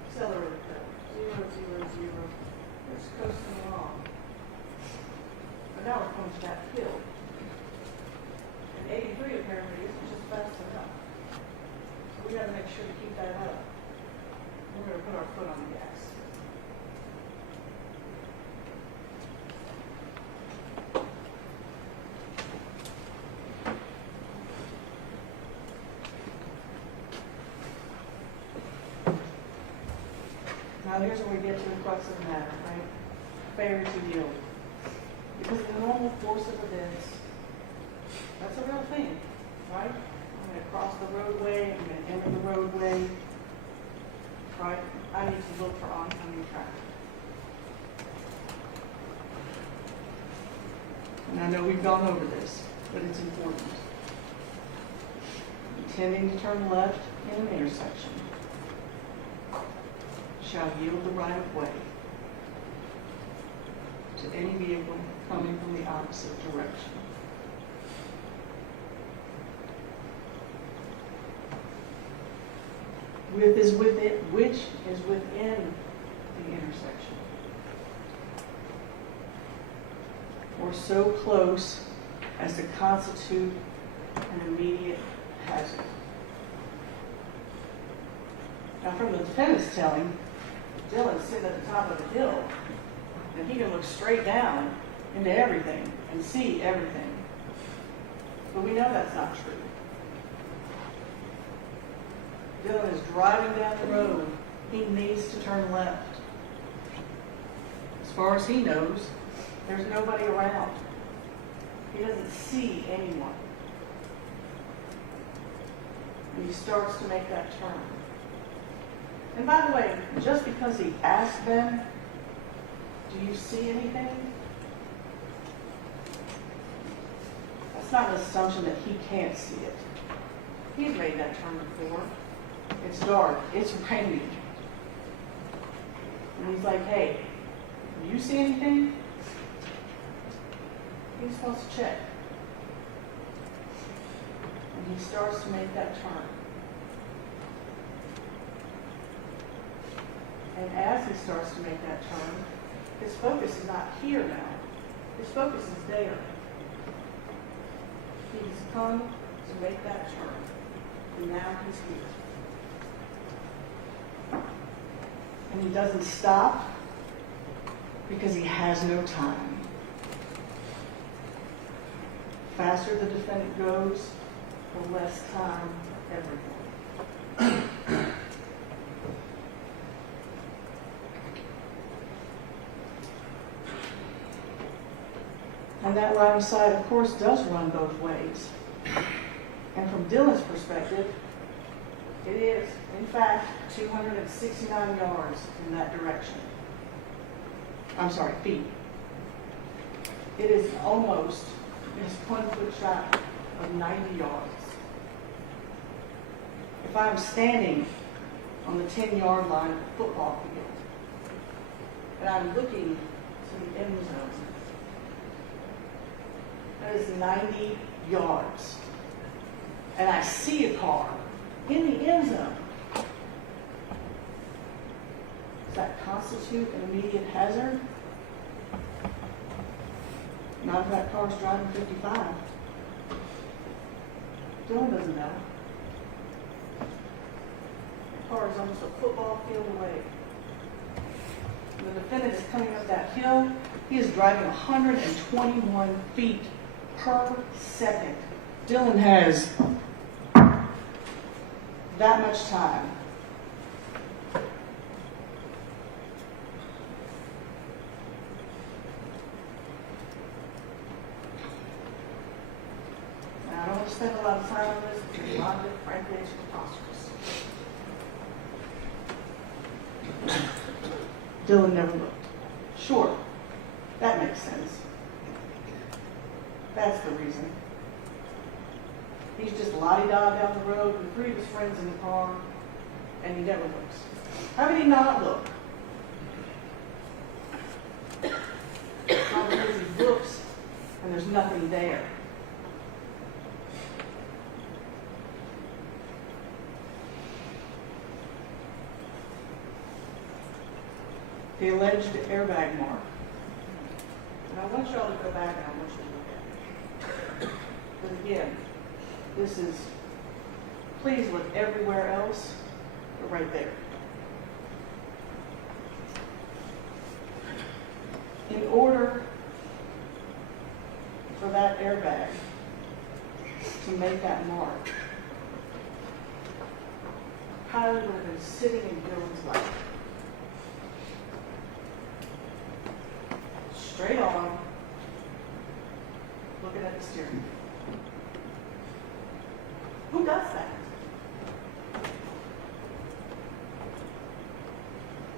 Accelerator pedal. 0, 0, 0. We're just coasting along. But now we're coming to that hill. And 83 apparently isn't just fast enough. So we got to make sure to keep that up. We're going to put our foot on the gas. Now here's where we get to the crux of the matter, right? Failure to yield. Because the normal force of events, that's a real thing, right? I'm going to cross the roadway, I'm going to enter the roadway, right? I need to look for oncoming traffic. and I know we've gone over this, but it's important. Intending to turn left in an intersection shall yield the right of way to any vehicle coming from the opposite direction. Which is within the intersection, or so close as to constitute an immediate hazard. Now, from the defendant's telling, Dylan's sitting at the top of the hill, and he can look straight down into everything and see everything. But we know that's not true. Dylan is driving down the road. He needs to turn left. As far as he knows, there's nobody around. He doesn't see anyone. And he starts to make that turn. And by the way, just because he asked Ben, do you see anything? That's not an assumption that he can't see it. He's made that turn before. It's dark. It's raining. And he's like, hey, do you see anything? He's supposed to check. And he starts to make that turn. And as he starts to make that turn, his focus is not here now. His focus is there. He's come to make that turn. And now he's here. And he doesn't stop because he has no time. Faster the defendant goes, the less time everyone. And that right of sight, of course, does run both ways. And from Dylan's perspective, it is, in fact, 269 yards in that direction. I'm sorry, feet. It is almost just 1 foot shy of 90 yards. If I'm standing on the 10-yard line of the football field, and I'm looking to the end zone, that is 90 yards. And I see a car in the end zone. Does that constitute an immediate hazard? Not if that car's driving 55. Dylan doesn't know. The car is almost a football field away. The defendant is coming up that hill. He is driving 121 feet per second. Dylan has that much time. Now, I don't want to spend a lot of time on this because a lot of it, frankly, is preposterous. Dylan never looked. Sure, that makes sense. That's the reason. He's just la-di-da down the road with 3 of his friends in the car, and he never looks. How could he not look? Not because he looks and there's nothing there. The alleged airbag mark. And I want y'all to go back and I want you to look at it. But again, this is, please look everywhere else, but right there. In order for that airbag to make that mark, Kylie would have been sitting in Dylan's lap. Straight on, looking at the steering wheel. Who does that?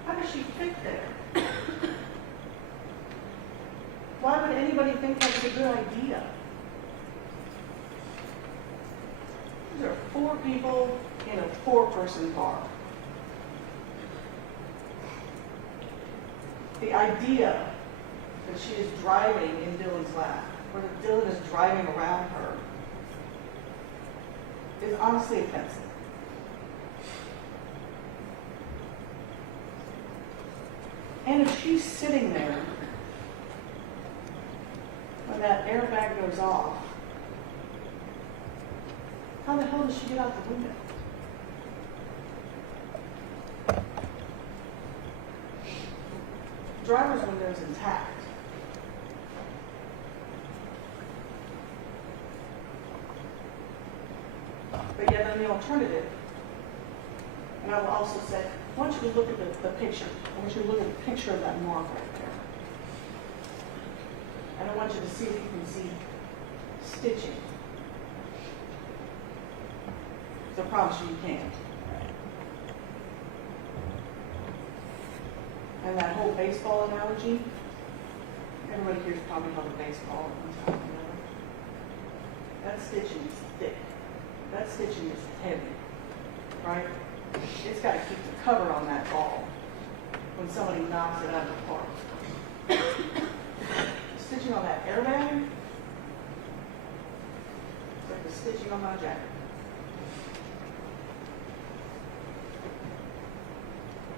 How does she fit there? Why would anybody think that's a good good idea. There are 4 people in a 4-person car. The idea that she is driving in Dylan's lap, or that Dylan is driving around her, is honestly offensive. And if she's sitting there when that airbag goes off, how the hell does she get out the window? The driver's window is intact. But yet, on the alternative, and I will also say, I want you to look at the picture. I want you to look at the picture of that mark right there. And I want you to see if you can see stitching. So I promise you can't. And that whole baseball analogy, everybody here's probably held a baseball at one time, you know? That stitching is thick. That stitching is heavy, right? It's got to keep the cover on that ball when somebody knocks it out of the park. Stitching on that airbag, it's like the stitching on my jacket.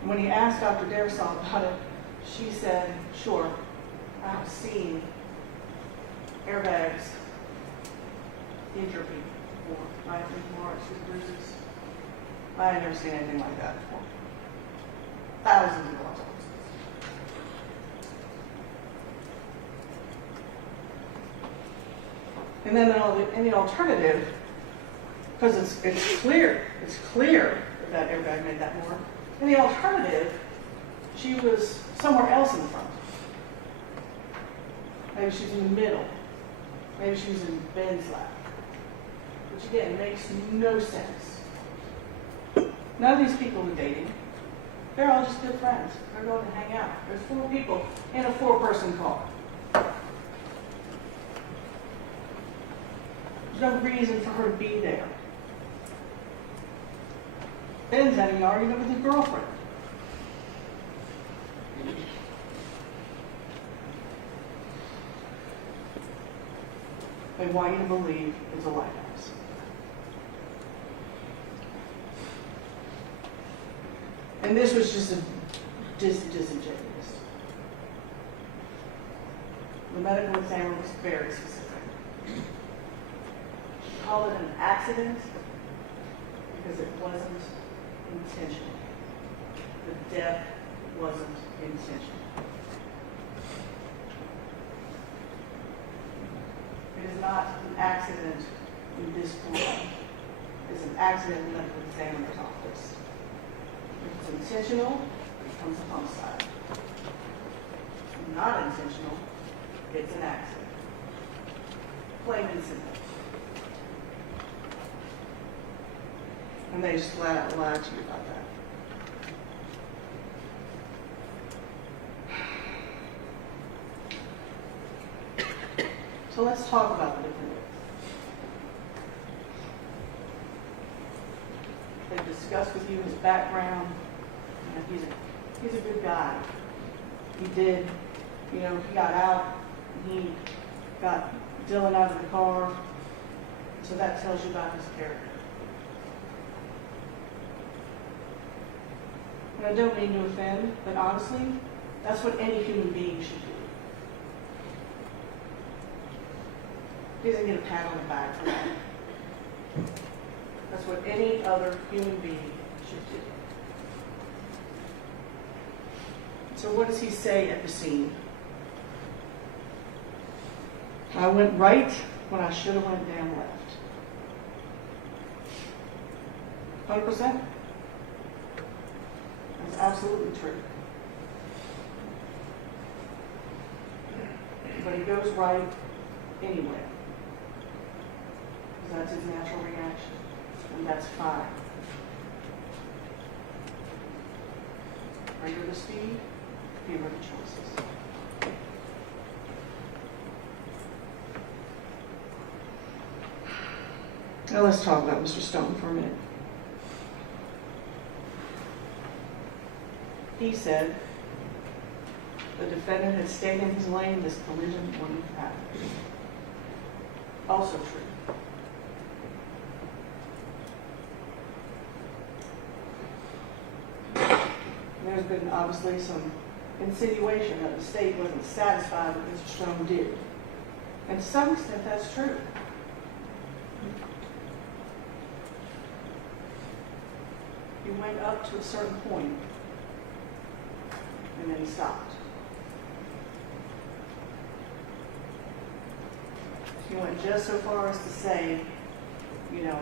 And when he asked Dr. Darisaw about it, she said, sure, I've seen airbags injure people before. I've seen marks with bruises. I've never seen anything like that before. Thousands of dollars. And then in the alternative, because it's clear that that airbag made that mark. In the alternative, she was somewhere else in the front. Maybe she's in the middle. Maybe she was in Ben's lap. Which again, makes no sense. None of these people are dating. They're all just good friends. They're going to hang out. There's 4 people in a 4-person car. There's no reason for her to be there. Ben's having an argument with his girlfriend. They want you to believe it's a lighthouse. And this was just disingenuous. The medical examiner was very specific. She called it an accident because it wasn't intentional. The death wasn't intentional. It is not an accident in this form. It's an accident in the medical examiner's office. If it's intentional, it becomes a homicide. If not intentional, it's an accident. Plain and simple. And they just flat out lied to you about that. So let's talk about the defendant. They've discussed with you his background. And he's a good guy. He did, he got out. He got Dylan out of the car. So that tells you about his character. And I don't mean to offend, but honestly, that's what any human being should do. He doesn't get a pat on the back for that. That's what any other human being should do. So what does he say at the scene? I went right when I should have went damn left. 100%? That's absolutely true. But he goes right anyway. Because that's his natural reaction. And that's fine. Greater the speed, fewer the choices. Now let's talk about Mr. Stone for a minute. He said the defendant had stayed in his lane, this collision wouldn't have happened. Also true. There's been obviously some insinuation that the state wasn't satisfied with Mr. Stone did. And to some extent, that's true. He went up to a certain point, and then he stopped. He went just so far as to say, you know,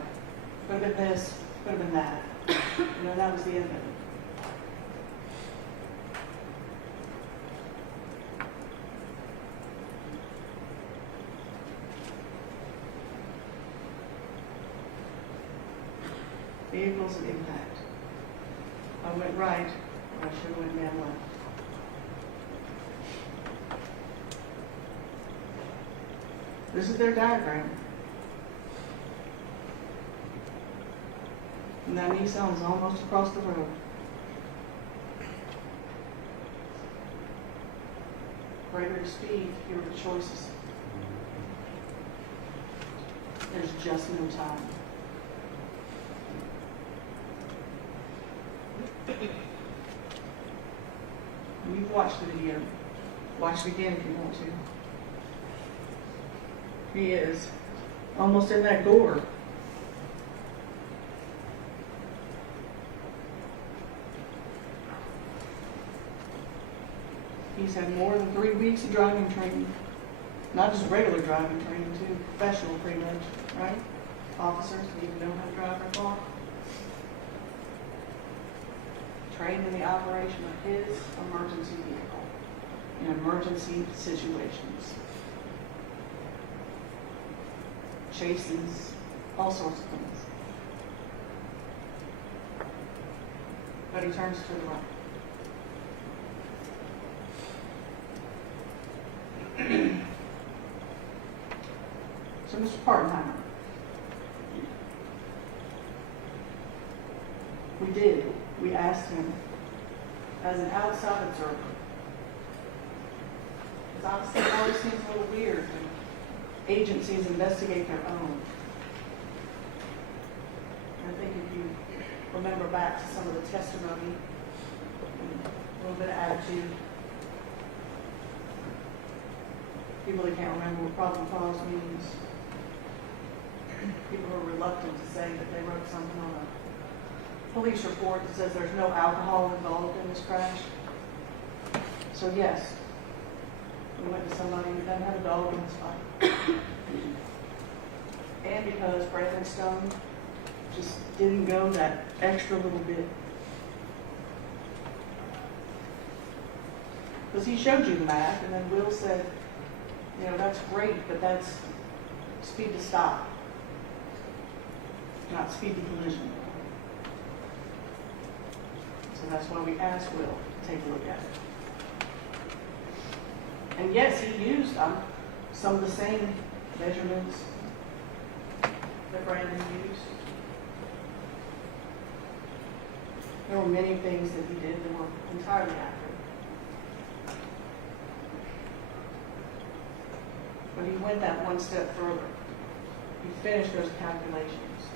could have been this, could have been that. You know, that was the end of it. Vehicles of impact. I went right, or I should have went down left. This is their diagram. And that Nissan is almost across the road. Greater speed, fewer the choices. There's just no time. You've watched the video. Watch it again if you want to. He is almost in that gore. He's had more than 3 weeks of driving training. Not just regular driving training, too. Professional, pretty much, right? Officers need to know how to drive their car. Trained in the operation of his emergency vehicle in emergency situations. Chases, all sorts of things. But he turns to the right. So Mr. Partenheimer, we asked him as an outside observer, because honestly it always seems a little weird when agencies investigate their own. I think if you remember back to some of the testimony, a little bit of attitude, people that can't remember what probable cause means. People are reluctant to say that they wrote something on a police report that says there's no alcohol involved in this crash. So yes, we went to somebody who doesn't have a dog in this fight. And because Brandon Stone just didn't go that extra little bit. Because he showed you the math, and then Will said, you know, that's great, but that's speed to stop, not speed to collision. So that's why we asked Will to take a look at it. And yes, he used some of the same measurements that Brandon used. There were many things that he did that were entirely accurate. But he went that one step further. He finished those calculations.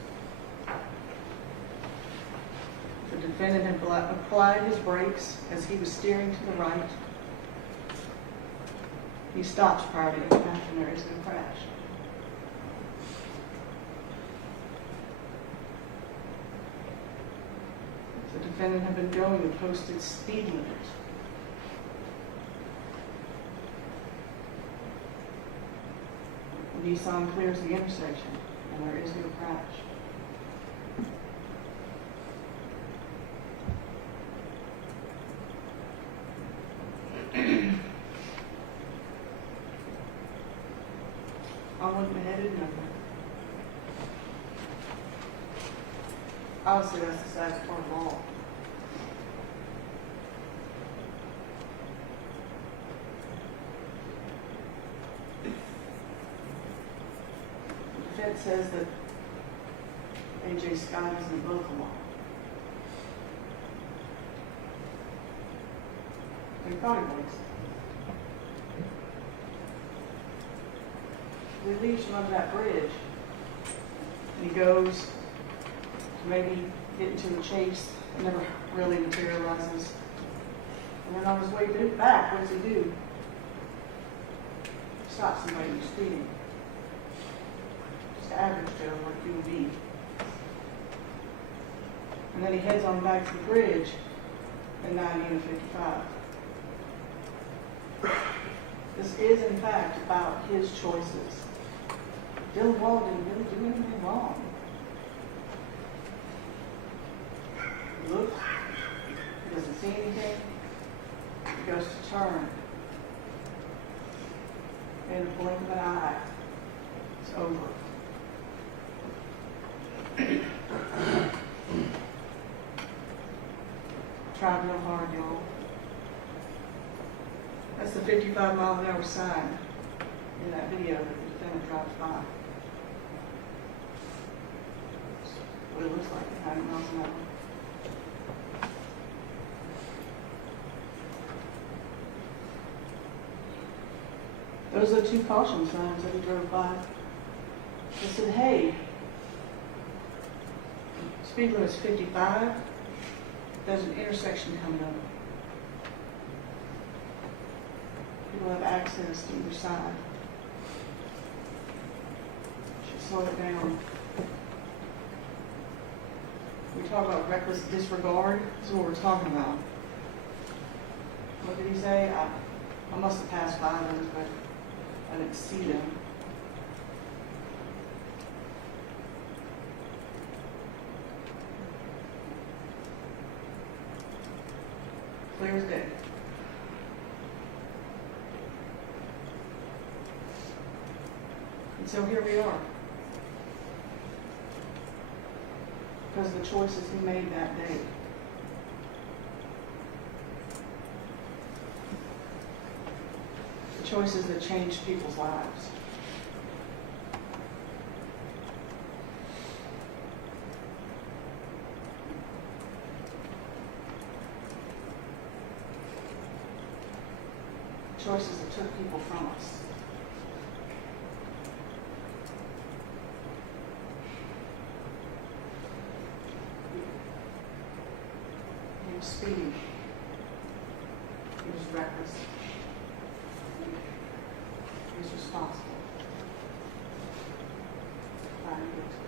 The defendant had applied his brakes as he was steering to the right. He stops prior to impact and there is no crash. The defendant had been going the posted speed limit. The Nissan clears the intersection and there is no crash. I went ahead and nothing. Obviously, that's the saddest part of all. The defense says that AJ Scott is in both of them. They thought he was. He leaves from under that bridge, and he goes to maybe get into a chase that never really materializes. And then on his way back, what does he do? Stop somebody who's speeding. Just average Joe, like you would be. And then he heads on back to the bridge at 90 and 55. This is, in fact, about his choices. Dylan Wall didn't really do anything wrong. He looks, he doesn't see anything, he goes to turn. In the blink of an eye, it's over. Tried real hard, y'all. That's the 55-mile-an-hour sign in that video that the defendant drives by. That's what it looks like at 90 miles an hour. Those are the two caution signs that he drove by. They said, hey, speed limit's 55. There's an intersection coming up. People have access to either side. Should slow it down. We talk about reckless disregard. This is what we're talking about. What did he say? I must have passed by those, but I didn't see them. Clear as day. And so here we are. Because of the choices he made that day. The choices that changed people's lives. Choices that took people from us. He was speeding. He was reckless. He was responsible. Found guilty.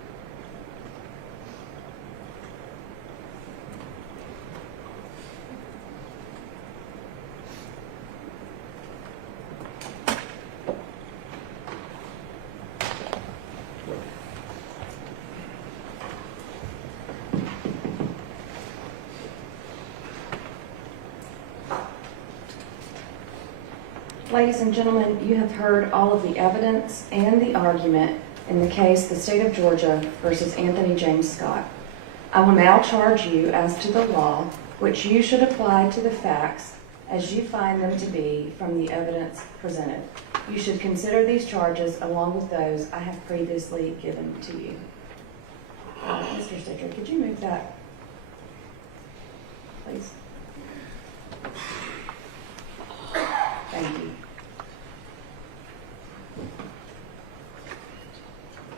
Ladies and gentlemen, you have heard all of the evidence and the argument in the case the State of Georgia versus Anthony James Scott. I will now charge you as to the law, which you should apply to the facts as you find them to be from the evidence presented. You should consider these charges along with those I have previously given to you. Mr. Stitcher, could you move that, please? Thank you.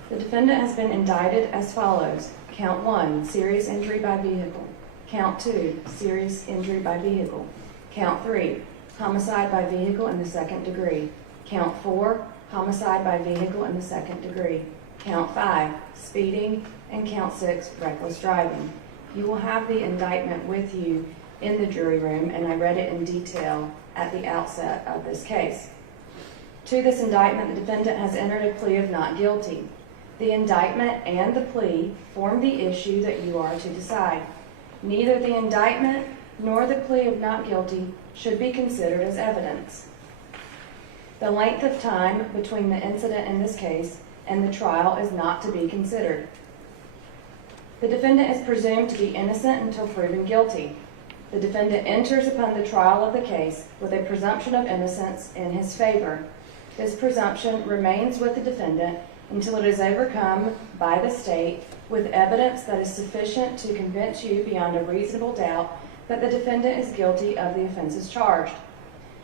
The defendant has been indicted as follows. Count 1, serious injury by vehicle. Count 2, serious injury by vehicle. Count 3, homicide by vehicle in the second degree. Count 4, homicide by vehicle in the second degree. Count 5, speeding. And count 6, reckless driving. You will have the indictment with you in the jury room, and I read it in detail at the outset of this case. To this indictment, the defendant has entered a plea of not guilty. The indictment and the plea form the issue that you are to decide. Neither the indictment nor the plea of not guilty should be considered as evidence. The length of time between the incident in this case and the trial is not to be considered. The defendant is presumed to be innocent until proven guilty. The defendant enters upon the trial of the case with a presumption of innocence in his favor. This presumption remains with the defendant until it is overcome by the state with evidence that is sufficient to convince you beyond a reasonable doubt that the defendant is guilty of the offenses charged.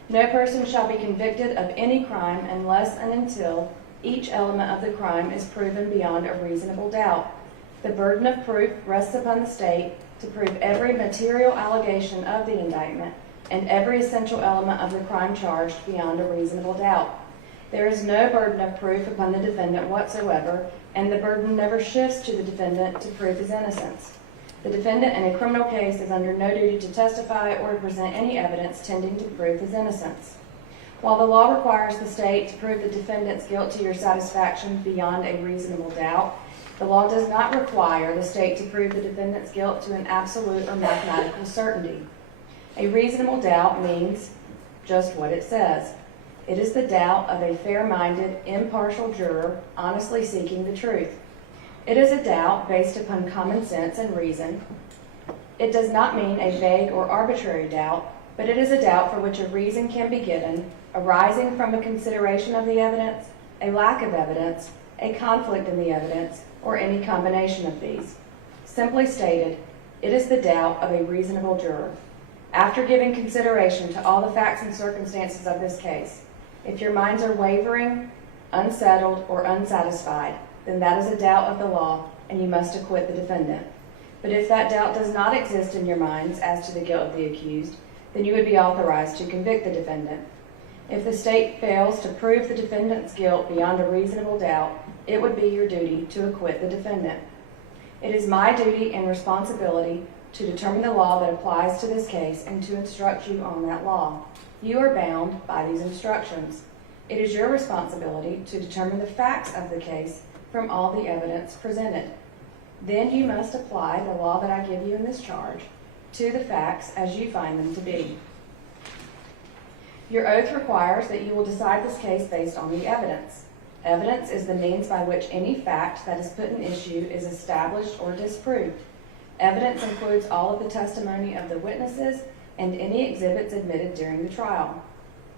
No person shall be convicted of any crime unless and until each element of the crime is proven beyond a reasonable doubt. The burden of proof rests upon the state to prove every material allegation of the indictment and every essential element of the crime charged beyond a reasonable doubt. There is no burden of proof upon the defendant whatsoever, and the burden never shifts to the defendant to prove his innocence. The defendant in a criminal case is under no duty to testify or to present any evidence tending to prove his innocence. While the law requires the state to prove the defendant's guilt to your satisfaction beyond a reasonable doubt, the law does not require the state to prove the defendant's guilt to an absolute or mathematical certainty. A reasonable doubt means just what it says. It is the doubt of a fair-minded, impartial juror honestly seeking the truth. It is a doubt based upon common sense and reason. It does not mean a vague or arbitrary doubt, but it is a doubt for which a reason can be given, arising from a consideration of the evidence, a lack of evidence, a conflict in the evidence, or any combination of these. Simply stated, it is the doubt of a reasonable juror. After giving consideration to all the facts and circumstances of this case, if your minds are wavering, unsettled, or unsatisfied, then that is a doubt of the law, and you must acquit the defendant. But if that doubt does not exist in your minds as to the guilt of the accused, then you would be authorized to convict the defendant. If the state fails to prove the defendant's guilt beyond a reasonable doubt, it would be your duty to acquit the defendant. It is my duty and responsibility to determine the law that applies to this case and to instruct you on that law. You are bound by these instructions. It is your responsibility to determine the facts of the case from all the evidence presented. Then you must apply the law that I give you in this charge to the facts as you find them to be. Your oath requires that you will decide this case based on the evidence. Evidence is the means by which any fact that is put in issue is established or disproved. Evidence includes all of the testimony of the witnesses and any exhibits admitted during the trial.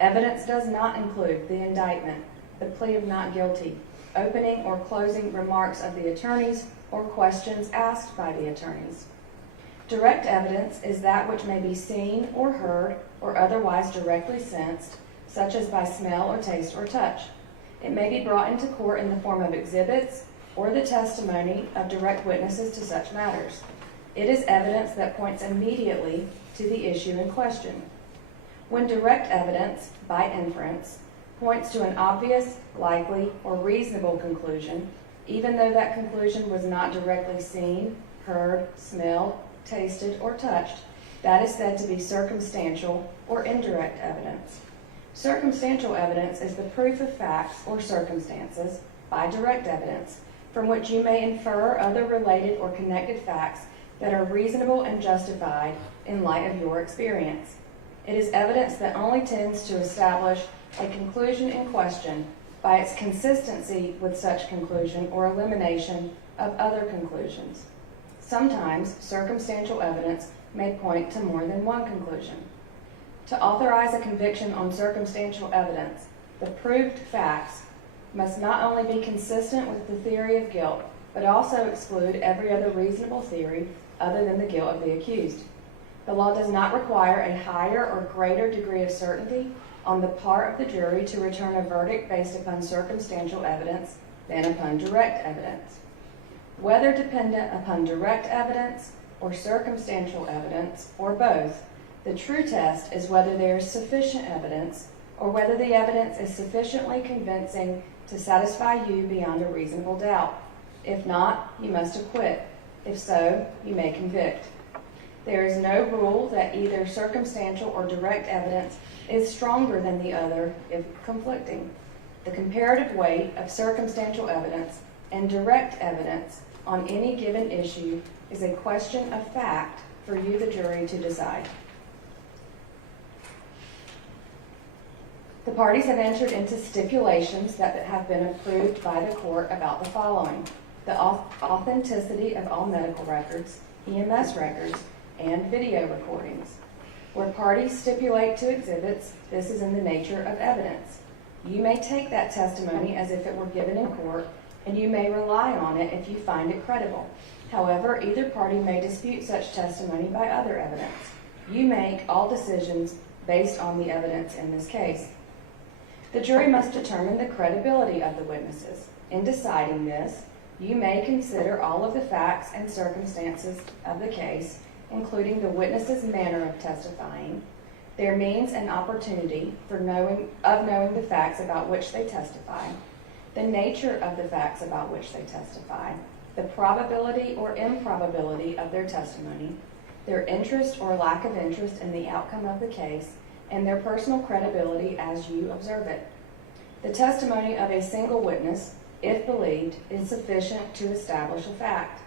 Evidence does not include the indictment, the plea of not guilty, opening or closing remarks of the attorneys, or questions asked by the attorneys. Direct evidence is that which may be seen or heard or otherwise directly sensed, such as by smell or taste or touch. It may be brought into court in the form of exhibits or the testimony of direct witnesses to such matters. It is evidence that points immediately to the issue in question. When direct evidence, by inference, points to an obvious, likely, or reasonable conclusion, even though that conclusion was not directly seen, heard, smelled, tasted, or touched, that is said to be circumstantial or indirect evidence. Circumstantial evidence is the proof of facts or circumstances by direct evidence, from which you may infer other related or connected facts that are reasonable and justified in light of your experience. It is evidence that only tends to establish a conclusion in question by its consistency with such conclusion or elimination of other conclusions. Sometimes circumstantial evidence may point to more than one conclusion. To authorize a conviction on circumstantial evidence, the proved facts must not only be consistent with the theory of guilt, but also exclude every other reasonable theory other than the guilt of the accused. The law does not require a higher or greater degree of certainty on the part of the jury to return a verdict based upon circumstantial evidence than upon direct evidence. Whether dependent upon direct evidence or circumstantial evidence, or both, the true test is whether there is sufficient evidence or whether the evidence is sufficiently convincing to satisfy you beyond a reasonable doubt. If not, you must acquit. If so, you may convict. There is no rule that either circumstantial or direct evidence is stronger than the other if conflicting. The comparative weight of circumstantial evidence and direct evidence on any given issue is a question of fact for you, the jury, to decide. The parties have entered into stipulations that have been approved by the court about the following: the authenticity of all medical records, EMS records, and video recordings. Where parties stipulate to exhibits, this is in the nature of evidence. You may take that testimony as if it were given in court and you may rely on it if you find it credible. However, either party may dispute such testimony by other evidence. You make all decisions based on the evidence in this case. The jury must determine the credibility of the witnesses. In deciding this, you may consider all of the facts and circumstances of the case, including the witness's manner of testifying, their means and opportunity for knowing the facts about which they testify, the nature of the facts about which they testify, the probability or improbability of their testimony, their interest or lack of interest in the outcome of the case, and their personal credibility as you observe it. The testimony of a single witness, if believed, is sufficient to establish a fact.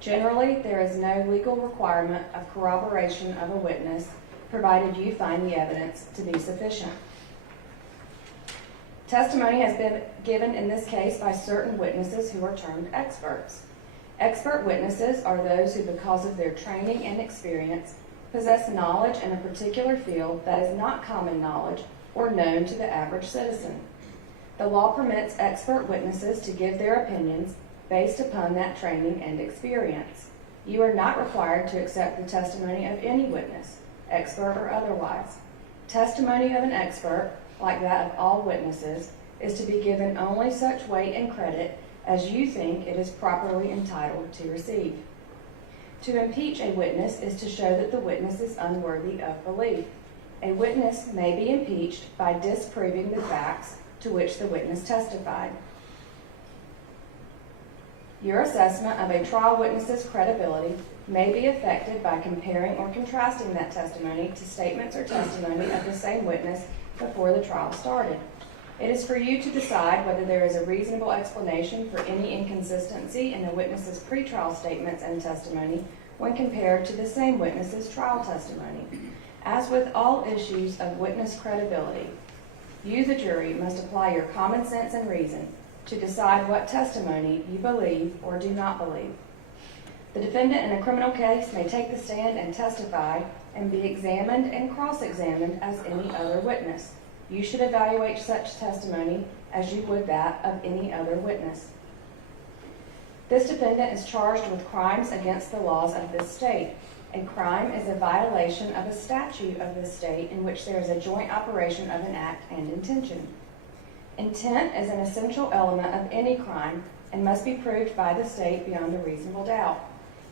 Generally, there is no legal requirement of corroboration of a witness, provided you find the evidence to be sufficient. Testimony has been given in this case by certain witnesses who are termed experts. Expert witnesses are those who, because of their training and experience, possess knowledge in a particular field that is not common knowledge or known to the average citizen. The law permits expert witnesses to give their opinions based upon that training and experience. You are not required to accept the testimony of any witness, expert or otherwise. Testimony of an expert, like that of all witnesses, is to be given only such weight and credit as you think it is properly entitled to receive. To impeach a witness is to show that the witness is unworthy of belief. A witness may be impeached by disproving the facts to which the witness testified. Your assessment of a trial witness's credibility may be affected by comparing or contrasting that testimony to statements or testimony of the same witness before the trial started. It is for you to decide whether there is a reasonable explanation for any inconsistency in a witness's pretrial statements and testimony when compared to the same witness's trial testimony. As with all issues of witness credibility, you, the jury, must apply your common sense and reason to decide what testimony you believe or do not believe. The defendant in a criminal case may take the stand and testify and be examined and cross-examined as any other witness. You should evaluate such testimony as you would that of any other witness. This defendant is charged with crimes against the laws of this state. A crime is a violation of a statute of this state in which there is a joint operation of an act and intention. Intent is an essential element of any crime and must be proved by the state beyond a reasonable doubt.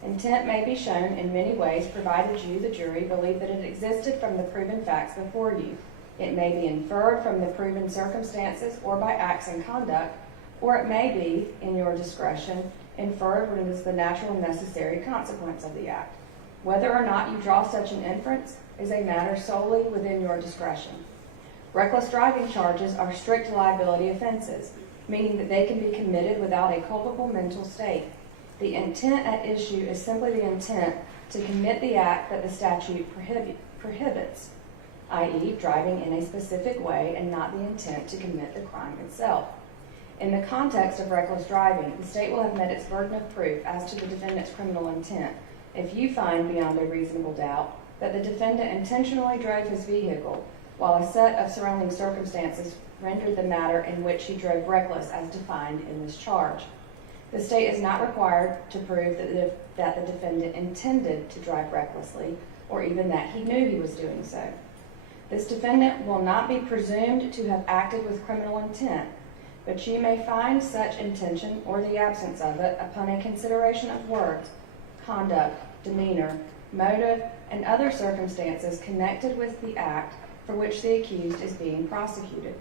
Intent may be shown in many ways, provided you, the jury, believe that it existed from the proven facts before you. It may be inferred from the proven circumstances or by acts and conduct, or it may be, in your discretion, inferred when it is the natural and necessary consequence of the act. Whether or not you draw such an inference is a matter solely within your discretion. Reckless driving charges are strict liability offenses, meaning that they can be committed without a culpable mental state. The intent at issue is simply the intent to commit the act that the statute prohibits, i.e., driving in a specific way and not the intent to commit the crime itself. In the context of reckless driving, the state will have met its burden of proof as to the defendant's criminal intent if you find beyond a reasonable doubt that the defendant intentionally drove his vehicle while a set of surrounding circumstances rendered the manner in which he drove reckless as defined in this charge. The state is not required to prove that the defendant intended to drive recklessly or even that he knew he was doing so. This defendant will not be presumed to have acted with criminal intent, but you may find such intention or the absence of it upon a consideration of words, conduct, demeanor, motive, and other circumstances connected with the act for which the accused is being prosecuted.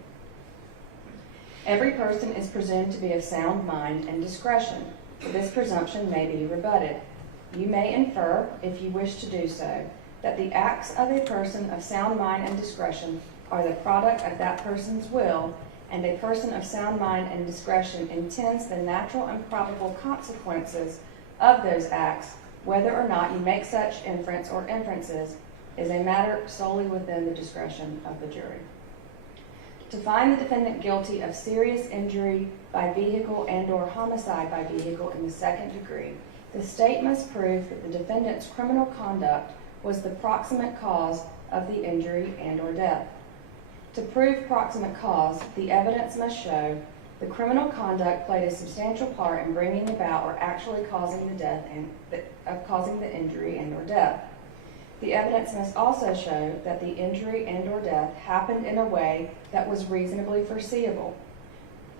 Every person is presumed to be of sound mind and discretion, but this presumption may be rebutted. You may infer, if you wish to do so, that the acts of a person of sound mind and discretion are the product of that person's will, and a person of sound mind and discretion intends the natural and probable consequences of those acts. Whether or not you make such inference or inferences is a matter solely within the discretion of the jury. To find the defendant guilty of serious injury by vehicle and/or homicide by vehicle in the second degree, the state must prove that the defendant's criminal conduct was the proximate cause of the injury and/or death. To prove proximate cause, the evidence must show The criminal conduct played a substantial part in bringing about or actually causing causing the injury and or death. The evidence must also show that the injury and or death happened in a way that was reasonably foreseeable.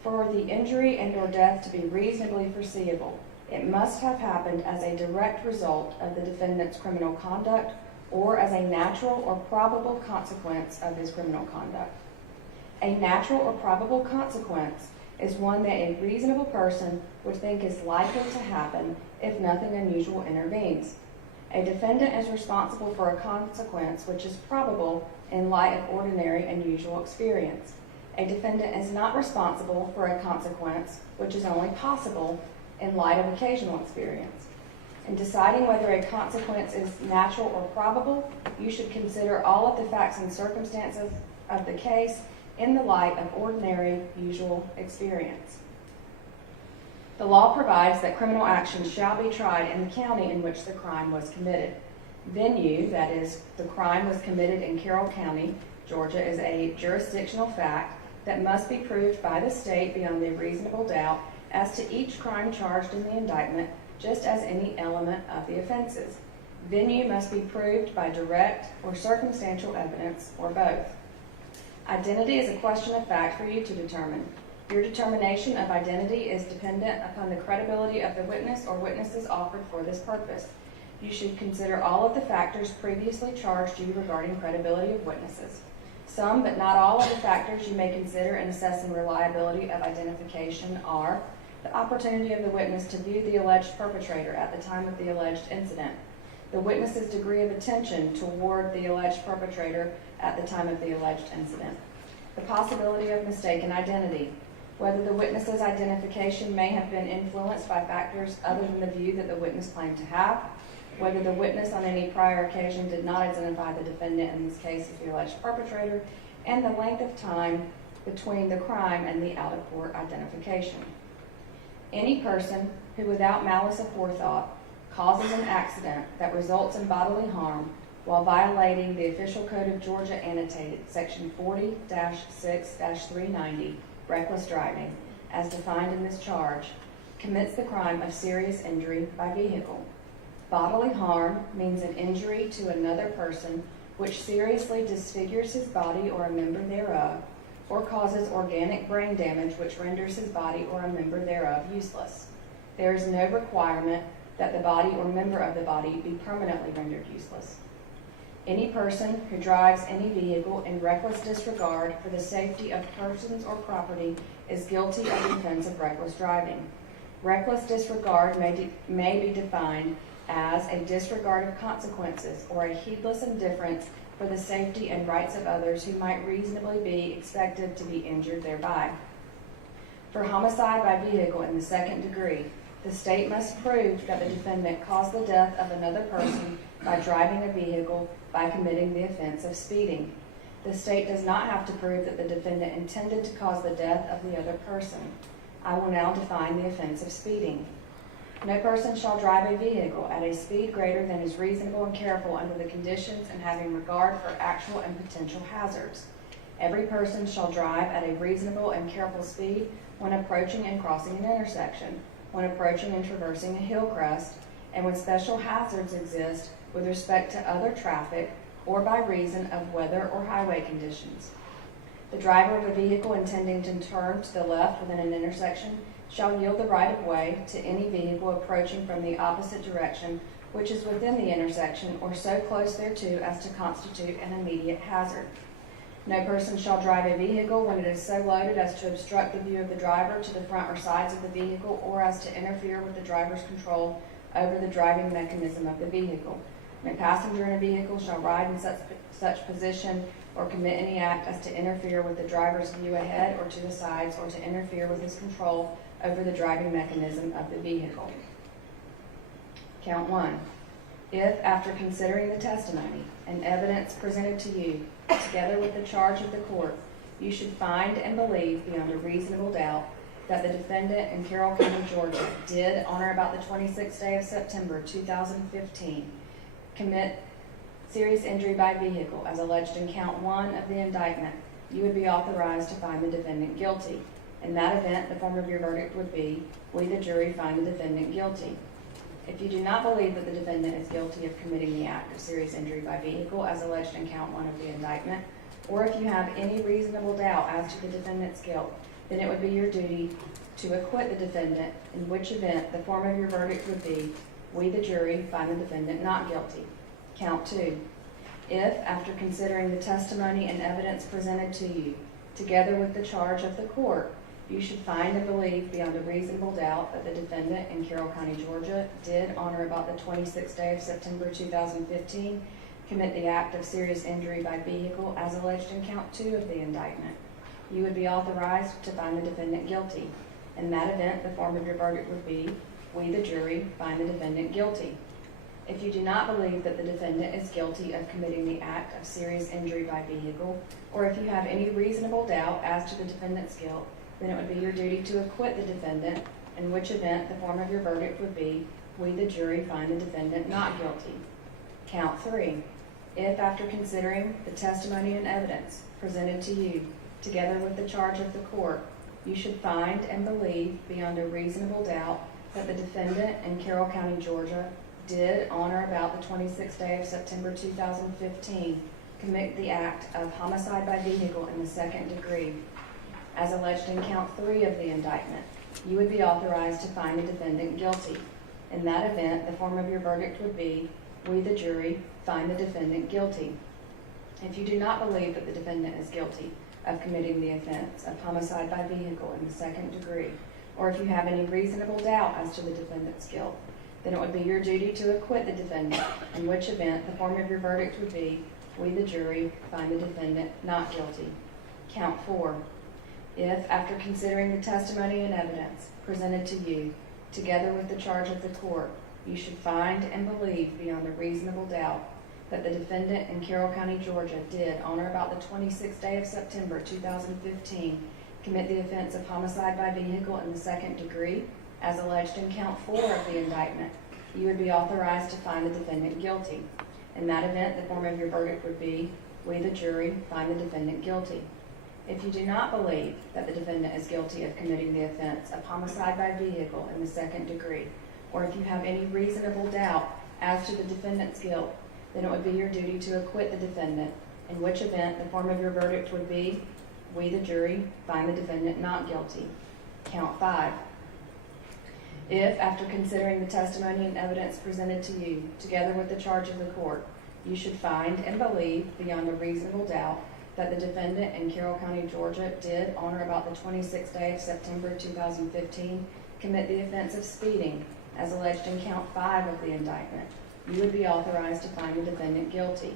For the injury and or death to be reasonably foreseeable, it must have happened as a direct result of the defendant's criminal conduct or as a natural or probable consequence of his criminal conduct. A natural or probable consequence is one that a reasonable person would think is likely to happen if nothing unusual intervenes. A defendant is responsible for a consequence which is probable in light of ordinary and usual experience. A defendant is not responsible for a consequence which is only possible in light of occasional experience. In deciding whether a consequence is natural or probable, you should consider all of the facts and circumstances of the case in the light of ordinary, usual experience. The law provides that criminal actions shall be tried in the county in which the crime was committed. Venue, that is, the crime was committed in Carroll County, Georgia, is a jurisdictional fact that must be proved by the state beyond a reasonable doubt as to each crime charged in the indictment, just as any element of the offenses. Venue must be proved by direct or circumstantial evidence, or both. Identity is a question of fact for you to determine. Your determination of identity is dependent upon the credibility of the witness or witnesses offered for this purpose. You should consider all of the factors previously charged you regarding credibility of witnesses. Some, but not all, of the factors you may consider in assessing reliability of identification are the opportunity of the witness to view the alleged perpetrator at the time of the alleged incident, the witness's degree of attention toward the alleged perpetrator at the time of the alleged incident, the possibility of mistaken identity, whether the witness's identification may have been influenced by factors other than the view that the witness claimed to have, whether the witness on any prior occasion did not identify the defendant, in this case as the alleged perpetrator, and the length of time between the crime and the out-of-court identification. Any person who, without malice aforethought, causes an accident that results in bodily harm while violating the Official Code of Georgia annotated Section 40-6-390, reckless driving, as defined in this charge, commits the crime of serious injury by vehicle. Bodily harm means an injury to another person which seriously disfigures his body or a member thereof, or causes organic brain damage which renders his body or a member thereof useless. There is no requirement that the body or member of the body be permanently rendered useless. Any person who drives any vehicle in reckless disregard for the safety of persons or property is guilty of the offense of reckless driving. Reckless disregard may be defined as a disregard of consequences or a heedless indifference for the safety and rights of others who might reasonably be expected to be injured thereby. For homicide by vehicle in the second degree, the state must prove that the defendant caused the death of another person by driving a vehicle by committing the offense of speeding. The state does not have to prove that the defendant intended to cause the death of the other person. I will now define the offense of speeding. No person shall drive a vehicle at a speed greater than is reasonable and careful under the conditions and having regard for actual and potential hazards. Every person shall drive at a reasonable and careful speed when approaching and crossing an intersection, when approaching and traversing a hill crest, and when special hazards exist with respect to other traffic or by reason of weather or highway conditions. The driver of a vehicle intending to turn to the left within an intersection shall yield the right of way to any vehicle approaching from the opposite direction which is within the intersection or so close thereto as to constitute an immediate hazard. No person shall drive a vehicle when it is so loaded as to obstruct the view of the driver to the front or sides of the vehicle or as to interfere with the driver's control over the driving mechanism of the vehicle. No passenger in a vehicle shall ride in such position or commit any act as to interfere with the driver's view ahead or to the sides or to interfere with his control over the driving mechanism of the vehicle. Count 1. If, after considering the testimony and evidence presented to you, together with the charge of the court, you should find and believe beyond a reasonable doubt that the defendant in Carroll County, Georgia, did, on or about the 26th day of September 2015, commit serious injury by vehicle as alleged in count 1 of the indictment, you would be authorized to find the defendant guilty. In that event, the form of your verdict would be, we the jury find the defendant guilty. If you do not believe that the defendant is guilty of committing the act of serious injury by vehicle as alleged in count 1 of the indictment, or if you have any reasonable doubt as to the defendant's guilt, then it would be your duty to acquit the defendant, in which event the form of your verdict would be, we the jury find the defendant not guilty. Count 2. If, after considering the testimony and evidence presented to you, together with the charge of the court, you should find and believe beyond a reasonable doubt that the defendant in Carroll County, Georgia, did on or about the 26th day of September 2015 commit the act of serious injury by vehicle as alleged in count 2 of the indictment, you would be authorized to find the defendant guilty. In that event, the form of your verdict would be, we the jury find the defendant guilty. If you do not believe that the defendant is guilty of committing the act of serious injury by vehicle, or if you have any reasonable doubt as to the defendant's guilt, then it would be your duty to acquit the defendant, in which event the form of your verdict would be, we the jury find the defendant not guilty. Count 3. If, after considering the testimony and evidence presented to you, together with the charge of the court, you should find and believe beyond a reasonable doubt that the defendant in Carroll County, Georgia, did on or about the 26th day of September 2015 commit the act of homicide by vehicle in the second degree, as alleged in count 3 of the indictment, you would be authorized to find the defendant guilty. In that event, the form of your verdict would be, we the jury find the defendant guilty. If you do not believe that the defendant is guilty of committing the offense of homicide by vehicle in the second degree, or if you have any reasonable doubt as to the defendant's guilt, then it would be your duty to acquit the defendant, in which event the form of your verdict would be, we the jury find the defendant not guilty. Count 4. If, after considering the testimony and evidence presented to you, together with the charge of the court, you should find and believe beyond a reasonable doubt that the defendant in Carroll County, Georgia, did on or about the 26th day of September 2015 commit the offense of homicide by vehicle in the second degree, as alleged in count 4 of the indictment, you would be authorized to find the defendant guilty. In that event, the form of your verdict would be, we the jury find the defendant guilty. If you do not believe that the defendant is guilty of committing the offense of homicide by vehicle in the second degree, or if you have any reasonable doubt as to the defendant's guilt, then it would be your duty to acquit the defendant, in which event the form of your verdict would be, we the jury find the defendant not guilty. Count 5. If, after considering the testimony and evidence presented to you, together with the charge of the court, you should find and believe beyond a reasonable doubt that the defendant in Carroll County, Georgia, did on or about the 26th day of September 2015 commit the offense of speeding, as alleged in count 5 of the indictment, you would be authorized to find the defendant guilty.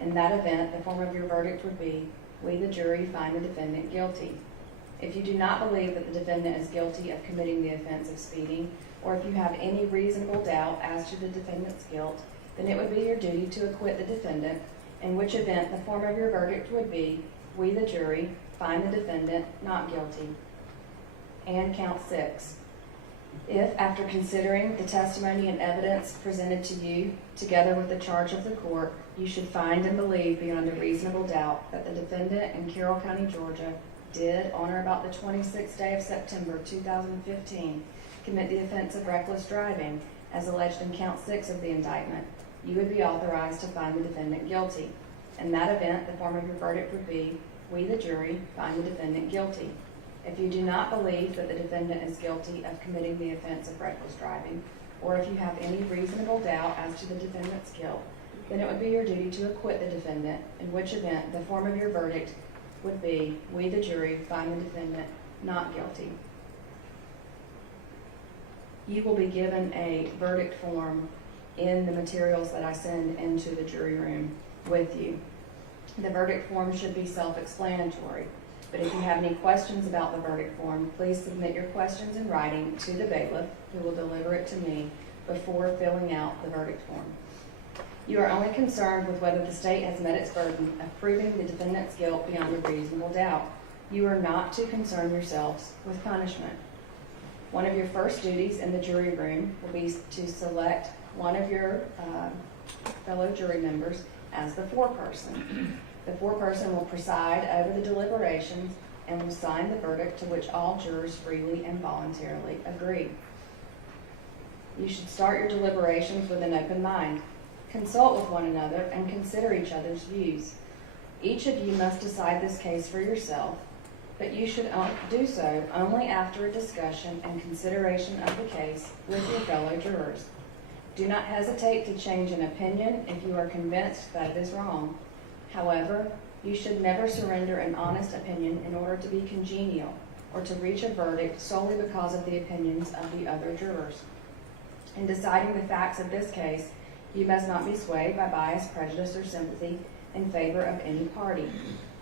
In that event, the form of your verdict would be, we the jury find the defendant guilty. If you do not believe that the defendant is guilty of committing the offense of speeding, or if you have any reasonable doubt as to the defendant's guilt, then it would be your duty to acquit the defendant, in which event the form of your verdict would be, we the jury find the defendant not guilty. And count 6. If, after considering the testimony and evidence presented to you, together with the charge of the court, you should find and believe beyond a reasonable doubt that the defendant in Carroll County, Georgia, did, on or about the 26th day of September 2015, commit the offense of reckless driving, as alleged in count 6 of the indictment, you would be authorized to find the defendant guilty. In that event, the form of your verdict would be, we the jury find the defendant guilty. If you do not believe that the defendant is guilty of committing the offense of reckless driving, or if you have any reasonable doubt as to the defendant's guilt, then it would be your duty to acquit the defendant, in which event the form of your verdict would be, we the jury find the defendant not guilty. You will be given a verdict form in the materials that I send into the jury room with you. The verdict form should be self-explanatory, but if you have any questions about the verdict form, please submit your questions in writing to the bailiff, who will deliver it to me before filling out the verdict form. You are only concerned with whether the state has met its burden of proving the defendant's guilt beyond a reasonable doubt. You are not to concern yourselves with punishment. One of your first duties in the jury room will be to select one of your fellow jury members as the foreperson. The foreperson will preside over the deliberations and will sign the verdict to which all jurors freely and voluntarily agree. You should start your deliberations with an open mind. Consult with one another and consider each other's views. Each of you must decide this case for yourself, but you should do so only after a discussion and consideration of the case with your fellow jurors. Do not hesitate to change an opinion if you are convinced that it is wrong. However, you should never surrender an honest opinion in order to be congenial or to reach a verdict solely because of the opinions of the other jurors. In deciding the facts of this case, you must not be swayed by bias, prejudice, or sympathy in favor of any party.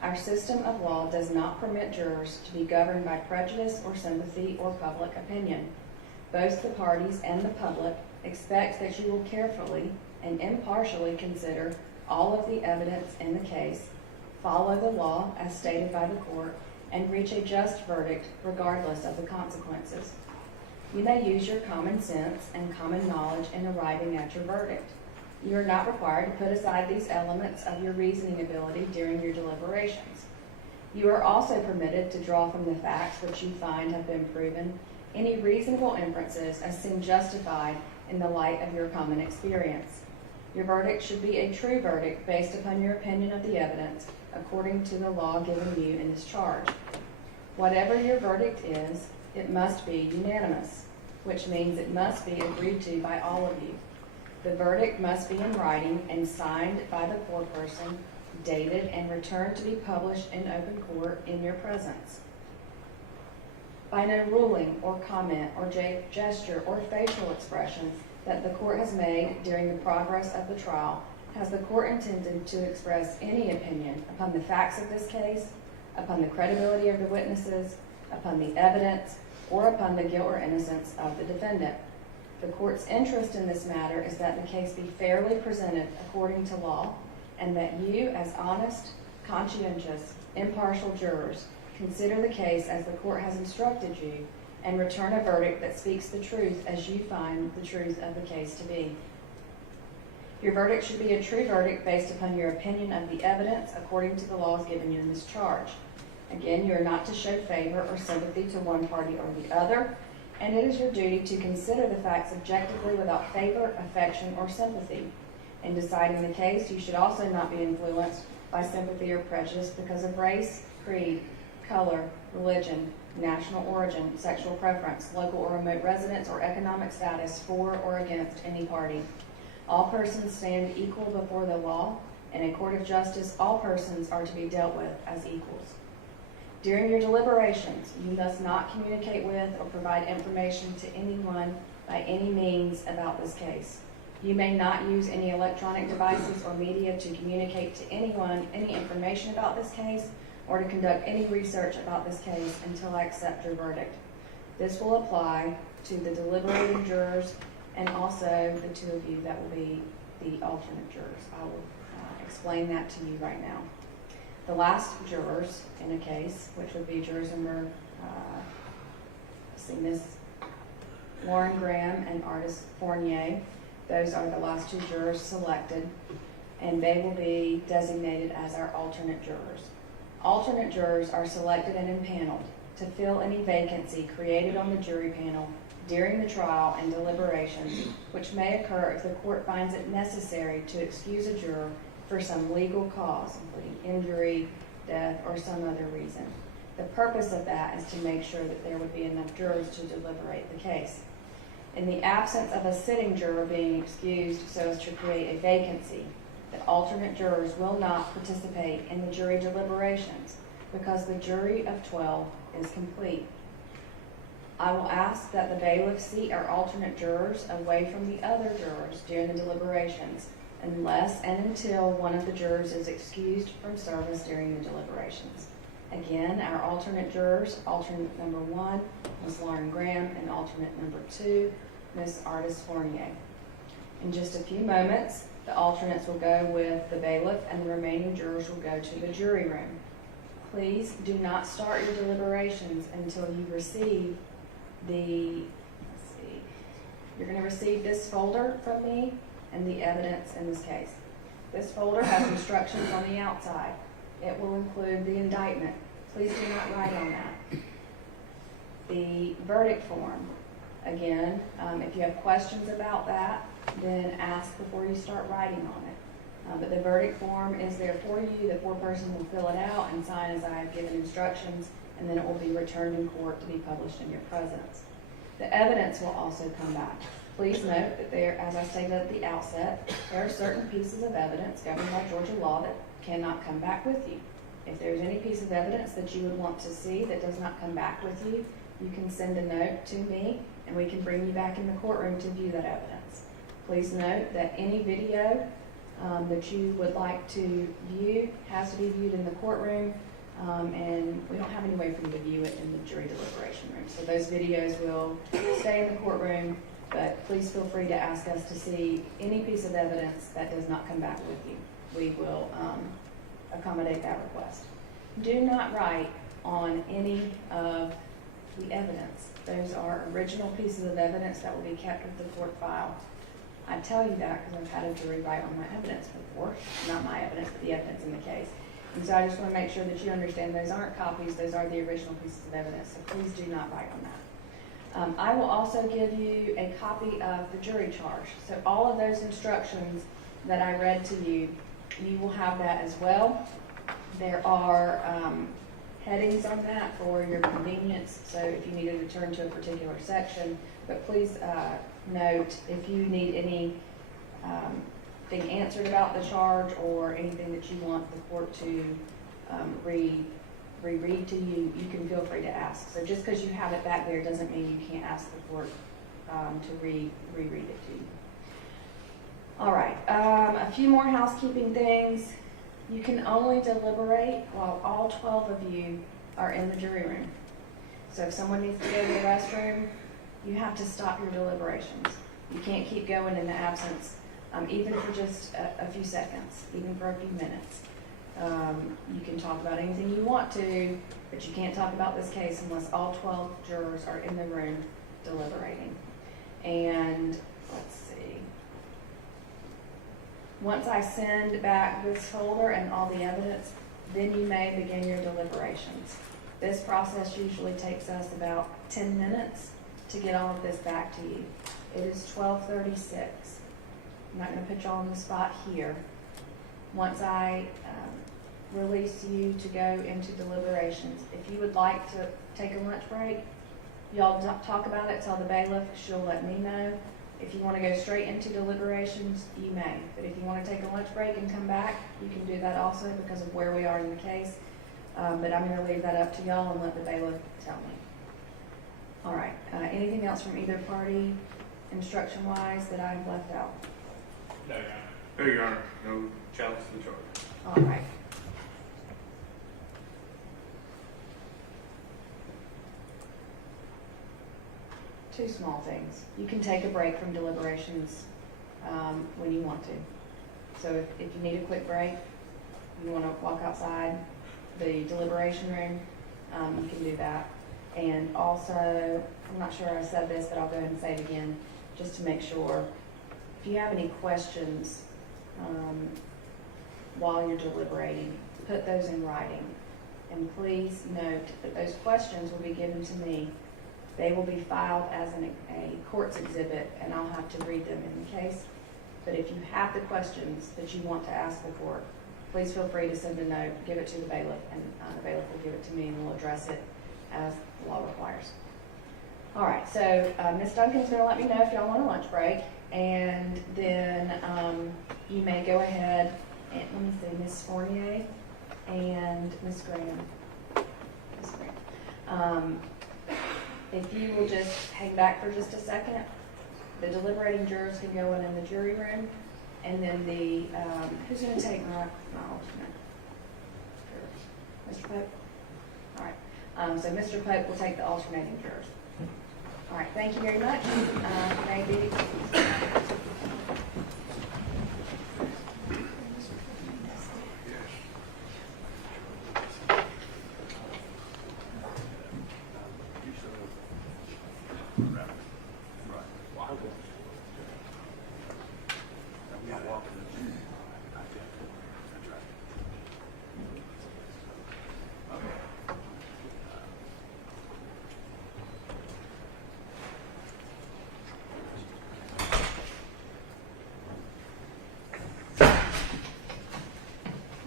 Our system of law does not permit jurors to be governed by prejudice or sympathy or public opinion. Both the parties and the public expect that you will carefully and impartially consider all of the evidence in the case, follow the law as stated by the court, and reach a just verdict regardless of the consequences. You may use your common sense and common knowledge in arriving at your verdict. You are not required to put aside these elements of your reasoning ability during your deliberations. You are also permitted to draw from the facts which you find have been proven any reasonable inferences as seem justified in the light of your common experience. Your verdict should be a true verdict based upon your opinion of the evidence according to the law given you in this charge. Whatever your verdict is, it must be unanimous, which means it must be agreed to by all of you. The verdict must be in writing and signed by the foreperson, dated and returned to be published in open court in your presence. By no ruling or comment or gesture or facial expression that the court has made during the progress of the trial has the court intended to express any opinion upon the facts of this case, upon the credibility of the witnesses, upon the evidence, or upon the guilt or innocence of the defendant. The court's interest in this matter is that the case be fairly presented according to law, and that you, as honest, conscientious, impartial jurors, consider the case as the court has instructed you, and return a verdict that speaks the truth as you find the truth of the case to be. Your verdict should be a true verdict based upon your opinion of the evidence according to the laws given you in this charge. Again, you are not to show favor or sympathy to one party or the other, and it is your duty to consider the facts objectively without favor, affection, or sympathy. In deciding the case, you should also not be influenced by sympathy or prejudice because of race, creed, color, religion, national origin, sexual preference, local or remote residence, or economic status for or against any party. All persons stand equal before the law. In a court of justice, all persons are to be dealt with as equals. During your deliberations, you must not communicate with or provide information to anyone by any means about this case. You may not use any electronic devices or media to communicate to anyone any information about this case or to conduct any research about this case until I accept your verdict. This will apply to the deliberating jurors and also the two of you that will be the alternate jurors. I will explain that to you right now. The last jurors in a case, which would be jurors number, Miss Lauren Graham and Artis Fournier. Those are the last two jurors selected, and they will be designated as our alternate jurors. Alternate jurors are selected and impaneled to fill any vacancy created on the jury panel during the trial and deliberations, which may occur if the court finds it necessary to excuse a juror for some legal cause, including injury, death, or some other reason. The purpose of that is to make sure that there would be enough jurors to deliberate the case. In the absence of a sitting juror being excused so as to create a vacancy, the alternate jurors will not participate in the jury deliberations because the jury of 12 is complete. I will ask that the bailiff seat our alternate jurors away from the other jurors during the deliberations, unless and until one of the jurors is excused from service during the deliberations. Again, our alternate jurors, alternate number 1, Ms. Lauren Graham, and alternate number 2, Ms. Artis Fournier. In just a few moments, the alternates will go with the bailiff and the remaining jurors will go to the jury room. Please do not start your deliberations until you receive you're going to receive this folder from me and the evidence in this case. This folder has instructions on the outside. It will include the indictment, Please do not write on that. The verdict form, again, if you have questions about that, then ask before you start writing on it. But the verdict form is there for you. The foreperson will fill it out and sign as I have given instructions, and then it will be returned in court to be published in your presence. The evidence will also come back. Please note that there, as I stated at the outset, there are certain pieces of evidence governed by Georgia law that cannot come back with you. If there's any piece of evidence that you would want to see that does not come back with you, you can send a note to me and we can bring you back in the courtroom to view that evidence. Please note that any video that you would like to view has to be viewed in the courtroom, and we don't have any way for you to view it in the jury deliberation room. So those videos will stay in the courtroom, but please feel free to ask us to see any piece of evidence that does not come back with you. We will accommodate that request. Do not write on any of the evidence. Those are original pieces of evidence that will be kept with the court file. I tell you that because I've had a jury write on my evidence before. Not my evidence, but the evidence in the case. And so I just want to make sure that you understand those aren't copies, those are the original pieces of evidence. So please do not write on that. I will also give you a copy of the jury charge. So all of those instructions that I read to you, you will have that as well. There are headings on that for your convenience, so if you needed to turn to a particular section, but please note if you need any thing answered about the charge or anything that you want the court to reread to you, you can feel free to ask. So just because you have it back there doesn't mean you can't ask the court to reread it to you. All right, a few more housekeeping things. You can only deliberate while all 12 of you are in the jury room. So if someone needs to go to the restroom, you have to stop your deliberations. You can't keep going in the absence, even for just a few seconds, even for a few minutes. You can talk about anything you want to, but you can't talk about this case unless all 12 jurors are in the room deliberating. And let's see. Once I send back this folder and all the evidence, then you may begin your deliberations. This process usually takes us about 10 minutes to get all of this back to you. It is 12:36. I'm not going to put you all on the spot here. Once I release you to go into deliberations, if you would like to take a lunch break, y'all talk about it, tell the bailiff, she'll let me know. If you want to go straight into deliberations, you may. But if you want to take a lunch break and come back, you can do that also because of where we are in the case. But I'm going to leave that up to y'all and let the bailiff tell me. All right. Anything else from either party, instruction-wise, that I've left out? No, Your Honor. No, Your Honor, no challenge to the charge. All right. Two small things. You can take a break from deliberations when you want to. So if you need a quick break, you want to walk outside the deliberation room, you can do that. And also, I'm not sure I said this, but I'll go ahead and say it again, just to make sure. If you have any questions while you're deliberating, put those in writing. And please note that those questions will be given to me. They will be filed as a court's exhibit, and I'll have to read them in the case. But if you have the questions that you want to ask the court, please feel free to send a note, give it to the bailiff, and the bailiff will give it to me, and we'll address it as the law requires. All right, so Ms. Duncan's going to let me know if y'all want a lunch break, and then you may go ahead and, let me see, Ms. Fournier and Ms. Graham. Ms. Graham. If you will just hang back for just a second, the deliberating jurors can go in the jury room, and then the, who's going to take my alternate? Mr. Pope? All right. So Mr. Pope will take the alternating jurors. All right, thank you very much. Maybe.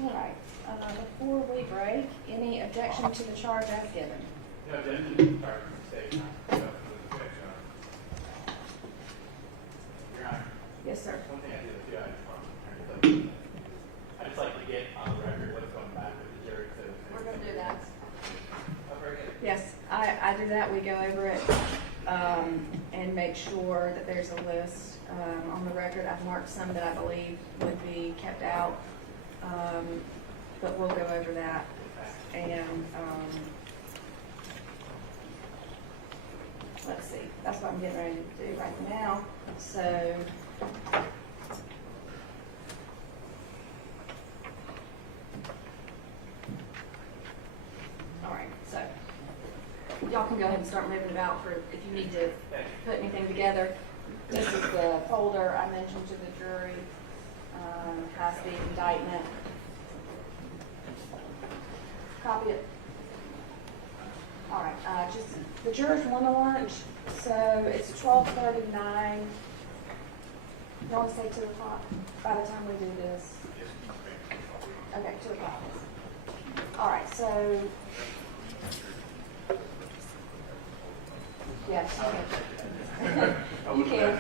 All right, before we break, any objection to the charge as given? No objection, charge of mistake. Your Honor, Yes, sir. one thing I do too, I just like to get on the record what's going back with the jury, so. We're gonna do that. Oh, very good. Yes, I do that. We go over it and make sure that there's a list on the record. I've marked some that I believe would be kept out, but we'll go over that. And let's see, that's what I'm getting ready to do right now. So all right, so y'all can go ahead and start moving about for if you need to put anything together. This is the folder I mentioned to the jury, has the indictment. Copy it. All right, just the jurors want to lunch, so it's 12:39. You want to say 2 o'clock by the time we do this? Okay, 2 o'clock. All right, so yes, you can. You can.